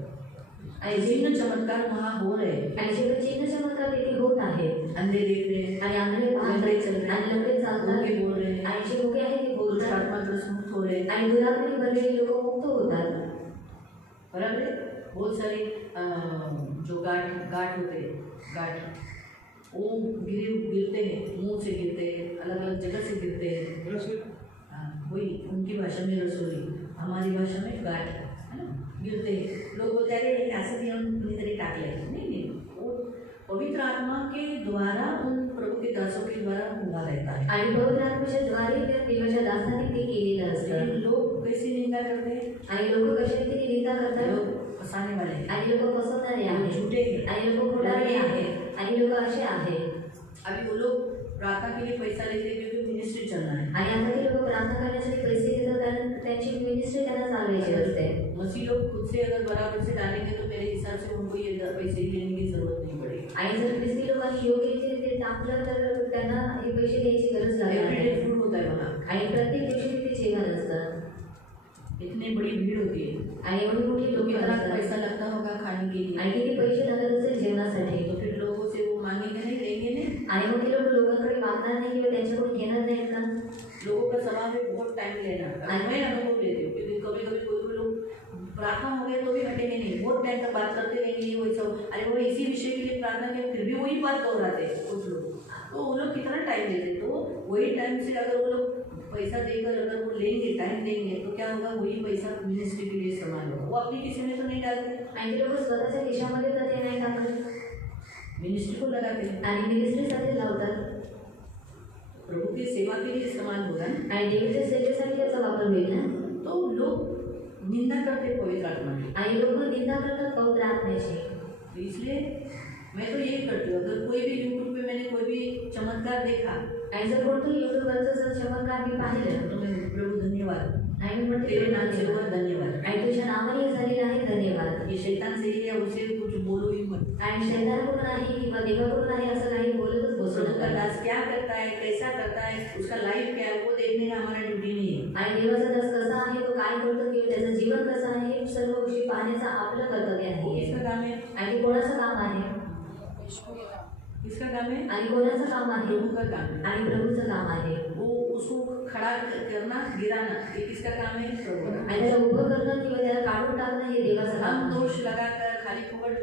चिन्ह चमत्कार वहाँ हो रहे हैं, आणि जेव्हा चिन्ह चमत्कार देखील होत आहे, अंधे देख रहे हैं, आणि आंधळे पाहत लंगड़े आहेत, चल रहे आणि हैं, लंगडे चालतात, भूखे बोल रहे हैं, आणि जे भुके आहेत ते दुष्ट बोलतात, आत्माग्रस्त मुक्त हो रहे हैं. आणि दुरात्म्याने भरलेली लोक मुक्त होतात. बराबर है. बहुत सारे जो गाठ होते हैं, गाठ वो गिरते हैं, मुंह से गिरते हैं, अलग अलग जगह से गिरते हैं. वही उनकी भाषा में रसोई, हमारी भाषा में गाठ, है ना, गिरते हैं. लोग बोलते हैं अरे ऐसे भी हम कुणीतरी टाकले. नहीं, वो पवित्र आत्मा के द्वारा उन प्रभु के दासों के द्वारा हुआ रहता है. आणि पवित्र आत्म्याच्या द्वारे त्या देवाच्या दासाने ते केलेलं असतं. लेकिन लोग कैसी निंदा करते हैं, आणि लोक कशा रीतीने निंदा करतात, लोग फंसाने वाले हैं, आणि लोक फसवणारे आहेत, झूठे हैं, आणि लोक खोटारडे आहेत, आणि लोक असे आहेत. अभी वो लोग प्रार्थना के लिए पैसा लेते हैं क्योंकि मिनिस्ट्री चलना है. आणि आता ते लोक प्रार्थना करण्यासाठी पैसे देतात, कारण त्यांची मिनिस्ट्री त्यांना चालवायची असते. मसीह लोग खुद से अगर बराबर से डालेंगे तो मेरे हिसाब से उनको ये पैसे लेने की जरूरत नहीं पड़ेगी. आणि जर ख्रिस्ती लोकांनी योग्य टाकलं तर त्यांना हे पैसे द्यायची गरज लागणार एवरीडे नाही. फूड होता है वहाँ, आणि प्रत्येक दिवशी तिथे जेवण असतं, इतनी बड़ी भीड़ होती है, आणि एवढी मोठी तो लोक कितना असतात, पैसा लगता होगा खाने के लिए. आणि किती पैसे लागत असेल जेवणासाठी. तो फिर लोगों से वो मांगेंगे नहीं, लेंगे नहीं. आणि मग ते लोक लोकांकडे मागणार नाही किंवा त्यांच्याकडून घेणार नाहीत का. लोगों का स्वभाव है बहुत टाइम लेना. मैं अनुभव लेती हूँ क्योंकि कभी कभी कोई लोग प्रार्थना हो गया तो भी हटेंगे नहीं, बहुत टाइम तक बात करते रहेंगे, ये वही सब. अरे वो इसी विषय के लिए प्रार्थना किया फिर भी वही बात दोहराते हैं कुछ लोग. तो वो लोग कितना टाइम लेते, तो वही टाइम से अगर वो लोग पैसा देकर अगर वो लेंगे, टाइम देंगे, तो क्या होगा, वही पैसा मिनिस्ट्री के लिए इस्तेमाल होगा. वो अपनी किसी में तो नहीं डालते, आणि ते लोक स्वतःच्या खिशामध्ये तर ते नाही टाकत, मिनिस्ट्री को लगाते हैं. आणि मिनिस्ट्रीसाठी लावतात, प्रभु की सेवा के लिए इस्तेमाल होगा ना. आणि देवीच्या सेवेसाठी त्याचा वापर होईल ना. तो लोग निंदा करते पवित्र आत्मा की. आणि लोक निंदा करतात पवित्र आत्म्याची. तो इसलिए मैं तो यही करती हूँ, अगर कोई भी यूट्यूब पे मैंने कोई भी चमत्कार देखा आणि जर कोणतं युट्यूबवरचं जर चमत्कार मी पाहिलं, तो मैं प्रभु धन्यवाद, आणि मी म्हणते तेरे नाम से हुआ धन्यवाद. आणि तुझ्या नावाने झालेलं आहे धन्यवाद. ये शैतान से ही है, उसे कुछ बोलो ही मत. आणि शैतानाकडून आहे किंवा देवाकडून आहे असं काही बोलतच बसू प्रभु का नका. दास क्या करता है, कैसा करता है, उसका लाइफ क्या है, वो देखने का हमारा ड्यूटी नहीं है. आणि देवाचा दास कसा आहे, तो काय करतो किंवा त्याचं जीवन कसं आहे, हे सर्व गोष्टी पाहण्याचं आपलं कर्तव्य वो आहे. किसका काम है, आणि कोणाचं काम आहे, किसका काम है, आणि कोणाचं काम आहे, प्रभु का काम है. आणि प्रभूचं काम आहे. वो उसको खड़ा करना, गिराना, ये किसका काम है, प्रभु का. आणि त्याला उभं करणं किंवा त्याला काढून टाकणं हे देवाचं काम हम आहे. दोष लगाकर खाली फुकट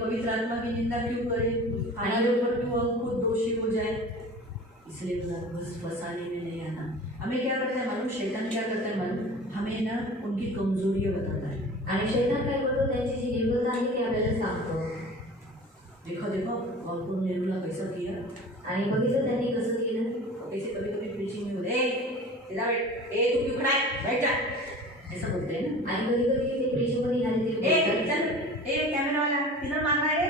पवित्र आत्मा की निंदा क्यों करें, हमारे ऊपर क्यों हम खुद दोषी हो जाए. इसलिए बस फंसाने में नहीं आना। हमें क्या करता है मालूम, शैतान क्या करता है मालूम, हमें ना उनकी कमजोरियाँ बताता है। आणि शैतान काय करतो, त्यांची जी निर्बलता आहे ती आपल्याला सांगतो. देखो देखो और नेहरूला कैसा किया, आणि बघितलं त्यांनी कसं केलं. कैसे कभी कभी प्रीचिंग में बोले सीधा बैठ, तू क्यों खड़ा है, बैठ जा, ऐसा बोलते हैं ना. आणि कधी कधी ते प्रीचिंग मध्ये आले तरी चल कैमरा वाला किधर मारना है,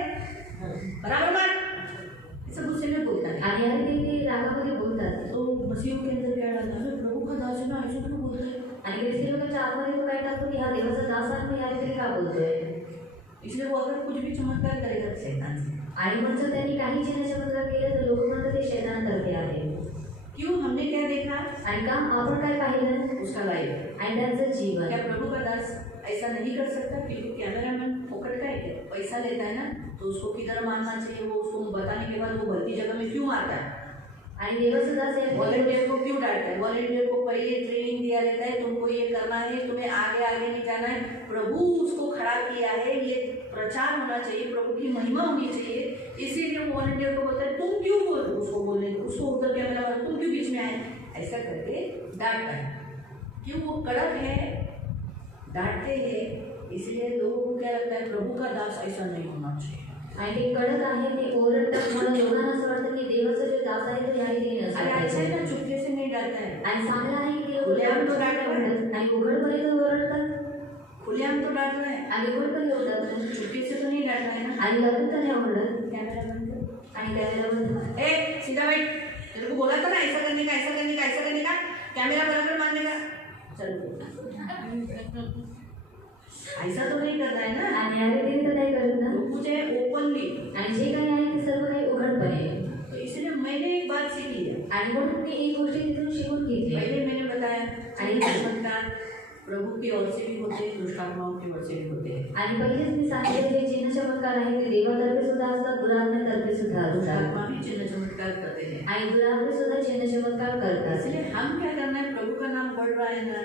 बराबर मार, ऐसा गुस्से में बोलता है. आणि ते रागामध्ये बोलतात. तो मसीहों के अंदर क्या डालता है, प्रभु का दास है ना, ऐसा क्यों बोलता है. आणि ख्रिस्ती लोकांच्या आतमध्ये तो काय टाकतो की हा देवाचा दास आहे आणि याने तरी का बोलतोय. इसलिए वो अगर कुछ भी चमत्कार करेगा शैतान से. आणि मग जर त्यांनी काही चिन्ह चमत्कार केले तर लोक म्हणतात ते शैतानातर्फे आहे. क्यों, हमने क्या देखा, आणि का आपण काय पाहिलं, उसका लाइफ आणि त्यांचं जीवन. क्या प्रभु का दास ऐसा नहीं कर सकता कि कैमरामैन फोकट का है, क्या पैसा लेता है ना, तो उसको किधर मारना चाहिए वो उसको बताने के बाद वो गलती जगह में क्यों आता है. आणि देवाचं दास आहे वॉलंटियर को क्यों डांटता है, वॉलंटियर को पहले ट्रेनिंग दिया रहता है, तुमको ये करना है, तुम्हें आगे आगे नहीं जाना है. प्रभु उसको खड़ा किया है, ये प्रचार होना चाहिए, प्रभु की महिमा होनी चाहिए, इसीलिए वो वॉलंटियर को बोलता है तुम क्यों बोल, उसको बोलने उसको उधर कैमरा वाला तुम क्यों बीच में आए, ऐसा करके डांटता है. क्यों, वो कड़क है, डांटते हैं, इसलिए लोगों को क्या लगता है प्रभु का दास ऐसा नहीं होना चाहिए. आणि ते कडक आहे, ते ओरडतात, म्हणून लोकांना असं वाटतं की देवाचा जो दास आहे तो या रीतीने अरे ऐसा है ना, चुपके से नहीं डांटता है, आणि चांगलं आहे की लोक खुलेआम तो डांट रहा है, आणि उघडपणे तो ओरडतात खुलेआम तो डांट रहा है, आणि उघडपणे ओरडतात, चुपके से तो नहीं डांट रहा है ना. आणि लग्न तर नाही ओरडत. कैमरा बंद कर. आणि त्यावेळेला म्हणतात ए सीधा बैठ, तेरे को बोला था ना ऐसा करने का, ऐसा करने का, ऐसा करने का, कैमरा बराबर मारने का. चल ऐसा तो नहीं करना है ना. आणि या रीतीने तर नाही करत ना. तो मुझे ओपनली, आणि जे काही आहे ते सर्व काही उघडपणे. तो इसलिए मैंने एक बात सीखी है. आणि म्हणून मी एक गोष्ट तिथून शिकून घेतली. पहले मैंने बताया आणि चमत्कार प्रभु की ओर से भी होते हैं, दुष्टात्माओं की ओर से भी होते हैं. आणि पहिलेच मी सांगितले जे चिन्ह चमत्कार आहे ते देवातर्फे सुद्धा असतात, दुरात्म्यातर्फे सुद्धा असतात. दुष्टात्मा भी चिन्ह चमत्कार करते हैं. आणि दुरात्मे सुद्धा चिन्ह चमत्कार करतात. इसलिए हम क्या करना है, प्रभु का नाम बढ़ रहा है ना,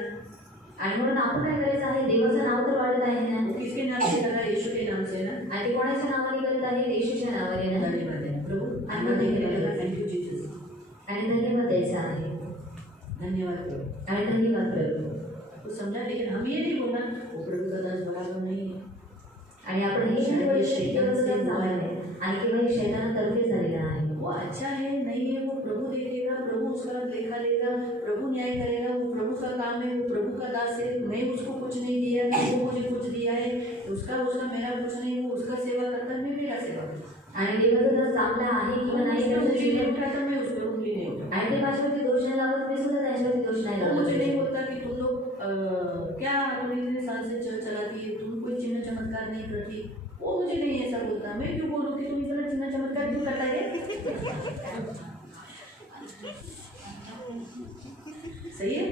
आणि म्हणून आपण काय करायचं आहे, देवाचं नाव तर वाढत आहे ना. किसके नाम से कर रहा है, यीशु के नाम से ना. आणि ते कोणाच्या नावाने करत आहे, येशूच्या नावाने ना. धन्यवाद है प्रभु, धन्यवाद, थैंक यू जीसस. आणि धन्यवाद द्यायचा आहे. धन्यवाद प्रभु. आणि धन्यवाद प्रभू. तो समझा, लेकिन हम ये नहीं बोलना वो प्रभु का दास बराबर नहीं है. आणि आपण हे नाही बोलू शकत देवाचं दास चांगलं आहे आणि किंवा हे शैतानातर्फे झालेलं आहे. वो अच्छा है नहीं है वो प्रभु देखेगा, प्रभु उसका लेखा लेगा, प्रभु न्याय करेगा, वो प्रभु का काम है, वो प्रभु का दास है. मैं उसको कुछ नहीं दिया, वो मुझे कुछ दिया है, उसका मेरा कुछ नहीं, वो उसका सेवा करता है, मैं मेरा सेवा करता. आणि देवाचं दास चांगला आहे किंवा नाही उसमें त्याचं उंगली नहीं जीवन. उठाता, मैं उस पर उंगली नहीं उठाता. आणि ते माझ्यावरती दोष नाही लावत, मी सुद्धा त्यांच्यावरती दोष नाही वो मुझे नहीं लावत. बोलता कि तुम लोग क्या तुम इतने साल से चल चलाती है, तुम कोई चिन्ह चमत्कार नहीं करती. वो मुझे नहीं ऐसा बोलता. मैं क्यों बोलूँ कि तुम इतना चिन्ह चमत्कार क्यों करता है. सही है,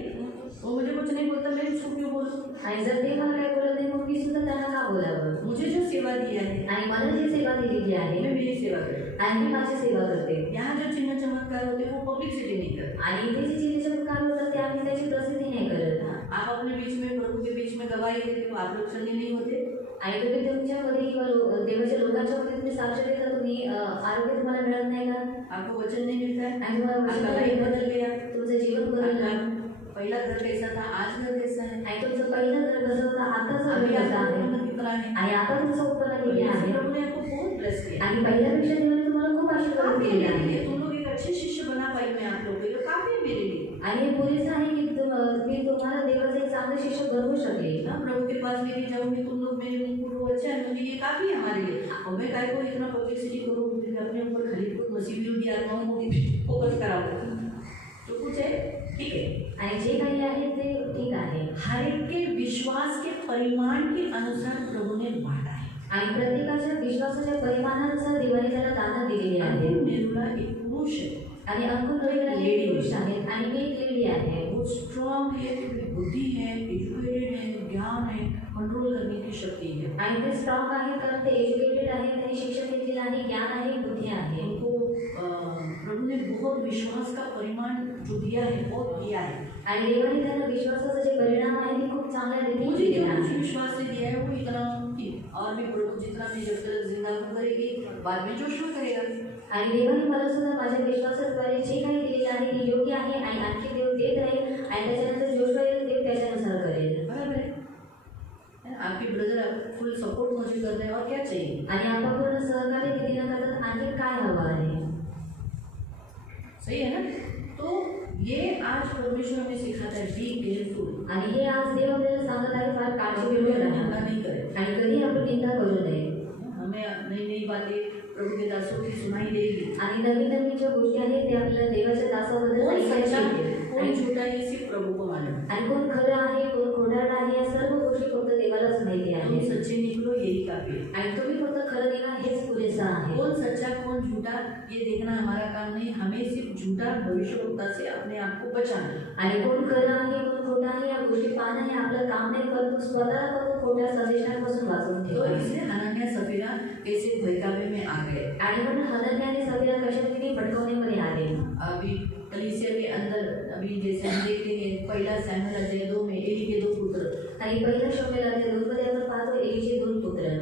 वो मुझे कुछ नहीं बोलता, मैं उसको क्यों बोलूँ. आणि जर ते मला काय बोलत नाही मग मी सुद्धा त्यांना का बोलावं. मुझे जो सेवा दिया है, आणि मला जी सेवा दिलेली आहे मैं मेरी सेवा करती. आणि मी माझी सेवा करते. यहाँ जो चिन्ह चमत्कार होते हैं वो पब्लिसिटी नहीं करते. आणि इथे जे चिन्ह चमत्कार होतात ते आम्ही त्याची प्रसिद्धी नाही करत. आप अपने बीच में प्रभु के बीच में गवाही देते हो, आप लोग चलने नहीं होते. आणि तुम्ही तुमच्यामध्ये किंवा देवाच्या लोकांच्या मध्ये तुम्ही साक्ष देता, तुम्ही आरोग्य तुम्हाला मिळत नाही का. आपको वचन नहीं मिलता है, आणि तुम्हाला आपका वचन लाइफ बदल गया. तुमचं जीवन बदललं. पहला घर कैसा था, आज घर कैसा है. आणि तुमचं पहिलं घर कसं होतं, आताचं घर अभी कसं आपका आहे. उत्पन्न कितना है. आणि आता तुमचं उत्पन्न किती आहे. प्रभु ने आपको बहुत ब्लेस किया. आणि पहिल्यापेक्षा देवाने तुम्हाला खूप आशीर्वाद काफी दिलेला है मेरे आहे. लिए, तुम लोग एक अच्छे शिष्य बना पाई मैं आप लोगों के लिए, काफी है मेरे लिए. आणि हे पुरेसं आहे की मी तुम्हाला देवाचे एक चांगले शिष्य बनवू शकेल. हाँ, प्रभु के पास लेके जाऊंगी, तुम लोग मेरे मुझको अच्छा है, मुझे ये काफी है हमारे लिए. और मैं काय को इतना पब्लिसिटी करूँ, अपने ऊपर खाली मसीह विरोधी आत्माओं को फोकस कराऊँ. तो कुछ है ठीक है. आणि जे काही आहे ते ठीक आहे. हर एक के विश्वास के परिमाण के अनुसार प्रभु ने बांटा है. आणि प्रत्येकाच्या विश्वासाच्या परिमाणानुसार देवाने त्याला दाना दिलेली आहे. नेरुला एक पुरुष है आणि अंकुर नवीला एक पुरुष आहेत आणि मी एक लेडी आहे. वो स्ट्रॉन्ग है, बुद्धि है, एजुकेटेड है, ज्ञान है, कंट्रोल करने की शक्ति है. आणि ते स्ट्रॉंग आहे कारण ते एज्युकेटेड आहे, त्यांनी शिक्षण घेतलेलं आहे, ज्ञान आहे, बुद्धी आहे. उनको प्रभु ने बहुत विश्वास का परिमाण जो दिया है बहुत दिया है. आणि देवाने त्यांना विश्वासाचा जे परिणाम आहे ते खूप चांगल्या रीतीने मुझे जो दिलेला कुछ आहे. विश्वास ने दिया है वो इतना ही, और भी प्रभु जितना भी जब तक जिंदा करेगी बाद में जोश में करेगा. आणि देवाने मला सुद्धा माझ्या विश्वासाद्वारे जे काही दिले ना, तो ये आज परमेश्वर हमें सिखाता है बी केयरफुल। आणि हे आज देव आपल्याला सांगत आहे फार काळजी घेऊन राहा निंदा नहीं करे आणि कधी आपण निंदा करू नये हमें नई नई बातें प्रभु के दासों की सुनाई देगी। आणि नवीन नवीन ज्या गोष्टी आहेत ते आपल्याला देवाच्या दासाबद्दल कौन सच्चा ऐकायला मिळतील. कौन झूठा ये सिर्फ प्रभु को मालूम है। आणि कोण खरं आहे कोण खोटारडं आहे या सर्व गोष्टी फक्त देवालाच माहिती तुम आहे सच्चे निकलो यही काफी है। आणि तुम्ही फक्त खरं निघा हेच पुरेसं आहे कौन सच्चा कौन झूठा ये देखना हमारा काम नहीं, हमें सिर्फ झूठा भविष्यवक्ता से अपने आप को बचाना। आणि कोण खरं आहे कोण खोटं आहे या गोष्टी पाहणं हे आपलं काम नाही परंतु स्वतःला फक्त खोट्या संदेशांपासून वाचवून तो ठेवा इसलिए हनन्याह सफीरा कैसे बहकावे में आ गए। आणि म्हणून हनन्याह आणि सफीरा कशाने भटकवण्यामध्ये आले अभी कलीसिया के अंदर अभी जैसे हम देखेंगे पहला सैमुएल अध्याय 2 में एली के 2 पुत्र आणि पहिल्या शम्मेला ते दोनमध्ये आपण पाहतो एलीचे 2 पुत्र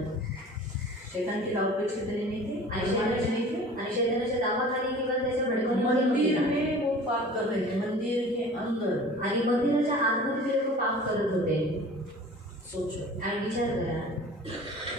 शैतान के दाव पे छिपले नहीं थे आणि शैतान नहीं थे। आणि शैतानाच्या दावाखाली किंवा त्याच्या भडकवण्यामध्ये मंदिर होते. में वो पाप कर रहे थे, मंदिर के अंदर। आणि मंदिराच्या आतमध्ये ते लोक पाप करत होते सोचो आणि विचार करा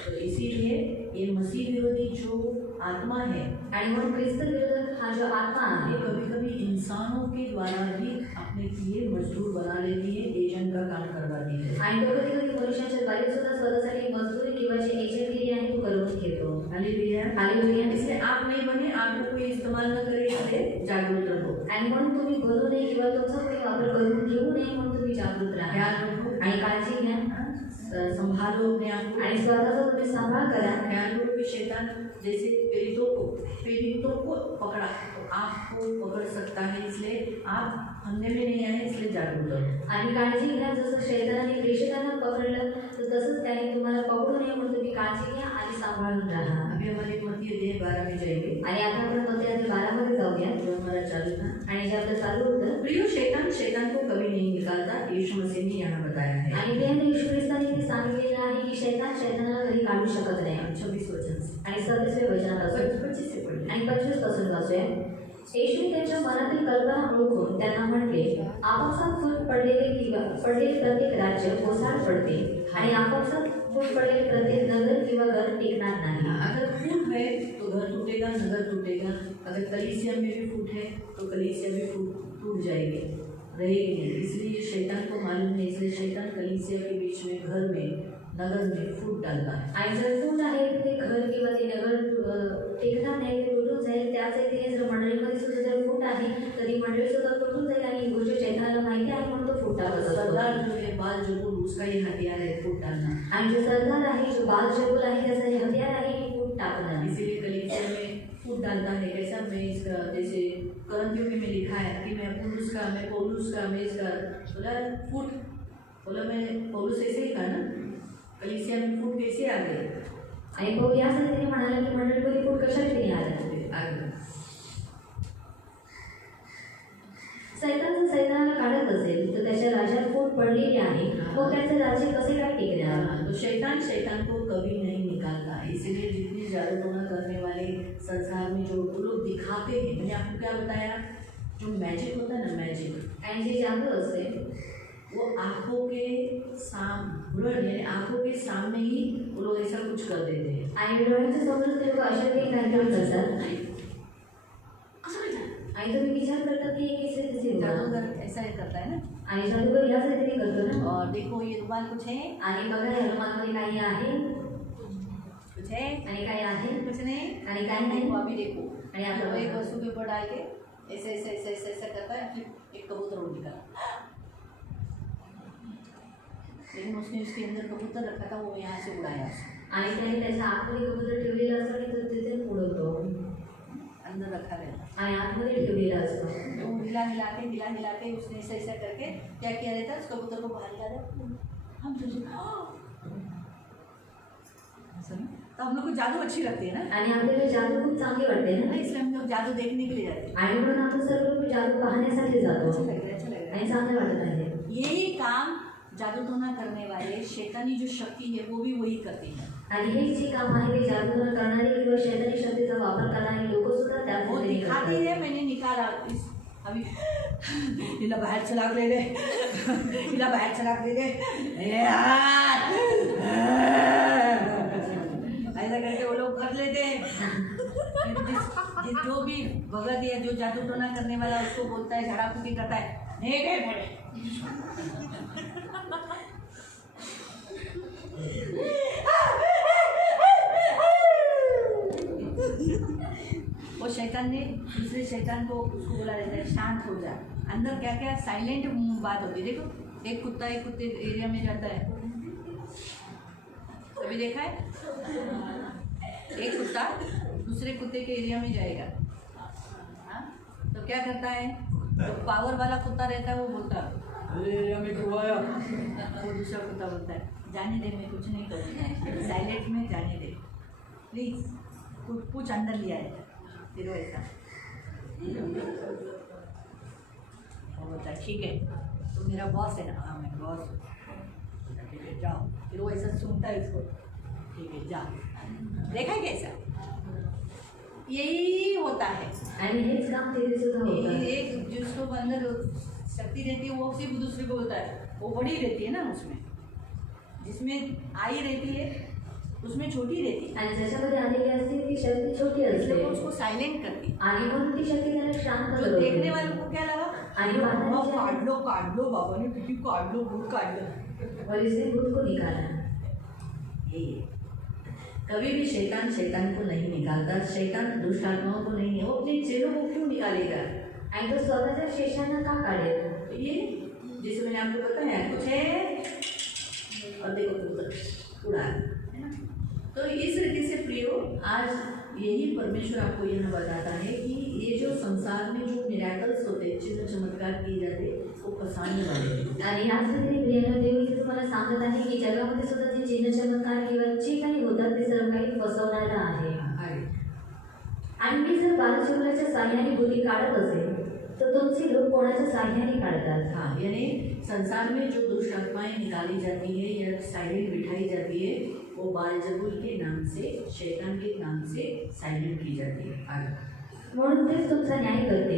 तो इसीलिए ये मसीह विरोधी जो आत्मा है आणि म्हणून ख्रिस्त विरोधक हा जो आत्मा ये आहे कभी कभी इंसानों के द्वारा भी अपने किए मजदूर बना लेती है, एजेंट का काम करवाती है। आणि तो कधी कधी मनुष्याच्या द्वारे सुद्धा स्वतःसाठी मजदूरी किंवा जे एजंटगिरी आहे तो करून घेतो हालेलुया। हालेलुया. इसलिए आप नहीं बने, आपको कोई इस्तेमाल न करे, इसलिए जागरूक रहो, आणि म्हणून तुम्ही बनू नये किंवा तुमचा कोणी वापर करून घेऊ नये म्हणून तुम्ही जागृत राहा ख्याल रखो, आणि काळजी घ्या संभालो अपने आप को। आणि स्वतःचा तुम्ही सांभाळ करा ख्याल रखो कि शैतान जैसे पीड़ितों को पकड़ा तो आपको पकड़ सकता है, इसलिए आप फंदे में नहीं आए, इसलिए जागरूक रहो। आणि काळजी घ्या जसं शैतानाने प्रेषितांना पकडलं तर तसंच त्याने तुम्हाला पकडू नये म्हणून तुम्ही काळजी घ्या आणि सांभाळून राहा अभी हमारे मत्ती अध्याय 12 में जाएंगे आणि आता आपण मत्ती अध्याय 12 मध्ये जाऊया जो हमारा चालू था। आणि जे आपलं चालू होतं प्रियो शैतान को कभी नहीं निकालता, यीशु मसीह ने यहाँ बताया है। आणि ते येशू ख्रिस्ताने ते सांगितलेलं आहे की शैतानाला कधी काढू शकत नाही 26 वचन से आणि 26व्या वचनापासून 25 से पढ़िए। आणि 25 पासून वाचूया येशूने त्यांच्या मनातील कल्पना ओळखून त्यांना म्हटले आपापसात फूट पडलेले प्रत्येक राज्य कोसळ पडते आणि आपापसात फूट पडलेले प्रत्येक नगर किंवा घर टिकणार नाही अगर फूट है तो घर टूटेगा, नगर टूटेगा। अगर कलीसिया में भी फूट है तो कलीसिया भी टूट जाएगी, रहेगी नहीं। इसलिए ये शैतान को मालूम है, इसलिए शैतान कलीसिया के बीच में, घर में, नगर में फूट डालता है। आणि जर फूट आहे तर ते घर किंवा ते नगर टिकणार नाही ते तुटून जाईल त्याच रीतीने जर मंडळीमध्ये सुद्धा जर फूट आहे तर ती मंडळी सुद्धा तुटून जाईल आणि ही गोष्ट शैतानाला माहिती आहे म्हणून तो फूट टाकत असतो सरदार जो है बाल जबूल, उसका ये हथियार है फूट डालना। आणि जो सरदार आहे जो बाल जबूल आहे त्याचा हे हथियार आहे की फूट टाकणं इसीलिए कलीसिया में फूट डालता है। कैसा मैं इसका जैसे करंथियों में लिखा है कि मैं पौलुस का, मैं पौलुस का, मैं इसका बोला फूट, बोला मैं पौलुस ऐसे ही था ना, कलीसिया में फूट कैसे आ गए? आणि भाऊ यासाठी त्याने म्हणाला की मंडळीमध्ये फूट कशाने तिने आला सैतानाला काढत असेल तर त्याच्या राज्यात फूट पडलेली आहे मग त्याचे राज्य कसे काय टिकणार तो शैतान को कभी नहीं निकालता। इसीलिए जितने जादूटोना करने वाले संसार में जो लोग दिखाते हैं, मैंने आपको क्या बताया, जो मैजिक होता है ना, मैजिक आणि जे जादू असते वो आंखों के सामने, आंखों के सामने ही वो लोग ऐसा कुछ कर देते हैं। आणि डोळ्यांच्या समोर ते लोक अशा काही कार्यक्रम करतात आणि तुम्ही विचार करता की हे कैसे दिसेल जादूगर ऐसा ही करता है ना, आणि जादूगर याच रीतीने करतो ना और देखो ये रुमाल कुछ है, आणि बघा या रुमालमध्ये काही आहे कुछ है, आणि काही आहे कुछ नहीं, आणि काही नाही देखो अभी देखो, आणि आता तो एक बघा. वस्तु के ऊपर डाल के ऐसे ऐसे ऐसे ऐसे ऐसे करता है, फिर एक कबूतर उड़ निकला, लेकिन उसने उसके अंदर कबूतर रखा था, वो यहाँ से उड़ाया आणि त्याने त्याच्या आतमध्ये कबूतर ठेवलेला असतो आणि तो तिथे उडवतो अंदर रखा रहता। आणि आतमध्ये ठेवलेला असतो तो हिला हिला के उसने ऐसा ऐसा करके क्या किया रहता है, उस कबूतर को बाहर निकाला, हम सोचे तो हम लोग को जादू अच्छी लगती है ना, आणि आपल्याला जादू खूप चांगली वाटते ना इसलिए हम लोग जादू देखने के लिए जाते हैं। आणि म्हणून आपण सर्व लोक जादू पाहण्यासाठी जातो अच्छा लग रहा है। आणि चांगलं वाटत आहे यही काम जादू टोना करने वाले शैतानी जो शक्ति है वो भी वही करती है। आणि हे जे काम आहे ते जादू करणारे किंवा शैतानी शक्तीचा वापर करणारे लोक सुद्धा त्यात वो दिखाती है, मैंने निकाला इस अभी हिला बाहर चला ले ले, हिला बाहर चला ले ले, ऐसा करके वो लोग कर लेते हैं। जो भी भगत या जो जादू टोना करने वाला उसको बोलता है, झाड़ा फूकी करता है, नहीं गए वो शैतान ने दूसरे शैतान को उसको बोला रहता है शांत हो जा। अंदर क्या क्या साइलेंट बात होती है। देखो एक कुत्ता एक कुत्ते एरिया में जाता है, कभी देखा है? एक कुत्ता दूसरे कुत्ते के एरिया में जाएगा, हाँ? तो क्या करता है, जो पावर वाला कुत्ता रहता है वो बोलता है एरिया में क्यों आया, वो दूसरा कुत्ता बोलता है जाने दे, मैं कुछ नहीं करूँगा, साइलेंट में जाने दे प्लीज, कुछ अंदर लिया है। फिर वैसा वो बोलता है ठीक है तो मेरा बॉस है ना, हाँ मैं बॉस हूँ, ठीक है जाओ। फिर वो ऐसा सुनता है इसको, ठीक है जा। देखा है कैसा? यही होता है। आणि हेच काम तिथे सुद्धा होतं. एक जिसको अंदर शक्ति रहती है वो सिर्फ दूसरे को होता है, वो बड़ी रहती है ना, उसमें जिसमें आई रहती है उसमें छोटी रहती है, आणि ज्याच्यामध्ये आलेली असते ती शक्ती छोटी इसलिए असते वो उसको साइलेंट करती है। आणि म्हणून ती शक्ती त्याला शांत तो करते. देखने वालों को क्या लगा, आणि बाबा काट लो बाबा ने किसी काट लो, भूत काट लो, और इसने भूत को निकाला. यही है। कभी भी शैतान को नहीं निकालता, शैतान दुष्ट आत्माओं को नहीं, वो अपने चेलों को क्यों निकालेगा? आणि तो स्वतःच्या शिष्यांना का काढेल? तो ये जैसे मैंने आपको बताया कुछ है और देखो तो उड़ा है ना। तो इस रीति से प्रियो, आज यही परमेश्वर आपको यह बताता है कि ये जो संसार में जो मिरेकल्स होते, चिन्ह चमत्कार किए जाते, वो फसाने वाले हैं। आणि याच रीतीने प्रियांनो, देव इथे तुम्हाला सांगत आहे की जगामध्ये सुद्धा जे चिन्ह चमत्कार किंवा जे काही होतात ते सर्व काही फसवणारं आहे. आणि मी जर बालचक्राच्या साह्याने बुद्धी काढत असेल तर तुमचे लोक कोणाच्या साह्याने काढतात? हाँ, यानी संसार में जो दुष्ट आत्माएं निकाली जाती है या साइलेंट बिठाई जाती है, वो बालजबूल के नाम से, शैतान के नाम से साइलेंट की जाती है। आगे म्हणून तेच तुमचा न्याय करते.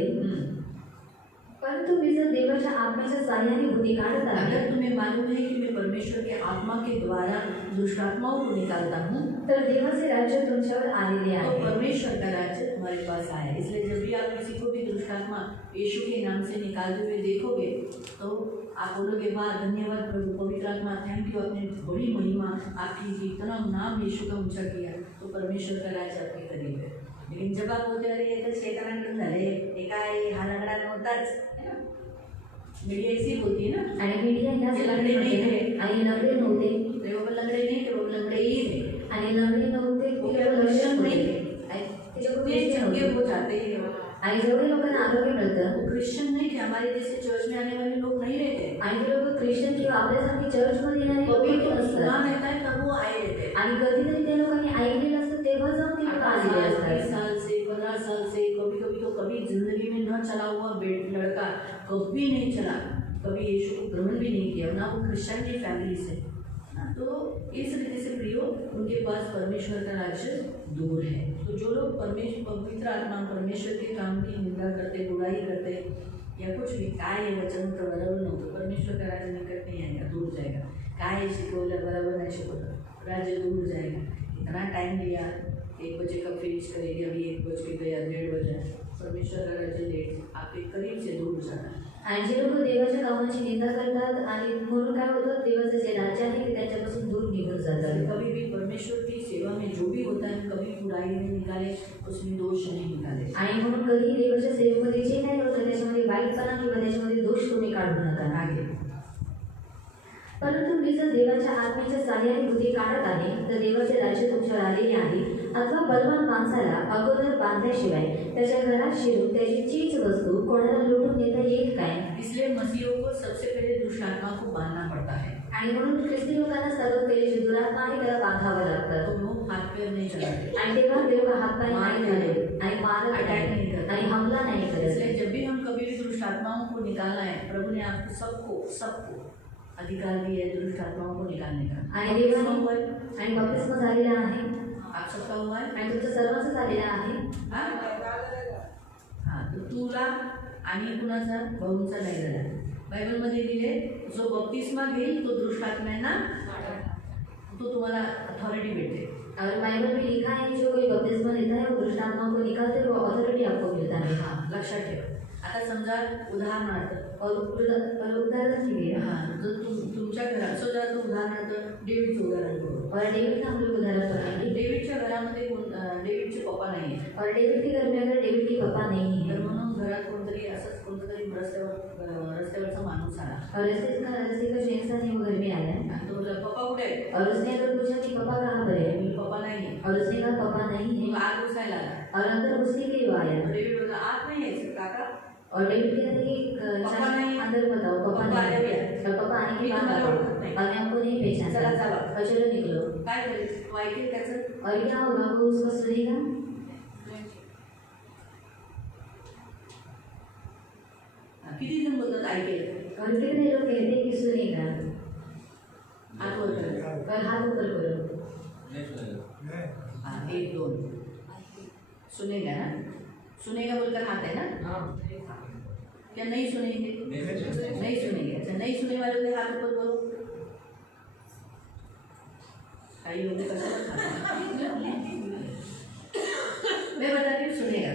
परंतु मी जर देवाच्या आत्म्याच्या साह्याने बुद्धी काढत आहे, अगर तुम्हें मालूम है कि मैं परमेश्वर के आत्मा के द्वारा दुष्ट आत्माओं को निकालता हूँ, तर देवाचे राज्य तुमच्यावर आलेले तो आहे. परमेश्वर का राज्य तुम्हारे पास आया। इसलिए जब भी आप किसी को भी दुष्ट आत्मा यीशु के नाम से निकालते हुए देखोगे तो आप बोलोगे वाह धन्यवाद प्रभु, पवित्र आत्मा थैंक यू, आपने बड़ी महिमा आपकी की, इतना नाम यीशु का ऊंचा किया, तो परमेश्वर का राज्य आपके करीब है। लेकिन जब आप बोलते अरे ये तो शैतानाकडून झाले, हे काय हा लंगडा नव्हताच, है ना, मीडिया ऐसी बोलती है ना, आणि मीडिया ह्या ये लंगडे नहीं थे, आणि लंगडे नव्हते, तो वो लंगडे नहीं थे, वो लंगडे ही थे, आणि लंगडे नव्हते, वो तिथे केवल लक्षण लक्षण नाही. नहीं थे, त्याच्याकडे ये चंगे हो जाते हैं। आणि जेवढे लोकांना आरोग्य मिळतं, वो क्रिश्चियन नहीं थे, हमारे जैसे चर्च में आने वाले लोग नहीं रहते, आणि ते लोक ख्रिश्चन किंवा आपल्यासारखे चर्चमध्ये येणारे लोक कभी पण तो सुना नसतात. रहता है तब वो आए रहते, आणि कधीतरी त्या लोकांनी ऐकलेलं असतं तेव्हा जाऊन ते लोक आलेले 20 असतात. साल से 15 साल से, कभी कभी तो कभी जिंदगी में न चला हुआ लड़का कभी नहीं चला, कभी यीशु को ग्रहण भी नहीं किया, ना वो क्रिश्चियन की फैमिली से ना। तो इस रीति से प्रियो, उनके पास परमेश्वर का राज्य दूर है। तो जो लोग पवित्र आत्मा परमेश्वर के काम की निंदा करते, बुराई करते या कुछ भी, काय हे वचन बरोबर नव्हतं, परमेश्वर का राज्य निकट नहीं आएगा, दूर जाएगा, काय शिकवलं बराबर नहीं शिकवलं, राज्य दूर जाएगा। इतना टाइम लिया, 1 बजे का फिनिश करेगी, अभी 1 बज के गया, 1:30 बजा, परमेश्वर का राज्य लेट आपके करीब से दूर जाता है। आणि जे लोक देवाच्या कामाची निंदा करतात आणि म्हणून काय होतं, देवाचं जे राज्य आहे ते त्यांच्यापासून दूर निघून जातात. कभी भी परमेश्वर की सेवा में जो भी होता है, कभी बुराई नहीं निकाले, उसमें दोष नहीं निकाले। आणि म्हणून कधी देवाच्या सेवेमध्ये जे काही होतं त्याच्यामध्ये वाईटपणा किंवा त्याच्यामध्ये दोष तुम्ही काढू नका. आगे परंतु मी जर देवाच्या आत्म्याच्या साह्याने बुद्धी काढत आहे तर देवाचे राज्य तुमच्यावर आलेले आहे. अथवा बलवान माणसाला अगोदर बांधल्याशिवाय त्याच्या घरात शिरून त्याची चीज वस्तू कोणाला लुटून देता येईल काय? इसलिए मसीहों को सबसे पहले दुष्ट आत्मा को बांधना पड़ता है। आणि म्हणून ख्रिस्ती लोकांना सर्वात पहिले जे दुरात्मा आहे त्याला बांधावं लागतं. तो लोग हाथ पैर नहीं चलाते, आणि तेव्हा ते लोक हातपाय नाही घालत आणि मारत अटॅक नहीं करते, आणि हमला नाही करत. इसलिए जब भी हम कभी भी दुष्ट आत्माओं को निकालना है, प्रभु ने आपको सबको अधिकार दिया है दुष्ट आत्माओं को निकालने का। आणि देवाने आणि बपतिस्मा झालेला आहे, आप सबका हुआ है, आणि तुमचं सर्वांचं झालेलं आहे. हाँ, तो तुला आणि कुणाचा भाऊंचा नाही झाला। बायबलमध्ये लिहिले जो बपतिस्मा घेईल तो दुष्ट आत्म्यांना तो तुम्हाला अथॉरिटी भेटते. और बाइबल में लिखा है कि जो कोई बपतिस्मा लेता है वो दुष्ट आत्मा को निकालते हुए अथॉरिटी आपको मिलता है. हां, लक्षात ठेवा. आता समजा उदाहरणार्थ और उदाहरण के लिए हां, जर तुमच्या घरात समजा तो उदाहरणार्थ डेव्हिडचं उदाहरण करू. और डेविड का हम लोग उदाहरण पढ़ेंगे. डेव्हिडच्या घरामध्ये डेव्हिडचे पप्पा नाही आहेत. और डेविड के घर में अगर डेविड के पापा नहीं तर है म्हणून घरात कोणतरी असंच कोणतरी रस्त्यावरचा माणूस आला और रस्ते का जो इंसान है वो घर में आया आणि तो बोलला, पप्पा कुठे आहेत? और उसने अगर पूछा कि पापा कहाँ पर है मी पप्पा नाही आहे. और उसने कहा पापा नहीं मग है आत घुसायला आला. और अंदर घुसने के लिए वो आया. डेव्हिड बोलला, आत नाही यायचं काका. और डेविड कहते हैं कि पापा नहीं, अंदर बताओ पापा पापा नहीं आए है. हैं. और पापा आने के मी बाद तुम्हाला बताओ ओळखत नाही. और मैं हमको नहीं पहचानता. चला चला. और चलो निकलो. काय करेल? तो ऐकेल त्याचं? और क्या होगा वो उसको सुनेगा. किती जण बोलतात ऐकेल? और कितने लोग कहते हैं कि सुनेगा. हात वर करेल. और हाथ ऊपर करो. हाँ, 1 2 सुनेगा ना? सुनेगा बोलकर हाथ है ना? क्या नहीं सुनेंगे? नहीं सुनेंगे. अच्छा, नहीं सुनने वाले के हाथ ऊपर करो. काही लोग मैं बताती हूँ, सुनेगा.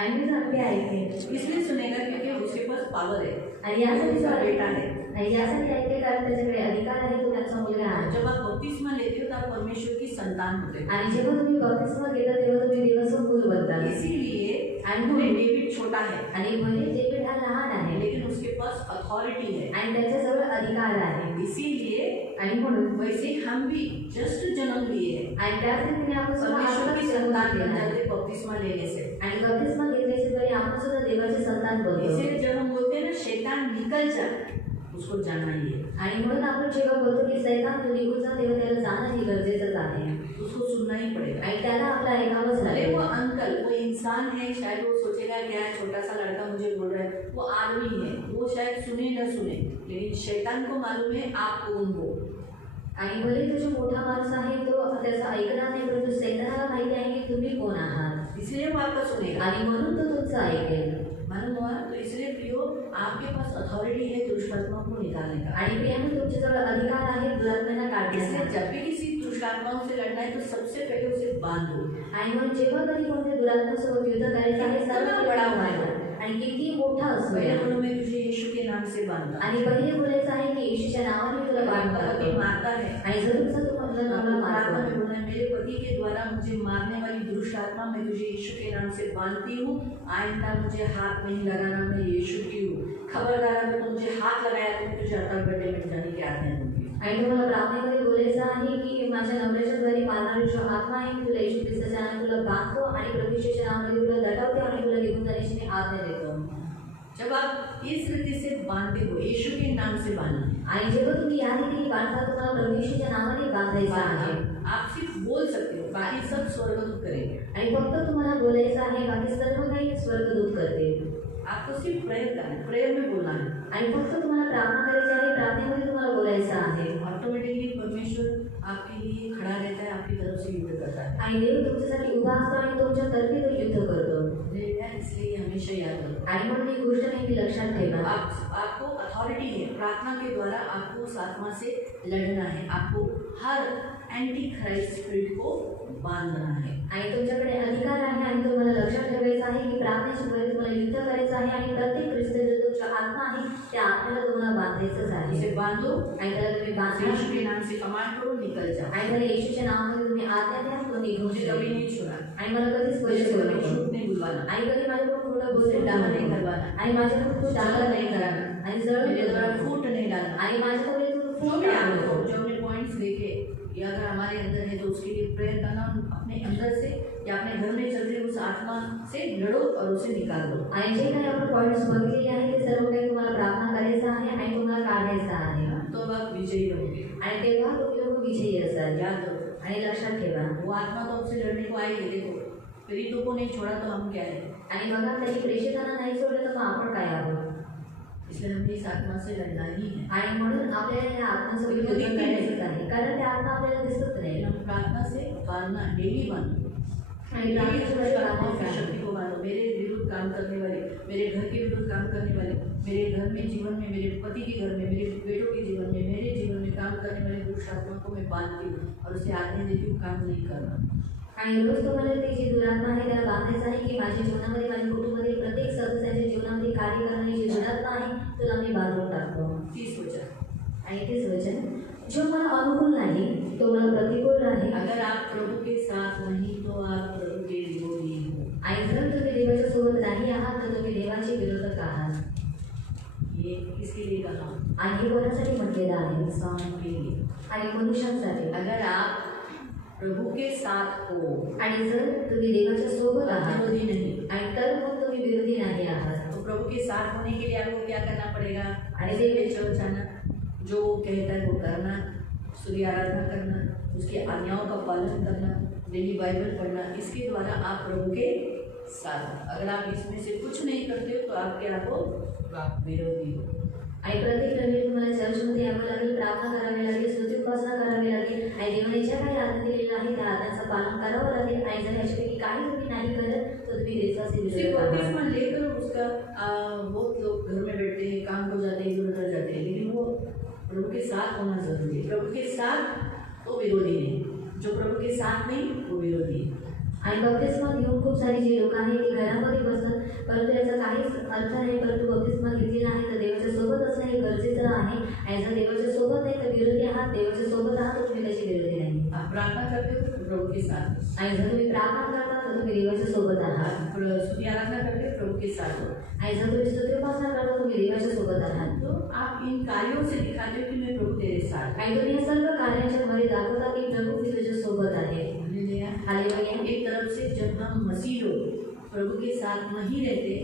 आइए तो आपके आएंगे इसलिए सुनेगा क्योंकि उसके पास पावर है. आणि यासाठी उसका बेटा है. यासाठी ऐकले कारण त्याच्याकडे अधिकार आहे तो त्यांचा मुलगा आहे. जब आप बपतिस्मा लेते हो तो आप परमेश्वर की संतान होते हो. आणि जेव्हा तुम्ही बपतिस्मा घेता तेव्हा तुम्ही देवाचं मूल बनता. इसीलिए आणि डेविड छोटा है आणि भले डेविड हा लहान आहे लेकिन उसके पास अथॉरिटी है. आणि त्याच्याजवळ अधिकार आहे. इसीलिए आणि म्हणून वैसे हम भी जस्ट जन्म लिए हैं आणि त्यासाठी तुम्ही आपण सुद्धा परमेश्वर की आत्माची संतान संतान बन आहे. जाते बपतिस्मा लेने से. आणि बपतिस्मा घेतल्याच्या वेळी आपण सुद्धा देवाची संतान बनतो. इसीलिए जब हम बोलते हैं ना शैतान निकल जा, उसको जाना ही है. आणि म्हणून आपण जेव्हा बोलतो की सैतान तू निघून जा तेव्हा त्याला जाणं ही गरजेचंच आहे. उसको सुनना ही पड़ेगा. आणि त्याला आपला ऐकावंच अरे लागेल. वो अंकल, वो इंसान है, शायद वो सोचेगा क्या है, छोटा सा लड़का मुझे बोल रहा है. वो आदमी है, वो शायद सुने न सुने, लेकिन शैतान को मालूम है आप कौन हो. आणि भले तो जो मोठा माणूस आहे तो त्याचं ऐकणार नाही परंतु सैतानाला माहिती आहे की तुम्ही कोण आहात. इसलिए वो आपका सुनेगा. आणि म्हणून तो तुमचं ऐकेल. मालूम हुआ? तो इसलिए प्रियो, आपके पास अथॉरिटी है दुष्ट आत्मा को निकालने का. आणि प्रियाने तुमच्याजवळ अधिकार आहे दुरात्म्यांना इसलिए काढण्याचा. जब भी किसी दुष्ट आत्माओं से लड़ना है तो सबसे पहले उसे बांधो. आणि म्हणून जेव्हा कधी कोणत्या दुरात्म्यासोबत युद्ध करायचं आहे सर्वात बडा व्हायला आणि किती मोठा असतो. पहले बोलो, मैं तुझे यीशु के नाम से बांधता. आणि पहिले बोलायचं आहे की येशूच्या नावाने तुला आपका बांधतो. पति मारता है. आणि जर तुमचा तुम्हाला आत्मा मारतो में बोलना है, मेरे पति के द्वारा मुझे मारने वाली दुष्ट आत्मा मैं तुझे यीशु के नाम से बांधती हूँ. आइंदा मुझे हाथ नहीं लगाना, मैं यीशु की हूँ. खबरदार अगर तुम मुझे हाथ लगाया तो मैं तुझे अतल गड्ढे में जाने की आज्ञा दूंगी. आणि तुम्हाला प्रार्थनेमध्ये बोलायचं आहे की माझ्या नवऱ्याच्या घरी पाळणारी जो आत्मा आहे मी तुला येशू ख्रिस्ताच्या नावाने तुला बांधतो आणि प्रभू येशूच्या नावामध्ये तुला दटावते आणि तुला निघून जाण्याची मी आज्ञा देतो. जब आप इस रीति से बांधते हो, यीशु के नाम से बांधना. आणि जेव्हा तुम्ही या रीतीने बांधता तुम्हाला प्रभू येशूच्या नावाने बांधायचं आहे. आप सिर्फ बोल सकते हो, बाकी सब स्वर्गदूत करेंगे. आणि फक्त तुम्हाला बोलायचं आहे बाकी सर्व काही स्वर्गदूत करते. आपको सिर्फ प्रेयर करना है, प्रेयर में बोलना है. आणि फक्त तुम्हाला प्रार्थना करायची आहे, प्रार्थनेमध्ये तुम्हाला बोलायचं आहे. ऑटोमेटिकली परमेश्वर आपके लिए खड़ा रहता है, आपकी तरफ से युद्ध करता है. आणि देव तुमच्यासाठी उभा असतो आणि तुमच्या तर्फे तो युद्ध करतो. इसलिए हमेशा याद रखो. आणि म्हणून ही गोष्ट नेहमी लक्षात ठेवा. आपको अथॉरिटी है, प्रार्थना के द्वारा आपको उस आत्मा से लड़ना है. आपको हर एंटी क्राइस्ट स्पिरिट को बांधना है. आणि तुमच्याकडे अधिकार आहे आणि तुम्हाला लक्षात ठेवायचं आहे की प्रार्थनेच्या द्वारे तुम्हाला युद्ध करायचं आहे आणि प्रत्येक ख्रिस्त जो तुमचा आत्मा आहे त्या आत्म्याला तुम्हाला बांधायचंच आहे. उसे बांधो आणि त्याला तुम्ही बांधा. यीशु के नाम से कमांड करो, निकल जाओ. आणि त्याला येशूच्या नावामध्ये तुम्ही आज्ञा द्या तो निघून मुझे जाईल. कभी नहीं छुड़ा. आणि मला कधीच मुझे पैसे कभी झूठ नहीं बुलवाना. आणि कधी माझ्याकडून खोटं मुझसे बोलून डामा नहीं टाकू करवाना. आणि माझ्याकडून खूप डांगर नाही कराना. कराना आणि जळ मेरे द्वारा फूट नहीं डालना. आणि माझ्याकडे तू जो फूट भी आपको टाकू. जो अपने पॉइंट्स देखे या अगर हमारे अंदर है तो उसके लिए प्रेयर करना. अपने अंदर से या अपने घर में चल रही उस आत्मा से लड़ो और उसे निकाल दो. आणि जे काही आपण पॉईंट्स बघितलेले आहे ते सर्व काही तुम्हाला प्रार्थना करायचं आहे आणि तुम्हाला काढायचं आहे. तो आप विजयी रहोगे. आणि तेव्हा तुम्ही लोक विजयी असाल. याद रखो. आणि लक्षात ठेवा वो आत्मा तो आपसे लड़ने को आएगी. देखो, प्रेरितों को नहीं छोड़ा तो हम क्या है. आणि बघा त्यांनी प्रेषितांना नाही सोडलं तर मग आपण काय आहोत. इसलिए हमें इस आत्मा से लड़ना ही है. आणि म्हणून आपल्याला या आत्म्यासोबत युद्ध करायचंच आहे कारण त्या आत्मा आपल्याला दिसत नाही. हम प्रार्थना से बांधना, डेली बांधो. आणि प्रार्थनेद्वारे बांधायचं शक्ति को बांधो. मेरे विरुद्ध काम करने वाले, मेरे घर के विरुद्ध काम करने वाले, मेरे घर में जीवन में, मेरे पति के घर में, मेरे बेटों के जीवन में, मेरे जीवन में काम करने वाले दुष्ट आत्मा को मैं बांधती हूँ और उसे आज्ञा देती हूँ काम नहीं करना। आणि रोज तुम्हाला ती जी दुरात्मा आहे त्याला बांधायचं आहे की माझ्या जीवनामध्ये माझ्या कुटुंबातील प्रत्येक सदस्याच्या जीवनामध्ये कार्य करणारी जी दुरात्मा आहे तुला मी बांधून टाकतो। 30 वचन। आणि तेच वचन, जो मला अनुकूल नाही तो मला प्रतिकूल आहे। अगर आप प्रभु के साथ नहीं तो आप प्रभु के विरोधी हो। आणि जर तुम्ही देवाच्या सोबत नाही आहात तर तुम्ही देवाचे विरोधक आहात। ये किसके लिए कहा? आणि हे कोणासाठी म्हटलेलं आहे? इंसान के लिए। आणि मनुष्यांसाठी। अगर आप प्रभु के साथ हो आणि जर तुम्ही देवाच्या सोबत आहात विरोधी नहीं, आणि तर मग तुम्ही विरोधी नाही आहात। तो प्रभु के साथ होने के लिए आपको क्या करना पड़ेगा? अरे देव चर्च जाना, जो वो कहता है वो करना, सूर्य आराधना करना, उसकी आज्ञाओं का पालन करना, डेली बाइबल पढ़ना। इसके द्वारा आप प्रभु के साथ। अगर आप इसमें से कुछ नहीं करते हो तो आप क्या हो? आप विरोधी हो। आणि प्रत्येक रविवारी तुम्हाला चर्चमध्ये यावं लागेल, प्रार्थना करावी लागेल, स्तुतिउपासना करावी लागेल आणि देवाने ज्या काही आज्ञा दिलेल्या आहे त्या आज्ञांचं पालन करावं लागेल। आणि जर याच्यापैकी काही तुम्ही नाही करत तर तुम्ही देवाचे विरोधक आहात। बपतिस्मा लेकर उसका बहुत लोग घर में बैठते हैं, काम को जाते हैं, इधर उधर जाते हैं, लेकिन वो प्रभु के साथ होना जरूरी है। प्रभु के साथ तो विरोधी नहीं, जो प्रभु के साथ नहीं वो विरोधी है। आणि बपतिस्मा घेऊन खूप सारी जी लोक आहेत ती घरामध्ये बसतात, परंतु याचा काहीच अर्थ नाही। परंतु बपतिस्मा घेतली नाही तर देवाच्या सोबत असणं हे गरजेचं आहे। आणि जर देवाच्या सोबत नाही तर विरोधी आहात, देवाच्या सोबत आहात तर तुम्ही त्याचे विरोधी नाही। आप प्रार्थना करते हो तो प्रभु के साथ। आणि जर तुम्ही प्रार्थना करता तर तुम्ही देवाच्या सोबत आहात। आप स्तुति आराधना करते हो प्रभु के साथ हो। आणि जर तुम्ही स्तुतिउपासना करता तुम्ही देवाच्या सोबत आहात। तो आप इन कार्यों से दिखाते हो कि मैं प्रभु तेरे साथ। आणि तुम्ही या सर्व कार्यांच्या द्वारे दाखवता की प्रभू मी तुझ्या सोबत आहे। हालेलुया। एक तरफ से जब हम मसीह लोग प्रभु के साथ नहीं रहते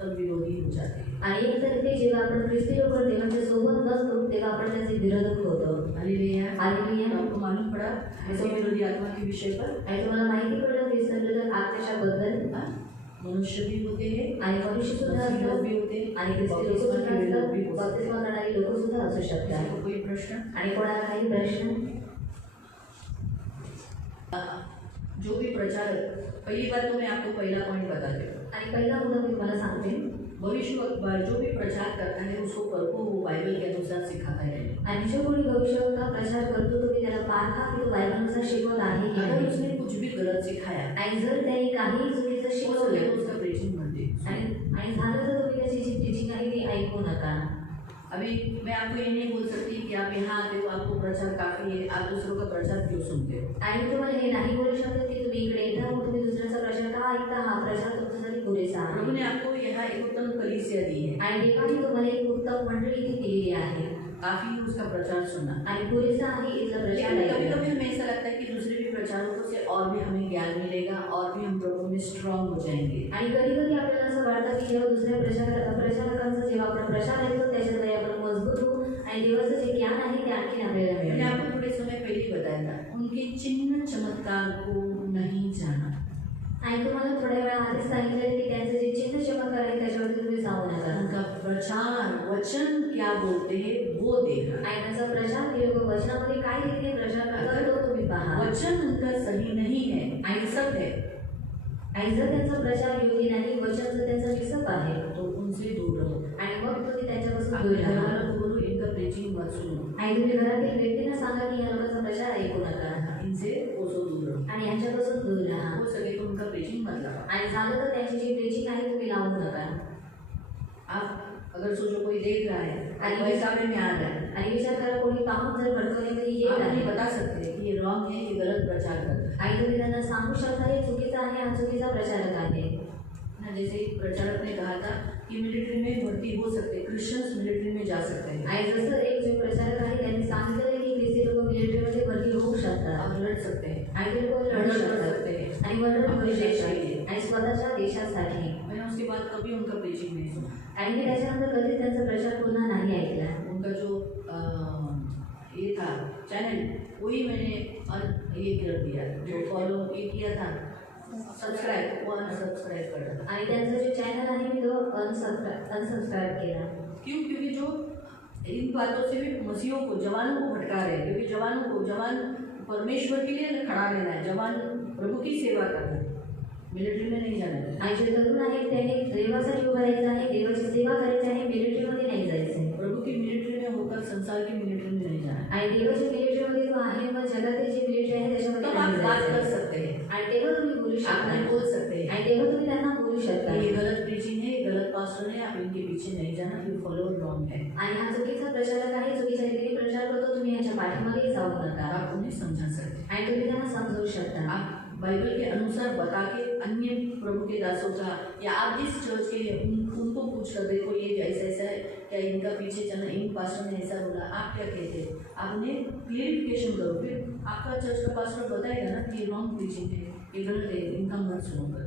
तब विरोधी हो जाते हैं। आणि एक तर्फे जेव्हा आपण ख्रिस्ती लोक देवाच्या सोबत नसतो तेव्हा आपण त्याचे विरोधक होतो। हालेलुया। हालेलुया। आपको मालूम पड़ा ऐसे विरोधी आत्मा के विषय पर? आणि तुम्हाला माहिती पडलं ख्रिस्ती विरोधक आत्म्याच्याबद्दल। मनुष्य भी होते हैं आणि मनुष्य सुद्धा लोग असतात भी होते हैं आणि ख्रिस्ती लोक सुद्धा असतात, बपतिस्मा करणारी लोक सुद्धा असू शकतात। कोई प्रश्न? आणि कोणाला काही प्रश्न? जो भी प्रचारक, पहली बात तो मैं आपको पहला पॉइंट बताती हूँ। आणि पहिला मुद्दा मी तुम्हाला सांगते, भविष्य जो भी प्रचार करता है उसको परखो, वो बाइबल के अनुसार सिखाता है। आणि जो कोणी भविष्य का प्रचार करतो तुम्ही त्याला पारखा की तो बायबलनुसार शिकवत आहे की अगर नाही। उसने कुछ भी गलत सिखाया आणि जर त्याने काही चुकीचं तो शिकवलं उसका प्रेचिंग मत दे। आणि झालं तर तुम्ही त्याची जी टीचिंग आहे ती ऐकू नका। अभी मैं आपको ये नहीं बोल सकती कि आप यहाँ आते हो आपको प्रचार काफ़ी है, आप दूसरों का प्रचार क्यों सुनते हो। आणि तुम्हाला हे नाही बोलू शकत की तुम्ही इकडे येता मग तुम्ही दुसऱ्याचा प्रचार का ऐकता, हा प्रचार तुमच्यासाठी पुरेसा प्रभु आहे। ने आपको यहाँ एक उत्तम कलीसिया दी है, आणि देवाने तुम्हाला एक उत्तम मंडळी इथे दिलेली आहे काफ़ी उसका प्रचार सुना। आणि पुरेसा आहे इथला प्रचार लेकिन कभी ऐकणं। कभी हमें ऐसा लगता है कि दूसरे भी प्रचारकों से और भी हमें ज्ञान मिलेगा और भी हम प्रभु में स्ट्रांग हो जाएंगे। आणि कधी कधी आपल्याला असं वाटतं की जेव्हा दुसऱ्या प्रचारकांचा जेव्हा आपण प्रचार ऐकतो त्याच्याद्वारे आपण मजबूत होऊ आणि देवाचं जे ज्ञान आहे ते आणखी आपल्याला मैंने मिळेल। आपको थोड़े समय पहले ही बताया था, उनके चिन्ह चमत्कार को नहीं जाना। आणि तुम्हाला थोड्या वेळा आधीच सांगितलं की त्यांचं जे चिन्ह चमत्कार आहे त्याच्यावरती तुम्ही जाऊ नका। उनका प्रचार वचन क्या बोलते हैं वो देखना। आणि त्याचा प्रचार ते लोक वचनामध्ये काय रीतीने प्रचार करतात तो तुम्ही पहा। वचन उनका सही नहीं है, आइसक है, आणि जर त्यांचा प्रचार योग्य नाही, वचन जर त्यांचा विसप आहे तो उनसे दूर रहो। आणि मग तुम्ही त्यांच्यापासून अपने दूर घर राहा। वालों को बोलो इनका प्रीचिंग मत सुनो, आणि तुम्ही घरातील व्यक्तींना सांगा की या लोकांचा प्रचार ऐकू नका इनसे कोसों दूर रहो। आणि यांच्यापासून दूर राहा। हो सके तो उनका प्रीचिंग मत लगाओ। आणि झालं तर त्यांची जी प्रीचिंग आहे तुम्ही लावू नका। आप अगर सोचो कोई देख रहा है आणि पैसावे में आ रहा है, आणि विचार करा कोणी पाहून जर भडकवण्यामध्ये येत आप आहे उन्हें बता सकते हैं कि ये रॉन्ग है, ये गलत प्रचार करता है आणि तुम्ही त्यांना सांगू शकता हे चुकीचा आहे, हा चुकीचा प्रचारक आहे ना। जैसे एक प्रचारक ने कहा था कि मिलिट्री में भर्ती हो सकते हैं, क्रिश्चियंस मिलिट्री में जा सकते हैं आणि जसं एक जो प्रचारक आहे त्यांनी सांगितलं की ख्रिस्ती लोक मिलिटरीमध्ये भरती होऊ शकतात और लड़ सकते हैं, आणि ते लोक लढू मर्डर कर शकतात सकते हैं आणि मदत करू अपने देश शकतात के लिए। आणि स्वतःच्या देशासाठी। मैंने उसके बाद कभी उनका प्रीचिंग नहीं सुना। आणि मी त्याच्यानंतर कधीच त्यांचा प्रचार पुन्हा नहीं ऐकला। उनका जो ये था चैनल वही मैंने ये कर दिया, जो फॉलो ये किया था सब्सक्राइब वो अनसब्सक्राइब कर दिया। आणि त्यांचा जो चॅनल आहे मी तो अनसबस्क्राईब केला। क्यों? क्योंकि जो इन बातों से भी मसीहों को, जवानों को भटका रहे हैं, क्योंकि जवान परमेश्वर के लिए खड़ा रहना है, जवान प्रभु की सेवा करना है, मिलिट्री में नहीं जाना है। आणि जे तरुण आहेत त्यांनी देवासाठी उभं राहायचं आहे, देवाची सेवा करायची आहे, मिलिटरीमध्ये नाही जायचं आहे। प्रभु की मिलिट्री में होकर संसार की मिलिट्री में नहीं जाना है। आणि देवाच्या मिलिटरीमध्ये जो आहे मग कर सकते हैं, आणि तेव्हा तुम्ही बोलू आप शकता नहीं बोल सकते हैं आणि तेव्हा तुम्ही त्यांना बोलू शकता ये गलत प्रीचिंग है, ये गलत पास्टर है, आप इनके पीछे नहीं जाना, यू फॉलो रॉन्ग है। आणि हा चुकीचा प्रचारक आहे, चुकीच्या रीतीने प्रचार करतो, तुम्ही याच्या पाठीमागे जाऊ नका आप उन्हें समझा सकते हैं। आणि तुम्ही त्यांना समजवू शकता। आप बाइबल के अनुसार बता के अन्य प्रभु के दासों का या आप जिस चर्च के उनको पूछ कर देखो ये ऐसा ऐसा है क्या, इनका पीछे चलना, इन पास्टर ने ऐसा बोला, आप क्या कहते हैं, आप उन्हें क्लियरिफिकेशन करो। फिर आपका चर्च का पास्टर बताएगा ना कि ये रॉन्ग प्रीचिंग है, ये गलत है, इनका मत सुनो कर।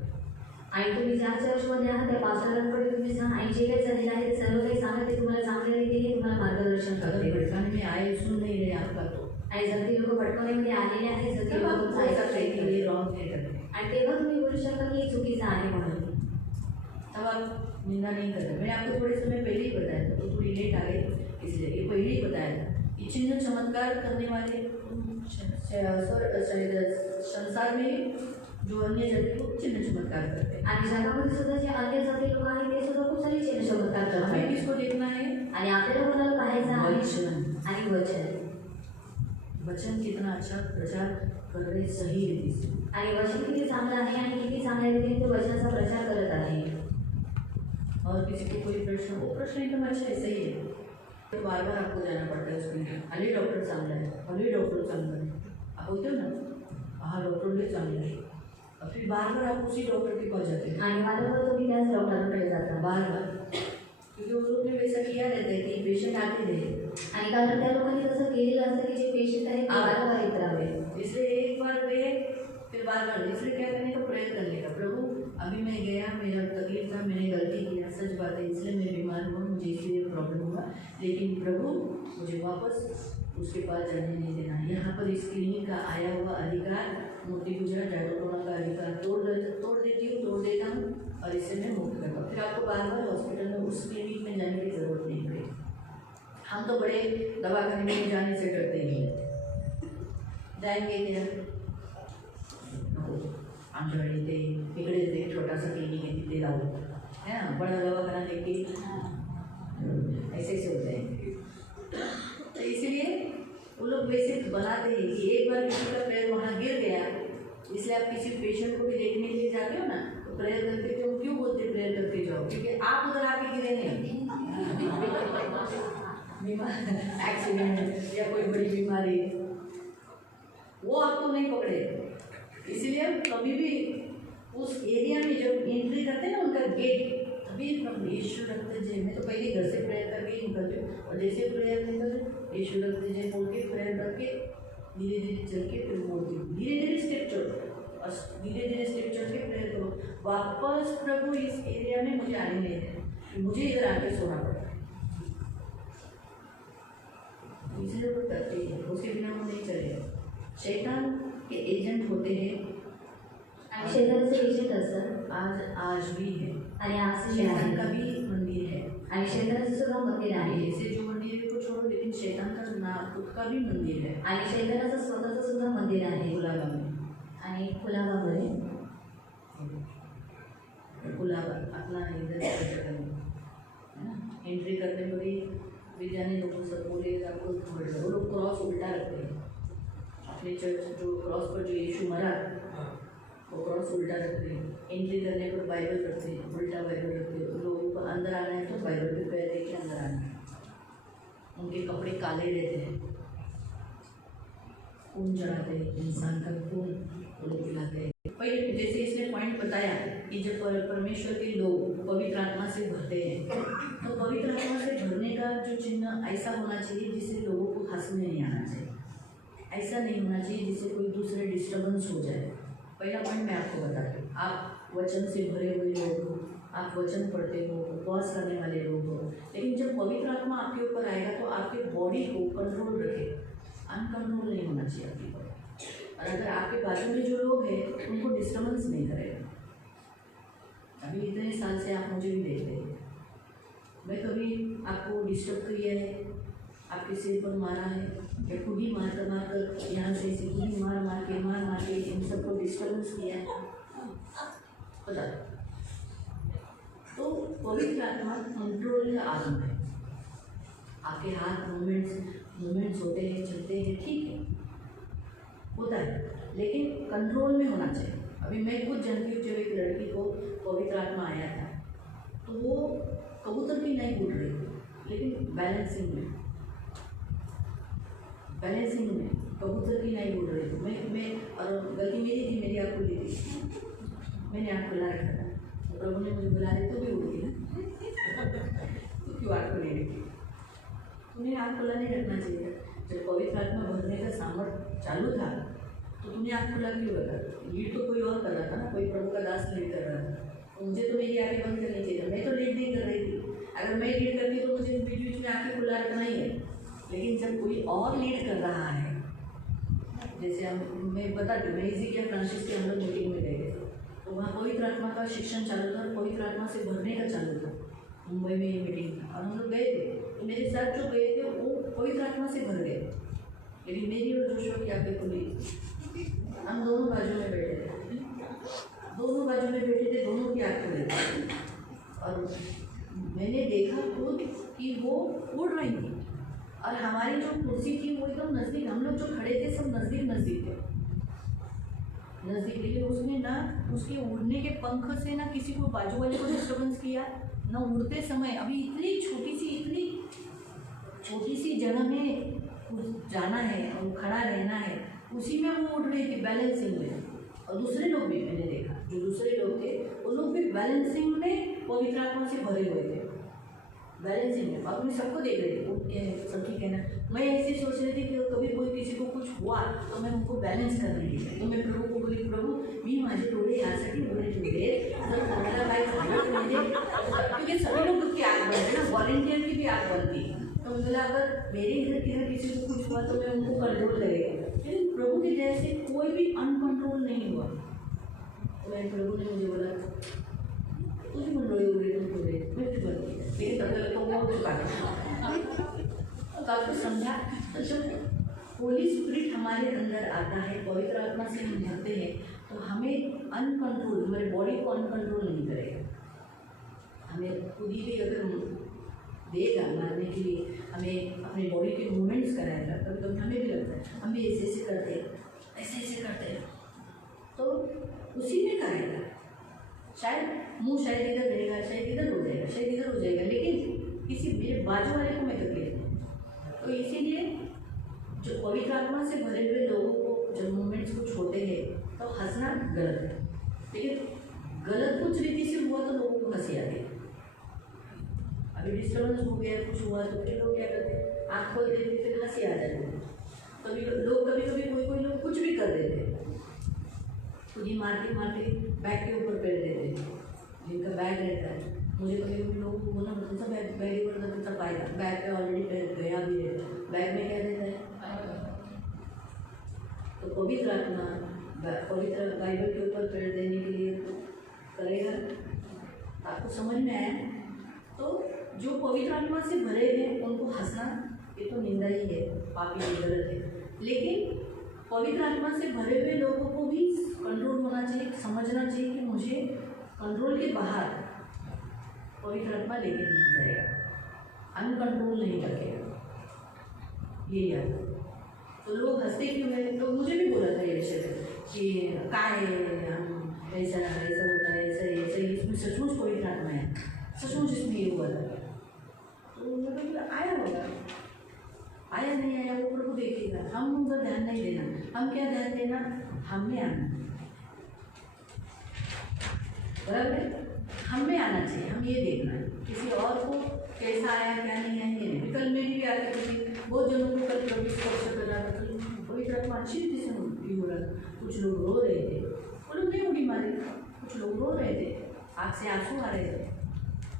आणि तुम्ही ज्या चर्चमध्ये आहात त्या पास्टरांकडे तुम्ही जा आणि जे काही झालेलं आहे ते सर्व काही सांगा, ते तुम्हाला चांगल्या रीतीने तुम्हाला मार्गदर्शन अगर करते। भड़काने में आए, सुन नहीं रहे आपका तो आणि जर ते लोक भटकवण्यामध्ये आलेले आहेत, जर ते तब आप लोक बोल सकते हैं कि ये रॉन्ग है करके, आणि तेव्हा तुम्ही बोलू शकता की हे चुकीचं आहे म्हणून। तब आप निंदा नहीं करते। मैंने आपको थोड़े समय पहले ही बताया था, तो थोड़ी लेट आ गई इसलिए, ये पहले ही बताया था कि चिन्ह चमत्कार करने वाले संसार में जो अन्य जाति लोग चिन्ह चमत्कार करते हैं, आणि जगामध्ये सुद्धा जे अन्य जाती लोक आहेत ते सुद्धा खूप सारे चिन्ह चमत्कार करतात हमें किसको देखना है, आणि आपल्याला कोणाला पाहायचं आहे वचन। आणि वचन, वचन कितना अच्छा प्रचार कर रहे सही रीति से, आणि वचन किती चांगलं आहे आणि किती चांगल्या रीतीने तो वचनाचा प्रचार करत आहे। और किसी को कोई प्रश्न, वो प्रश्न एकदम अच्छा है, सही है, तो बार बार आपको जाना पड़ता है उसके लिए, अली डॉक्टर चांगला है, अली डॉक्टर चांगला है, आप बोलते हो ना, हाँ डॉक्टर ले चांगला है, और फिर बार बार आप उसी डॉक्टर के पास जाते हैं, आणि वारंवार तुम्ही त्याच डॉक्टरांकडे जाता बार बार, क्योंकि वो लोग ने वैसा किया रहता है कि पेशेंट आते रहे, आणि कारण त्या लोकांनी तसं केलेलं असतं की जे पेशंट आहेत ते वारंवार येत राहावे। इसलिए एक बार गए फिर बार बार, इसलिए क्या करने का प्रयत्न करने का, प्रभु अभी मैं गया, मेरा तकलीफ था, मैंने गलती किया, सच बात है, इसलिए मैं बीमार हुआ, मुझे इसलिए प्रॉब्लम हुआ, लेकिन प्रभु मुझे वापस उसके पास जाने नहीं देना। यहाँ पर इस क्लिनिक का आया हुआ अधिकार, मूर्ति पूजा जादूटोना का अधिकार तोड़ देती हूँ, तोड़ देता हूँ, और इससे मैं मुक्त करता हूँ। फिर आपको बार बार हॉस्पिटल में उस क्लिनिक में जाने की ज़रूरत नहीं पड़ेगी। हम तो बड़े दवाखाने में जाने से डरते ही हैं, जाएंगे क्या, आमच्याकडे इथे इकडे एक छोटासा क्लिनिक आहे, तिथे जाऊ है ना, बड़ा दवाखाना लेके ऐसे ऐसे हो जाएंगे। तो इसलिए वो लोग वैसे बनाते हैं कि एक बार किसी का पैर वहाँ गिर गया, इसलिए आप किसी पेशेंट को भी देखने के लिए जाते हो ना, तो प्रेयर करके जाओ। क्यों बोलते प्रेयर करके जाओ, क्योंकि आप उधर आके गिरे नहीं, बीमार एक्सीडेंट या कोई बड़ी बीमारी वो आपको नहीं पकड़े, इसलिए हम कभी भी उस एरिया में जब एंट्री करते हैं ना उनका गेट, तभी यीशु रक्त जय, मैं तो पहले घर से प्रेयर करके ही निकलती हूँ, और जैसे प्रेयर निकल यीशु रक्त जय बोल के प्रेयर करके धीरे धीरे चल के फिर बोलती हूँ, धीरे धीरे स्टेप चलो और धीरे धीरे स्टेप चल के प्रेयर करो, वापस प्रभु इस एरिया में मुझे आने नहीं देते, मुझे इधर आके सोना पड़ता है, इसलिए वो करते ही, उसके बिना वो नहीं चलेगा। शैतान के एजेंट होते हैं, आणि शैतानाचे एजंट असतात आज भी है, आणि आज जे शैतान आहे का भी मंदिर है, आणि शैतानाचं सुद्धा मंदिर आहे ऐसे जो मंदिर है को छोड़ो, लेकिन शैतान का ना खुद का भी मंदिर है, आणि शैतानाचं स्वतःचं सुद्धा मंदिर आहे गुलाबा में, आणि कुलाबामध्ये गुलाबा अपना इधर है ना, एंट्री करने पर ही विद्याने लोगों सब बोले आपको, वो लोग क्रॉस उल्टा रखते हैं अपने चर्च, जो क्रॉस पर जो यीशु मरा वो क्रॉस उल्टा रखते हैं, एंट्री करने पर बाइबल रखते हैं, उल्टा बाइबल रखते हैं, लोगों को अंदर आना है तो बाइबल पे पैर दे के अंदर आना है, उनके कपड़े काले रहते हैं, खून चढ़ाते हैं, इंसान का खून वो लोग पिलाते हैं। पहले जैसे इसने पॉइंट बताया कि जब परमेश्वर के लोग पवित्र आत्मा से भरते हैं, तो पवित्र आत्मा से भरने का जो चिन्ह ऐसा होना चाहिए जिससे लोगों को हंसने नहीं आना चाहिए, ऐसा नहीं होना चाहिए जिससे कोई दूसरे डिस्टर्बेंस हो जाए। पहला पॉइंट मैं आपको बताती हूँ, आप वचन से भरे हुए लोग हो, आप वचन पढ़ते हो, उपवास करने वाले लोग हो, लेकिन जब पवित्र आत्मा आपके ऊपर आएगा तो आपके बॉडी को कंट्रोल रखे, अनकंट्रोल नहीं होना चाहिए आपकी बॉडी, और अगर आपके बाजू में जो लोग हैं उनको डिस्टर्बेंस नहीं करेगा। अभी इतने साल से आप मुझे भी देख रहे हैं, मैं कभी आपको डिस्टर्ब किया है, आपके सिर पर मारा है, या खुद ही मार कर यहाँ से इसे खुद ही मार के इन सबको डिस्टर्बेंस किया है, पता। तो पवित्र आत्मा कंट्रोल का आत्मा है, आपके हाथ मूवमेंट्स होते हैं, चलते हैं, ठीक है, होता है, लेकिन कंट्रोल में होना चाहिए। अभी मैं खुद जानती हूँ, जब एक लड़की को पवित्र आत्मा आया था तो वो कबूतर भी नहीं उड़ रही थी, लेकिन बैलेंसिंग में कबूतर भी नहीं उड़ रही थी। मैं और गलती मेरी थी, मेरी आँख खुली थी, मैंने आँख खुला रखा था, तो प्रभु ने मुझे बुला रही, तो भी उड़ गई ना तो क्यों आँख खुली रखी? तुम्हें आँख खुला नहीं रखना चाहिए। जब पवित्र आत्मा भरने का सामर्थ्य चालू था तो तुमने आँख खुला क्यों रखा? लीड तो कोई और कर रहा था ना, कोई प्रभु का दास लीड कर रहा था, तो मुझे तो मेरी आँखें बंद करनी चाहिए। मैं तो लीड नहीं कर रही थी। अगर मैं लीड करती तो मुझे बीच बीच में आँखें खुला रखना ही है। लेकिन जब कोई और लीड कर रहा है, जैसे मैं बताती हूँ, मैं इज़िकियल फ्रांसिस के हम लोग मीटिंग में गए थे, तो वहाँ पवित्र आत्मा का शिक्षण चालू था, पवित्र आत्मा से भरने का चालू था। मुंबई में ये मीटिंग था और हम लोग गए थे, तो मेरे साथ जो गए थे वो पवित्र आत्मा से भर गए, लेकिन मेरी और जोशुआ की आँखें खुली। हम दोनों बाजू में बैठे थे, दोनों की आँखें खुली थी, और मैंने देखा खुद कि वो उड़ रही थी, और हमारी जो कुर्सी थी वो एकदम नज़दीक, हम लोग जो खड़े थे सब नज़दीक थे। लेकिन उसने ना उसके उड़ने के पंख से ना किसी को, बाजू वाले को डिस्टर्बेंस किया ना। उड़ते समय अभी इतनी छोटी सी जगह में जाना है और खड़ा रहना है, उसी में वो उड़ रही थी बैलेंसिंग में। और दूसरे लोग भी मैंने देखा, जो दूसरे लोग थे वो लोग भी बैलेंसिंग में पवित्र आत्मा से भरे हुए थे, बैलेंसिंग में। और मैं सबको देख रही थी, सब ठीक है ना। मैं ऐसे सोच रही थी कि कभी कोई किसी को कुछ हुआ तो मैं उनको बैलेंस कर रही थी। तो मैं प्रभु को बोली, प्रभु मी माझे डोळे यासाठी डोळे ठेवले, जर कोणाला काय झालं म्हणजे, क्योंकि सभी लोग की आग बनते ना, वॉलेंटियर की भी आग बनती। तो बोला अगर मेरे इधर किसी को कुछ हुआ तो मैं उनको कंट्रोल करेगा, लेकिन प्रभु की दया से कोई भी अनकंट्रोल नहीं हुआ। तो मैं प्रभु ने मुझे बोला तुझे मन रोए उड़े तुम बोले मैं क्यों बनती, लेकिन तब तक तो वो चुका तो आपको समझा। तो जब होली स्पिरिट हमारे अंदर आता है, पवित्र आत्मा से हम भरते हैं, तो हमें अनकंट्रोल, हमारे बॉडी को अनकंट्रोल नहीं करेगा। हमें खुद ही भी अगर देगा मारने के लिए, हमें अपने बॉडी के मूवमेंट्स कराएगा। कभी कभी हमें भी लगता है हम भी ऐसे करते हैं, तो उसी में कराएगा। शायद मुंह शायद इधर रहेगा, शायद इधर हो जाएगा, लेकिन किसी मेरे बाजू वाले को मैं तकलीफ नहीं। तो इसीलिए जो पवित्र आत्मा से भरे हुए लोगों को जब मूवमेंट्स कुछ होते हैं तो हंसना गलत है, लेकिन गलत कुछ रीति से हुआ तो लोगों को हंसी आती है। अभी डिस्टर्बेंस हो गया, कुछ हुआ तो फिर लोग क्या करते हैं, आँख खोल देते, फिर हंसी आ जाती है। कभी कोई लोग कुछ भी कर देते हैं, खुद ही मारते बैग के ऊपर पैर देते हैं, जिनका बैग रहता है। मुझे कभी लोगों को बोलना पड़ता है बैग ऊपर तो तब पाएगा, बैग पे ऑलरेडी गया भी रहता है, बैग में क्या रहता है। तो पवित्र आत्मा पवित्र बाइबल के ऊपर पैर देने के लिए करेगा। आपको समझ में आया? तो जो पवित्र आत्मा से भरे हैं उनको हंसना ये तो निंदा ही है, पापी है, गलत है। लेकिन पवित्र आत्मा से भरे हुए लोगों को भी कंट्रोल होना चाहिए, समझना चाहिए कि मुझे कंट्रोल के बाहर पवित्र आत्मा लेके नहीं जाएगा, अनकंट्रोल नहीं रखेगा, ये याद। तो लोग हंसते क्यों हैं? तो मुझे भी बोला था ये विषय कि क्या है, हम ऐसा होता है, ऐसा इसमें सचमुच पवित्र आत्मा है, सचमुच इसमें ये हुआ था। तो मतलब आया नहीं आया वो प्रभु देखेगा, हम उन पर ध्यान नहीं देना। हम क्या ध्यान देना? हम में आना, बराबर हम में आना चाहिए। हम ये देखना है किसी और को कैसा आया क्या नहीं आया ये नहीं। कल मेरी भी आती थी, बहुत जनों को कल प्रभु स्पर्श कर रहा था, पवित्र आत्मा अच्छी रीति से हो रहा था। कुछ लोग रो रहे थे, वो लोग नहीं उड़ी मारे, कुछ लोग रो रहे थे, आँख से आंसू आ रहे थे।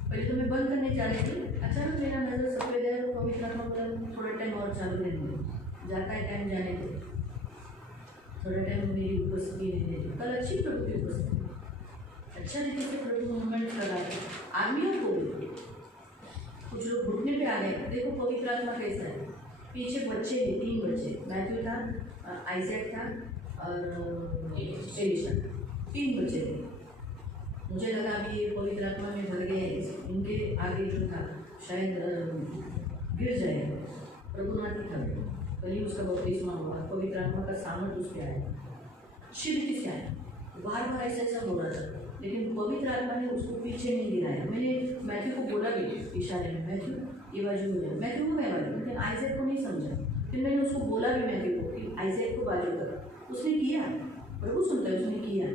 पहले तो मैं बंद करने जा रही थी, अचानक मेरा नजर सफेद है, तो पवित्र आत्मा बोला थोड़ा टाइम और चालू रहने दो, जाता है टाइम जाने दो, थोड़ा टाइम मेरी उपस्थिति रहने दो। कल अच्छी प्रभु की उपस्थिति, अच्छा रीति से प्रभु मूवमेंट लगाए, आदमियों को भी। कुछ लोग घुटने पे आ गए। देखो पवित्र आत्मा कैसा है, पीछे बच्चे थे, 3 बच्चे, मैथ्यू था, आइजैक था और एलिशा, 3 बच्चे थे। मुझे लगा अभी ये पवित्र आत्मा में भर गए, इनके आगे जो था शायद गिर जाए। प्रभु नाथ था, कल ही उसका बपतिस्मा हुआ, पवित्र आत्मा का सामर्थ उस पर आया। शीघ्रता से आया, बार बार ऐसा ऐसा हो रहा था, लेकिन पवित्र आत्मा ने उसको पीछे नहीं गिराया। मैंने मैथ्यू को बोला भी इशारे में, मैथ्यू ये बाजू हो जाए, मैथ्यू को मैं बाजू, लेकिन आइजैक को नहीं समझा। फिर मैंने उसको बोला भी मैथ्यू को कि आइजैक को बाजू कर, उसने किया, प्रभु सुनता है, उसने किया।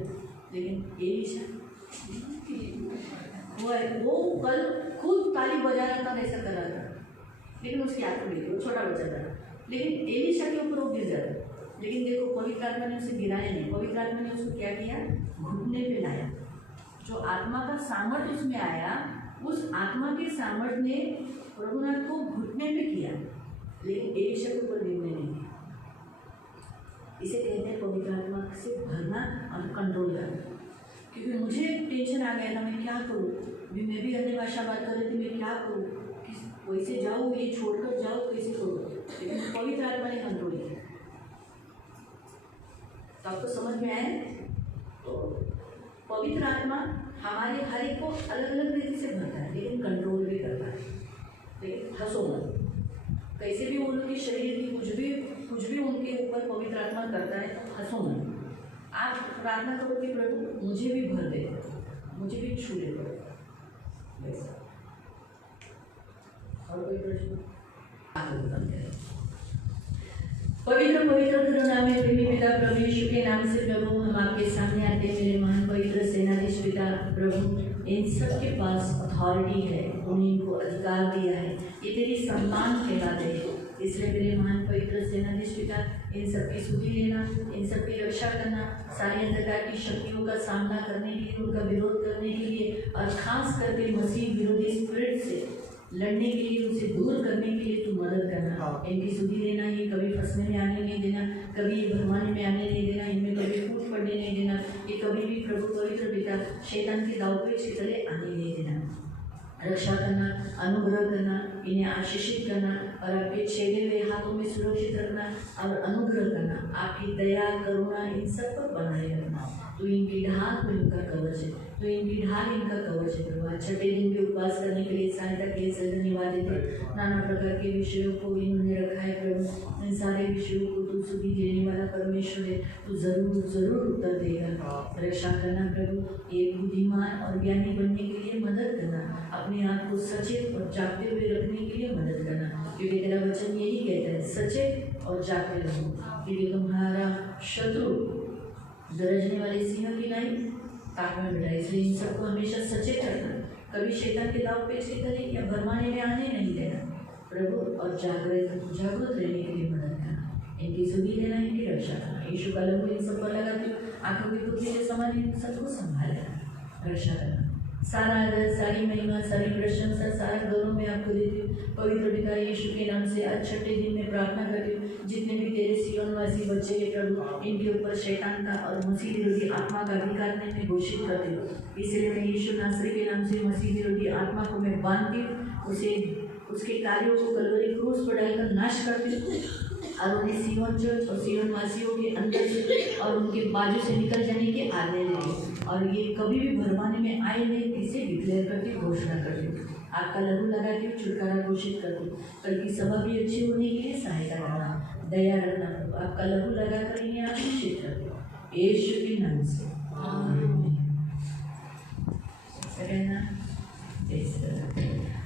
लेकिन एलीशा वो कल खुद ताली बजाना था, ऐसा कर रहा था, लेकिन उसकी आंख खुली थी, वो छोटा बच्चा था, लेकिन एलीशा के ऊपर वो गिर जाता। लेकिन देखो पवित्र आत्मा ने उसे गिराया नहीं, पवित्र आत्मा ने उसको क्या किया, घुटने पे लाया। जो आत्मा का सामर्थ्य उसमें आया, उस आत्मा के सामर्थ्य ने प्रभुनाथ को घुटने पे किया, लेकिन एलीशा के ऊपर गिरने नहीं दिया। इसे कहते हैं पवित्र आत्मा से भरना और कंट्रोल करना। क्योंकि मुझे टेंशन आ गया था, मैं क्या करूँ, मैं भी अन्य भाषा बात कर रही थी, मैं क्या करूँ, वैसे जाऊँ, ये छोड़कर जाऊँ, कैसे करूँ, लेकिन पवित्र आत्मा ने कंट्रोल किया। तो आपको समझ में आया? तो पवित्र आत्मा हमारे हर एक को अलग अलग रीति से भरता है, लेकिन कंट्रोल भी करता है। लेकिन हंसो मत, कैसे भी उनके शरीर की कुछ भी उनके ऊपर पवित्र आत्मा करता है, तो हंसो मत। आप प्रार्थना करो कि प्रभु मुझे भी भर दे, मुझे भी छू ले। और कोई प्रश्न? पवित्र पवित्र करुणामय प्रेमी पिता प्रभु यीशु के नाम से प्रभु हम आपके सामने आते हैं। मेरे महान पवित्र सेनाधीश पिता प्रभु, इन सब के पास अथॉरिटी है, उन्हें इनको अधिकार दिया है, ये तेरी संतान कहलाते हैं। इसलिए मेरे महान पवित्र सेनाधीश पिता, इन सब की सुधि लेना, इन सब की रक्षा करना, सारी अंधकार की शक्तियों का सामना करने के लिए, उनका विरोध करने के लिए, और खास करके मसीह विरोधी स्पिरिट से लड़ने के लिए, उसे दूर करने के लिए तू मदद करना। इनकी सुधि लेना, ये कभी फंसने में आने नहीं देना, कभी ये भरमाने में आने नहीं देना, इनमें कभी फूट पड़ने नहीं देना, ये कभी भी प्रभु पवित्र पिता शैतान के दावपेच की तरह आने नहीं देना। रक्षा करना, अनुग्रह करना, इन्हें आशीषित करना और आपके छेदे हुए हाथों में सुरक्षित रखना और अनुग्रह करना, आपकी दया करुणा इन सब पर बनाए रखना। तो इनकी ढाल को इनका कवच है, तो इनकी ढाल इनका कवच है प्रभु। छठे दिन के उपवास करने के लिए सहायता के लिए धन्यवाद देते। नाना प्रकार के विषयों को इन्होंने रखा है प्रभु, इन सारे विषयों को तू सुधि देने वाला परमेश्वर है, तू जरूर जरूर उत्तर देगा। रक्षा करना प्रभु, एक बुद्धिमान और ज्ञानी बनने के लिए मदद करना, अपने आप को सचेत और जागते हुए रखने के लिए मदद करना, क्योंकि तेरा वचन यही कहता है, सचेत और जागते रहो, क्योंकि तुम्हारा शत्रु गरजने वाले सिंह की नहीं ताक में बैठा है। इसलिए इन सबको हमेशा सचेत रखना, कभी शैतान के दाव पेच की तरह या भरमाने में आने नहीं देना प्रभु, और जागृत रहने के लिए मदद करना, इनकी सुधि लेना, इनकी रक्षा करना। यीशु का लहू इन सब पर लगाते हो, आंखों की पुतली के समान इन सबको संभाल करना, रक्षा करना। सारा आदर, सारी महिमा, सारी प्रशंसा, सारा गौरव में आपको देती हूँ पवित्र पिता यीशु के नाम से। आज छठे दिन में प्रार्थना करती हूँ, जितने भी तेरे सियोनवासी बच्चे के प्रभु, इनके ऊपर शैतान का और मसीह विरोधी आत्मा का अधिकार मैं घोषित करती हूँ। इसलिए मैं यीशु नासरी के नाम से मसीह विरोधी आत्मा को मैं बांधती हूँ, उसे उसके कार्यों को कलवरी क्रूस पर डालकर नाश करती हूँ, और उन्हें सियोन चर्च और सियोन वासियों के अंदर से और उनके बाजू से निकल जाने की आज्ञा देती, और ये कभी भी भरमाने में आए नहीं, इसे डिक्लेयर करके घोषणा करती हूँ। आपका लहू लगाती हूँ, छुटकारा घोषित करती हूँ। कल की सभा भी अच्छी होने के लिए सहायता करना, दया रखना, आपका लहू लगाकर इन्हें आशीषित करती हूँ यीशु के नाम से।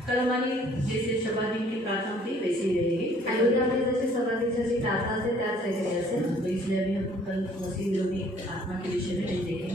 कल हमारी जैसे सभा दिन की प्रार्थना होती वैसे ही रहेगी, आयोगामध्ये जशी सभा दिवसाची प्रार्थना असेल त्याच वेगळी असेल। तो इसलिए अभी हम कल मसीह विरोधी आत्मा के विषय में देखेंगे।